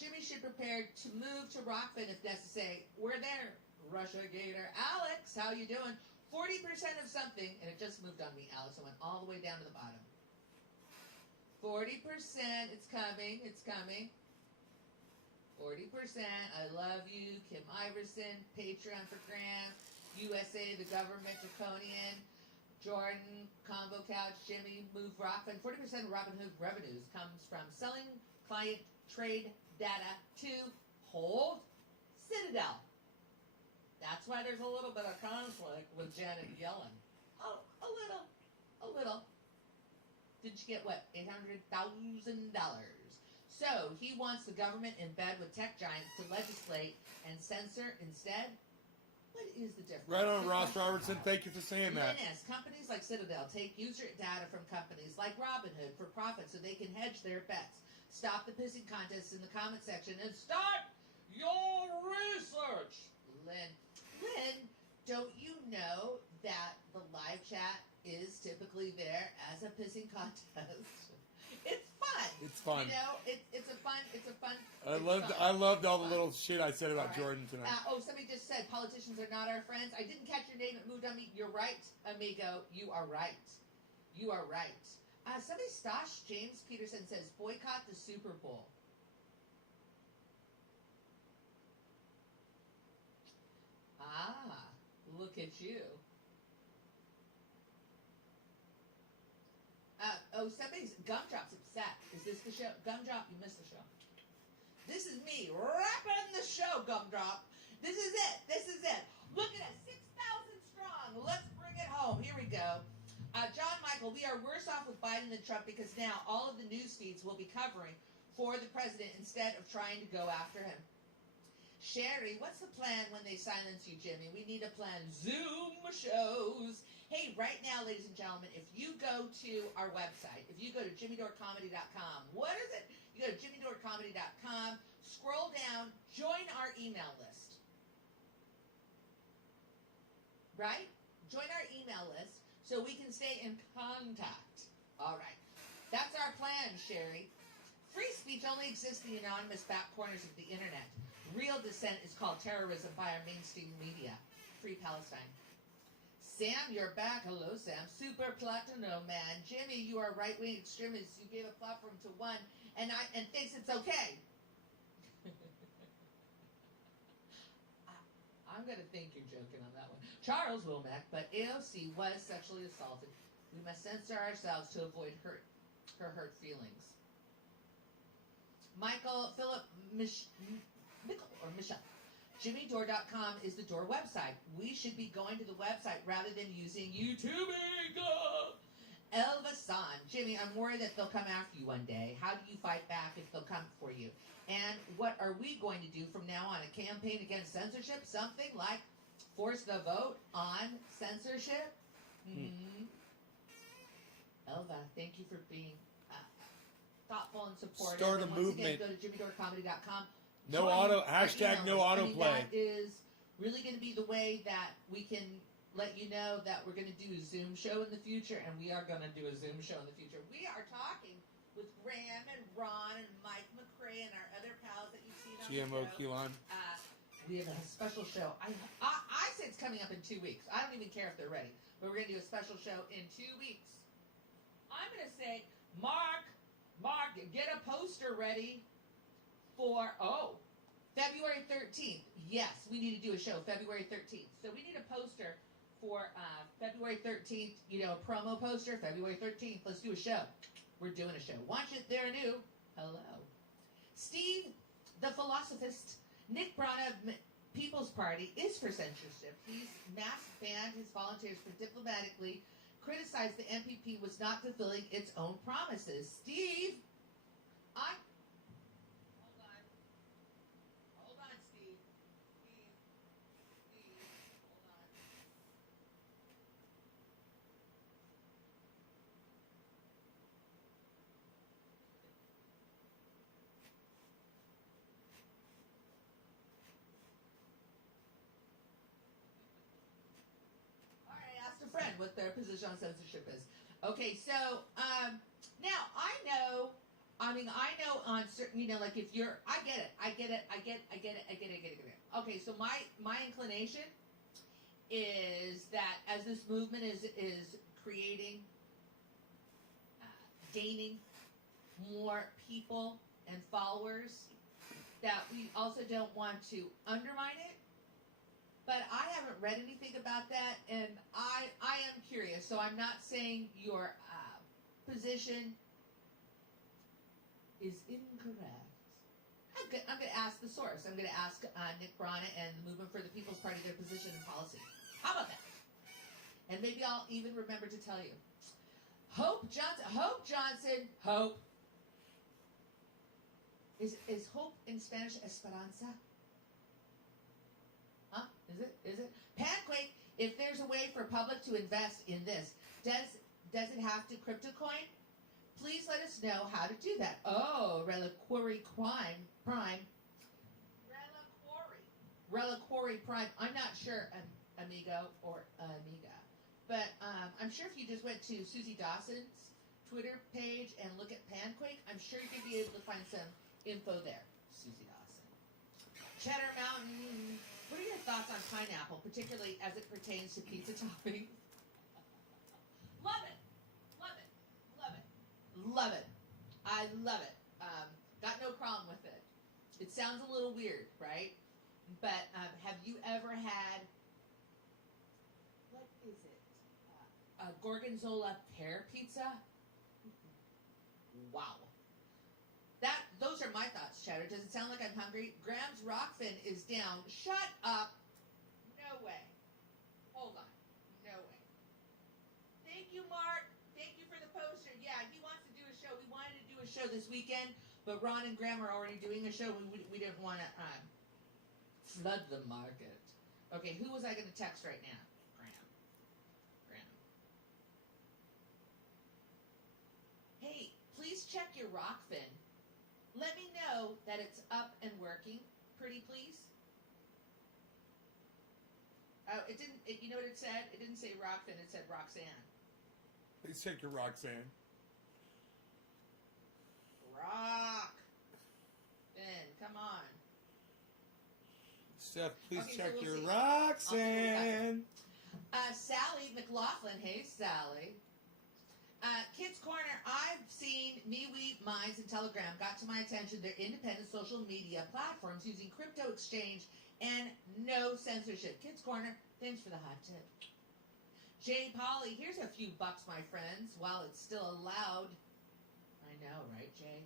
Jimmy should prepare to move to Rockfin if necessary. We're there. Russia Gator. Alex, how you doing? 40% of something, and it just moved on me, Alex. I went all the way down to the bottom. 40%, it's coming. 40%, I love you. Kim Iverson, Patreon for Graham, USA, the government, draconian, Jordan, Convo Couch, Jimmy, Move Rockfin. 40% of Robinhood revenues comes from selling client trade data to Hold Citadel. That's why there's a little bit of conflict with Janet Yellen. Oh, a little. Did you get what? $800,000. So he wants the government in bed with tech giants to legislate and censor instead. What is the difference? Right on, Ross Robertson. Thank you for saying that. Linus, companies like Citadel take user data from companies like Robinhood for profit so they can hedge their bets. Stop the pissing contests in the comment section and start your research. Lynn, don't you know that the live chat is typically there as a pissing contest? It's fun. It's fun. You know, it's a fun. I loved all the little shit I said about Jordan tonight. Somebody just said politicians are not our friends. I didn't catch your name. It moved on me. You're right, amigo. You are right. Somebody Stosh James Peterson says boycott the Super Bowl. Look at you. Somebody's Gumdrop's upset. Is this the show? Gumdrop, you missed the show. This is me wrapping the show, Gumdrop. This is it. Look at it, 6,000 strong. Let's bring it home. Here we go. John Michael, we are worse off with Biden than Trump because now all of the news feeds will be covering for the president instead of trying to go after him. Sherry, what's the plan when they silence you, Jimmy? We need a plan. Zoom shows. Hey, right now, ladies and gentlemen, if you go to our website, if you go to jimmydorecomedy.com, what is it? You go to jimmydorecomedy.com, scroll down, join our email list. Right? Join our email list so we can stay in contact. All right. That's our plan, Sherry. Free speech only exists in the anonymous back corners of the internet. Real dissent is called terrorism by our mainstream media. Free Palestine. Sam, you're back. Hello, Sam. Super Platino Man. Jimmy, you are right-wing extremists. You gave a platform to one and thinks it's okay. I'm going to think you're joking on that one. Charles Womack, but AOC was sexually assaulted. We must censor ourselves to avoid her hurt feelings. Philip Michelle. JimmyDore.com is the Door website. We should be going to the website rather than using YouTube. Elva San. Jimmy, I'm worried that they'll come after you one day. How do you fight back if they'll come for you? And what are we going to do from now on? A campaign against censorship? Something like force the vote on censorship? Elva, thank you for being thoughtful and supportive. Start a and once movement. Again, go to JimmyDoreComedy.com. No autoplay. That is really going to be the way that we can let you know that we're going to do a Zoom show in the future, and we are going to do a Zoom show in the future. We are talking with Graham and Ron and Mike McRae and our other pals that you've seen on GMO the show. Keelan. We have a special show. I say it's coming up in 2 weeks. I don't even care if they're ready, but we're going to do a special show in 2 weeks. I'm going to say, Mark, get a poster ready for, February 13th. Yes, we need to do a show February 13th. So we need a poster for February 13th, a promo poster, February 13th. Let's do a show. We're doing a show. Watch it, there and do. Hello. Steve, the philosophist, Nick Brana of People's Party is for censorship. He's mass banned his volunteers for diplomatically criticized the MPP was not fulfilling its own promises. Steve, Hold on, Steve. Steve, hold on. All right, I asked a friend what their position on censorship is. Okay, so now I know on certain, like if you're, I get it. Okay, so my inclination is that as this movement is creating, gaining more people and followers, that we also don't want to undermine it. But I haven't read anything about that, and I am curious. So I'm not saying your position is incorrect. I'm going to ask the source. I'm going to ask Nick Brana and the Movement for the People's Party their position and policy. How about that? And maybe I'll even remember to tell you. Hope Johnson. Is hope in Spanish esperanza? Huh? Is it? Panquake, if there's a way for public to invest in this, does it have to crypto coin? Please let us know how to do that. Oh, Reliquary Prime. Reliquary Prime. I'm not sure, amigo or amiga. But I'm sure if you just went to Susie Dawson's Twitter page and look at Panquake, I'm sure you'd be able to find some info there. Susie Dawson. Cheddar Mountain. What are your thoughts on pineapple, particularly as it pertains to pizza toppings? Love it. I love it. Got no problem with it. It sounds a little weird, right? But have you ever had, what is it? A Gorgonzola pear pizza? Wow. Those are my thoughts, Cheddar. Does it sound like I'm hungry? Graham's Rockfin is down. Shut up. No way. Hold on. No way. Thank you, Mark. Thank you for the poster. Yeah, he wants to do a show. We wanted to do a show this weekend, but Ron and Graham are already doing a show. We didn't want to flood the market. Okay, who was I going to text right now? Graham. Hey, please check your Rockfin. Let me know that it's up and working. Pretty please. Oh, it didn't. You know what it said? It didn't say Rockfin. It said Roxanne. Please check your Roxanne. Finn, come on. Steph, please Okay, check so we'll your see. Roxanne. Sally McLaughlin. Hey, Sally. Kids Corner, I've seen MeWe, Minds, and Telegram got to my attention. They're independent social media platforms using crypto exchange and no censorship. Kids Corner, thanks for the hot tip. Jay Polly, here's a few bucks, my friends, while it's still allowed. I know, right, Jay?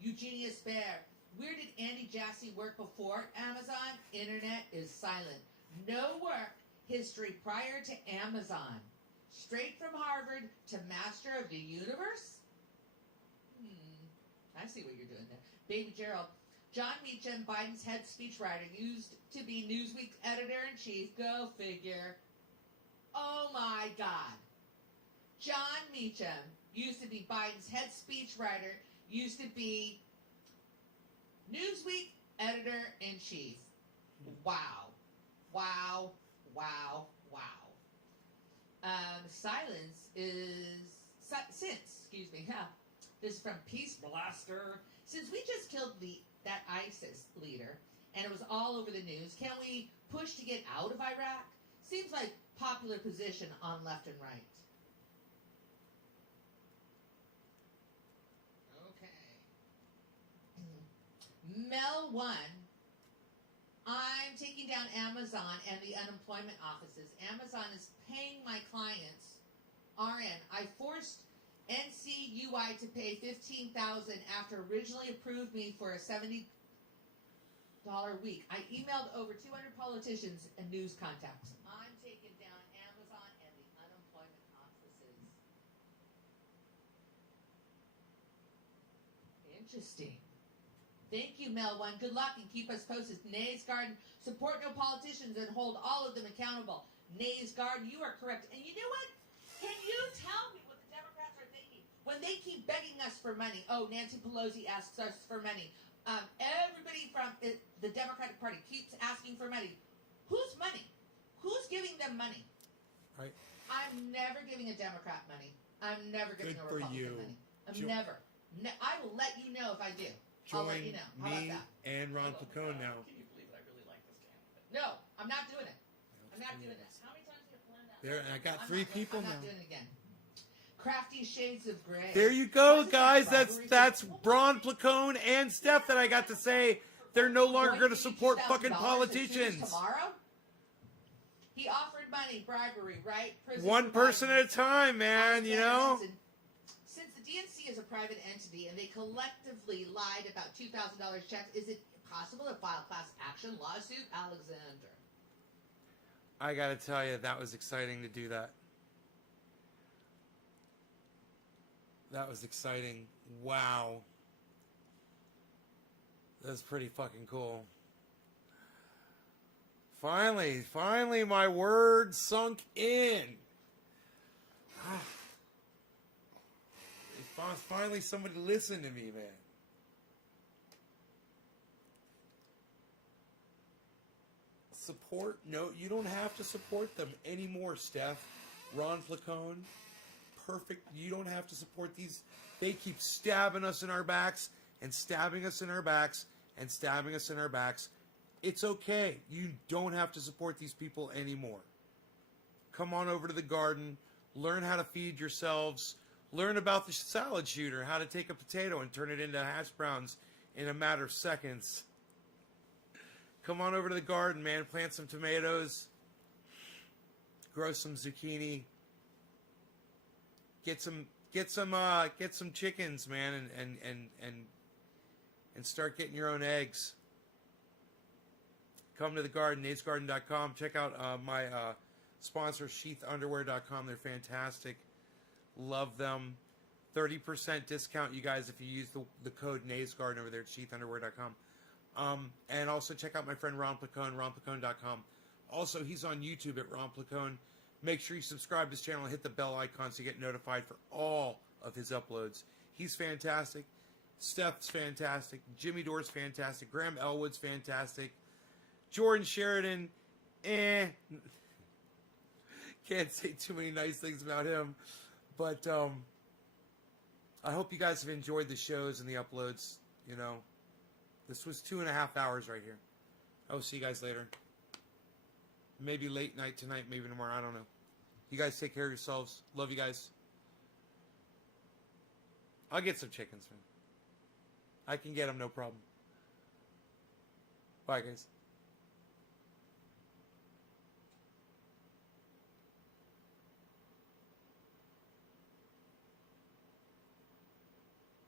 Eugenius Bear, where did Andy Jassy work before Amazon? Internet is silent. No work history prior to Amazon. Straight from Harvard to Master of the Universe? I see what you're doing there. Baby Gerald. John Meacham, Biden's head speechwriter, used to be Newsweek's editor-in-chief. Go figure. Oh my God. John Meacham used to be Biden's head speechwriter, used to be Newsweek editor-in-chief. Wow. This is from Peace Blaster. Since we just killed that ISIS leader, and it was all over the news, can we push to get out of Iraq? Seems like popular position on left and right. Okay. Mel 1. I'm taking down Amazon and the unemployment offices. Amazon is paying my clients. RN, I forced NCUI to pay $15,000 after originally approved me for a $70 week. I emailed over 200 politicians and news contacts. I'm taking down Amazon and the unemployment offices. Interesting. Thank you, Mel 1. Good luck and keep us posted. Nays Garden, support no politicians and hold all of them accountable. Nays Garden, you are correct. And you know what? Can you tell me what the Democrats are thinking when they keep begging us for money? Oh, Nancy Pelosi asks us for money. Everybody from the Democratic Party keeps asking for money. Whose money? Who's giving them money? Right. I'm never giving a Democrat money. I'm never giving Good a for Republican you. money. I'm never. I will let you know if I do. I'll let Join you know. How me about that? and Ron Placone now. Can you believe it? I really like this candidate. No, I'm not doing it. I'm not doing it. How many times have you planned that? There, I got 3 people I'm now. not doing it again. Crafty Shades of Grey. There you go, Wasn't guys. that That's bribery? Ron Placone and Steph that I got to say they're no longer going to support $22,000 fucking to choose politicians. Tomorrow? He offered money, bribery, right? Prison One for person Biden. at a time, man. You know. Since the DNC is a private entity and they collectively lied about $2,000 checks, is it possible to file class action lawsuit, Alexander? I got to tell you, that was exciting to do that. That was exciting. Wow. That's pretty fucking cool. Finally, my words sunk in. Finally, somebody listened to me, man. Support? No, you don't have to support them anymore, Steph. Ron Placone. Perfect. You don't have to support these. They keep stabbing us in our backs and stabbing us in our backs and stabbing us in our backs. It's okay. You don't have to support these people anymore. Come on over to the garden. Learn how to feed yourselves. Learn about the salad shooter, how to take a potato and turn it into hash browns in a matter of seconds. Come on over to the garden, man. Plant some tomatoes. Grow some zucchini. Get some chickens, man, and start getting your own eggs. Come to the garden, natesgarden.com. Check out my sponsor, sheathunderwear.com. They're fantastic. Love them. 30% discount, you guys, if you use the code NASEGARDEN over there at sheathunderwear.com. And also check out my friend Ron Placone, ronplacone.com. Also, he's on YouTube at Ron Placone. Make sure you subscribe to his channel and hit the bell icon so you get notified for all of his uploads. He's fantastic. Steph's fantastic. Jimmy Dore's fantastic. Graham Elwood's fantastic. Jordan Sheridan, can't say too many nice things about him. But I hope you guys have enjoyed the shows and the uploads. You know, this was 2.5 hours right here. I will see you guys later. Maybe late night tonight, maybe tomorrow. I don't know. You guys take care of yourselves. Love you guys. I'll get some chickens, man. I can get them, no problem. Bye, guys.